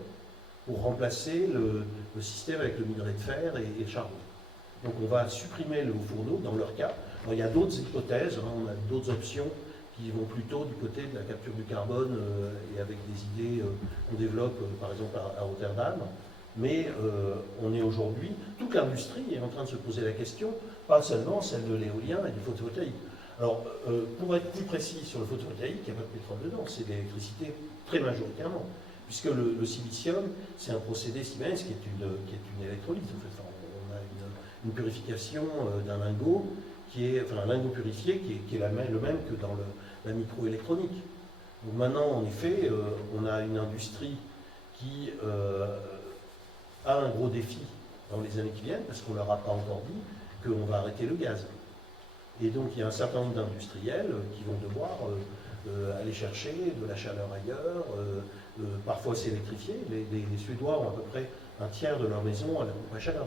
pour remplacer le système avec le minerai de fer et le charbon. Donc on va supprimer le fourneau dans leur cas. Alors, il y a d'autres hypothèses, on a d'autres options qui vont plutôt du côté de la capture du carbone et avec des idées qu'on développe par exemple à Rotterdam. Mais on est aujourd'hui, toute l'industrie est en train de se poser la question, pas seulement celle de l'éolien et du photovoltaïque. Alors, pour être plus précis sur le photovoltaïque, il n'y a pas de pétrole dedans, c'est de l'électricité très majoritairement, puisque le silicium, c'est un procédé Siemens qui est une électrolyse. En fait. Enfin, on a une purification d'un lingot, un lingot purifié qui est le même que dans la microélectronique. Donc maintenant, en effet, on a une industrie qui a un gros défi dans les années qui viennent, parce qu'on ne leur a pas encore dit qu'on va arrêter le gaz. Et donc il y a un certain nombre d'industriels qui vont devoir aller chercher de la chaleur ailleurs, parfois s'électrifier. Les Suédois ont à peu près un tiers de leur maison à la pompe à chaleur,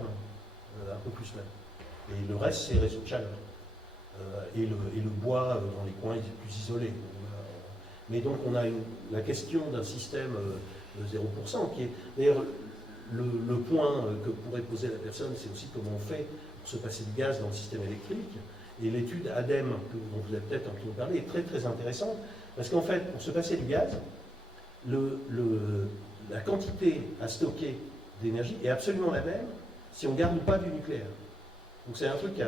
un peu plus même. Et le reste, c'est réseau de chaleur. Et le bois dans les coins est plus isolé. Mais donc on a la question d'un système 0%, qui est d'ailleurs le point que pourrait poser la personne, c'est aussi comment on fait pour se passer du gaz dans le système électrique. Et l'étude ADEME, dont vous avez peut-être entendu parler, est très très intéressante, parce qu'en fait, pour se passer du gaz, la quantité à stocker d'énergie est absolument la même si on ne garde pas du nucléaire. Donc c'est un truc qui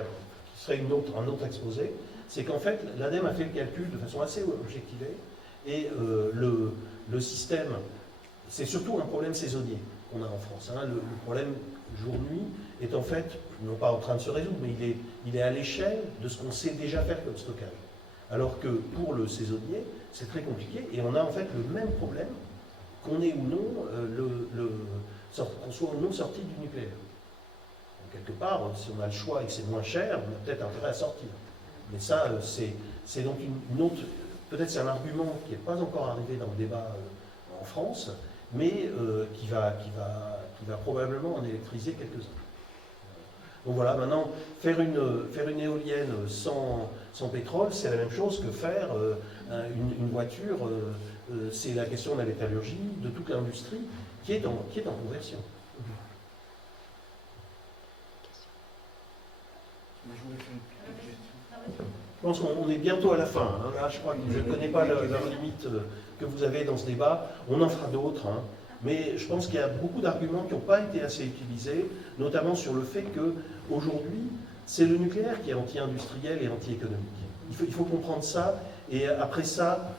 serait un autre exposé, c'est qu'en fait, l'ADEME a fait le calcul de façon assez objectivée, et le système, c'est surtout un problème saisonnier qu'on a en France. Le problème jour-nuit est en fait, non pas en train de se résoudre, mais il est à l'échelle de ce qu'on sait déjà faire comme stockage. Alors que pour le saisonnier, c'est très compliqué, et on a en fait le même problème qu'on ait ou non, qu'on soit ou non sorti du nucléaire. Donc, quelque part, si on a le choix et que c'est moins cher, on a peut-être intérêt à sortir. Mais ça, c'est donc une autre... Peut-être c'est un argument qui n'est pas encore arrivé dans le débat en France, mais qui va probablement en électriser quelques-uns. Donc voilà, maintenant, faire une éolienne sans pétrole, c'est la même chose que faire une voiture. C'est la question de la métallurgie, de toute l'industrie qui est en conversion. Je pense qu'on est bientôt à la fin. Hein. Là, je crois que je ne connais pas leur limite que vous avez dans ce débat. On en fera d'autres. Hein. Mais je pense qu'il y a beaucoup d'arguments qui n'ont pas été assez utilisés, notamment sur le fait qu'aujourd'hui, c'est le nucléaire qui est anti-industriel et anti-économique. Il faut comprendre ça. Et après ça,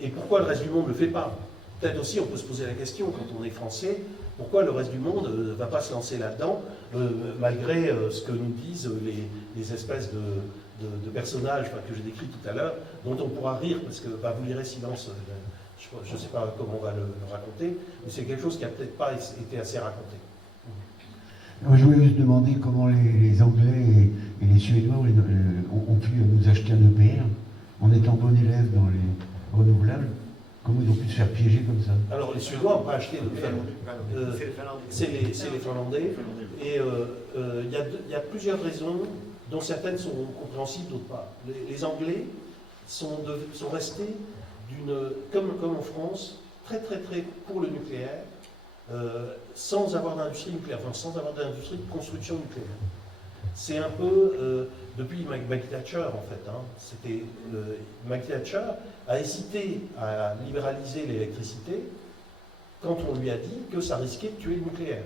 et pourquoi le reste du monde ne le fait pas? Peut-être aussi, on peut se poser la question, quand on est français, pourquoi le reste du monde ne va pas se lancer là-dedans, malgré ce que nous disent les espèces de personnages que j'ai décrits tout à l'heure, dont on pourra rire, parce que vous lirez Silence, je ne sais pas comment on va le raconter, mais c'est quelque chose qui n'a peut-être pas été assez raconté. Je voulais juste demander comment les Anglais et les Suédois ont pu nous acheter un EPR en étant bon élèves dans les renouvelables. Comment ils ont pu se faire piéger comme ça? Alors les Suédois n'ont pas acheté c'est les Finlandais. Et il y a plusieurs raisons, dont certaines sont compréhensibles, d'autres pas. Les Anglais sont restés comme en France, très très très pour le nucléaire, sans avoir d'industrie nucléaire, enfin sans avoir d'industrie de construction nucléaire. C'est un peu depuis Maggie Thatcher en fait. Hein, Maggie Thatcher a hésité à libéraliser l'électricité quand on lui a dit que ça risquait de tuer le nucléaire.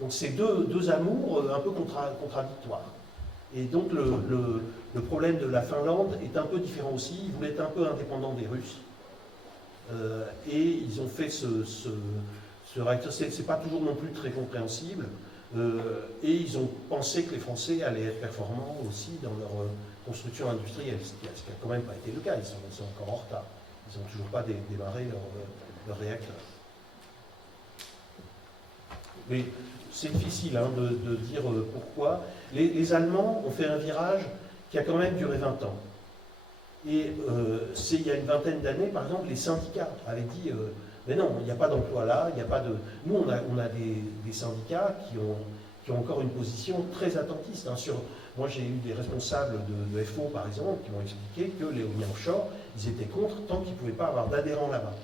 Donc c'est deux amours un peu contradictoires. Et donc le problème de la Finlande est un peu différent aussi. Ils voulaient être un peu indépendants des Russes. Et ils ont fait ce réacteur. C'est pas toujours non plus très compréhensible. Et ils ont pensé que les Français allaient être performants aussi dans leur construction industrielle, ce qui n'a quand même pas été le cas. Ils sont encore en retard. Ils n'ont toujours pas démarré leur réacteur. Mais c'est difficile de dire pourquoi. Les Allemands ont fait un virage qui a quand même duré 20 ans. Et il y a une vingtaine d'années, par exemple, les syndicats avaient dit mais non, il n'y a pas d'emploi là, il n'y a pas de... Nous, on a des syndicats qui ont encore une position très attentiste. Hein, moi, j'ai eu des responsables de FO, par exemple, qui m'ont expliqué que l'éolien offshore, ils étaient contre tant qu'ils ne pouvaient pas avoir d'adhérents là-bas.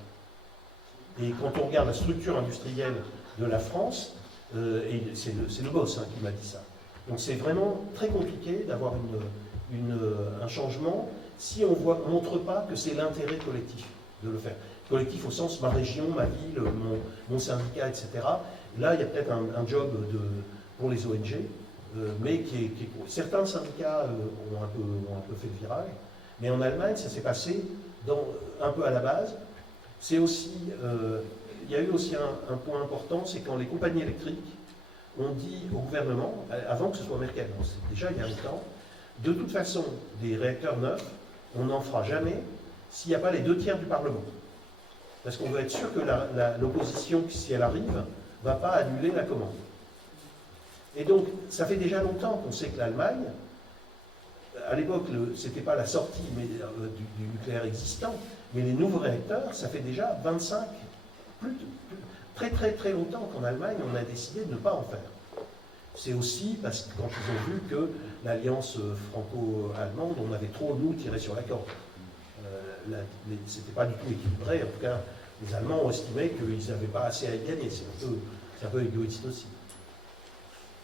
Et quand on regarde la structure industrielle de la France, et c'est le boss qui m'a dit ça. Donc c'est vraiment très compliqué d'avoir un changement si on ne montre pas que c'est l'intérêt collectif de le faire. Collectif au sens ma région, ma ville, mon syndicat, etc. Là, il y a peut-être un job pour les ONG, mais certains syndicats ont un peu fait le virage, mais en Allemagne, ça s'est passé un peu à la base. C'est aussi, il y a eu aussi un point important, c'est quand les compagnies électriques ont dit au gouvernement, avant que ce soit Merkel, c'est déjà il y a longtemps, de toute façon, des réacteurs neufs, on n'en fera jamais s'il n'y a pas les 2/3 du Parlement. Parce qu'on veut être sûr que l'opposition, si elle arrive, ne va pas annuler la commande. Et donc, ça fait déjà longtemps qu'on sait que l'Allemagne, à l'époque, ce n'était pas la sortie du nucléaire existant, mais les nouveaux réacteurs, ça fait déjà 25, très très très longtemps qu'en Allemagne, on a décidé de ne pas en faire. C'est aussi parce que quand ils ont vu que l'alliance franco-allemande, on avait trop, nous, tiré sur la corde. C'était pas du tout équilibré, en tout cas, les Allemands ont estimé qu'ils n'avaient pas assez à y gagner. C'est un peu égoïste aussi.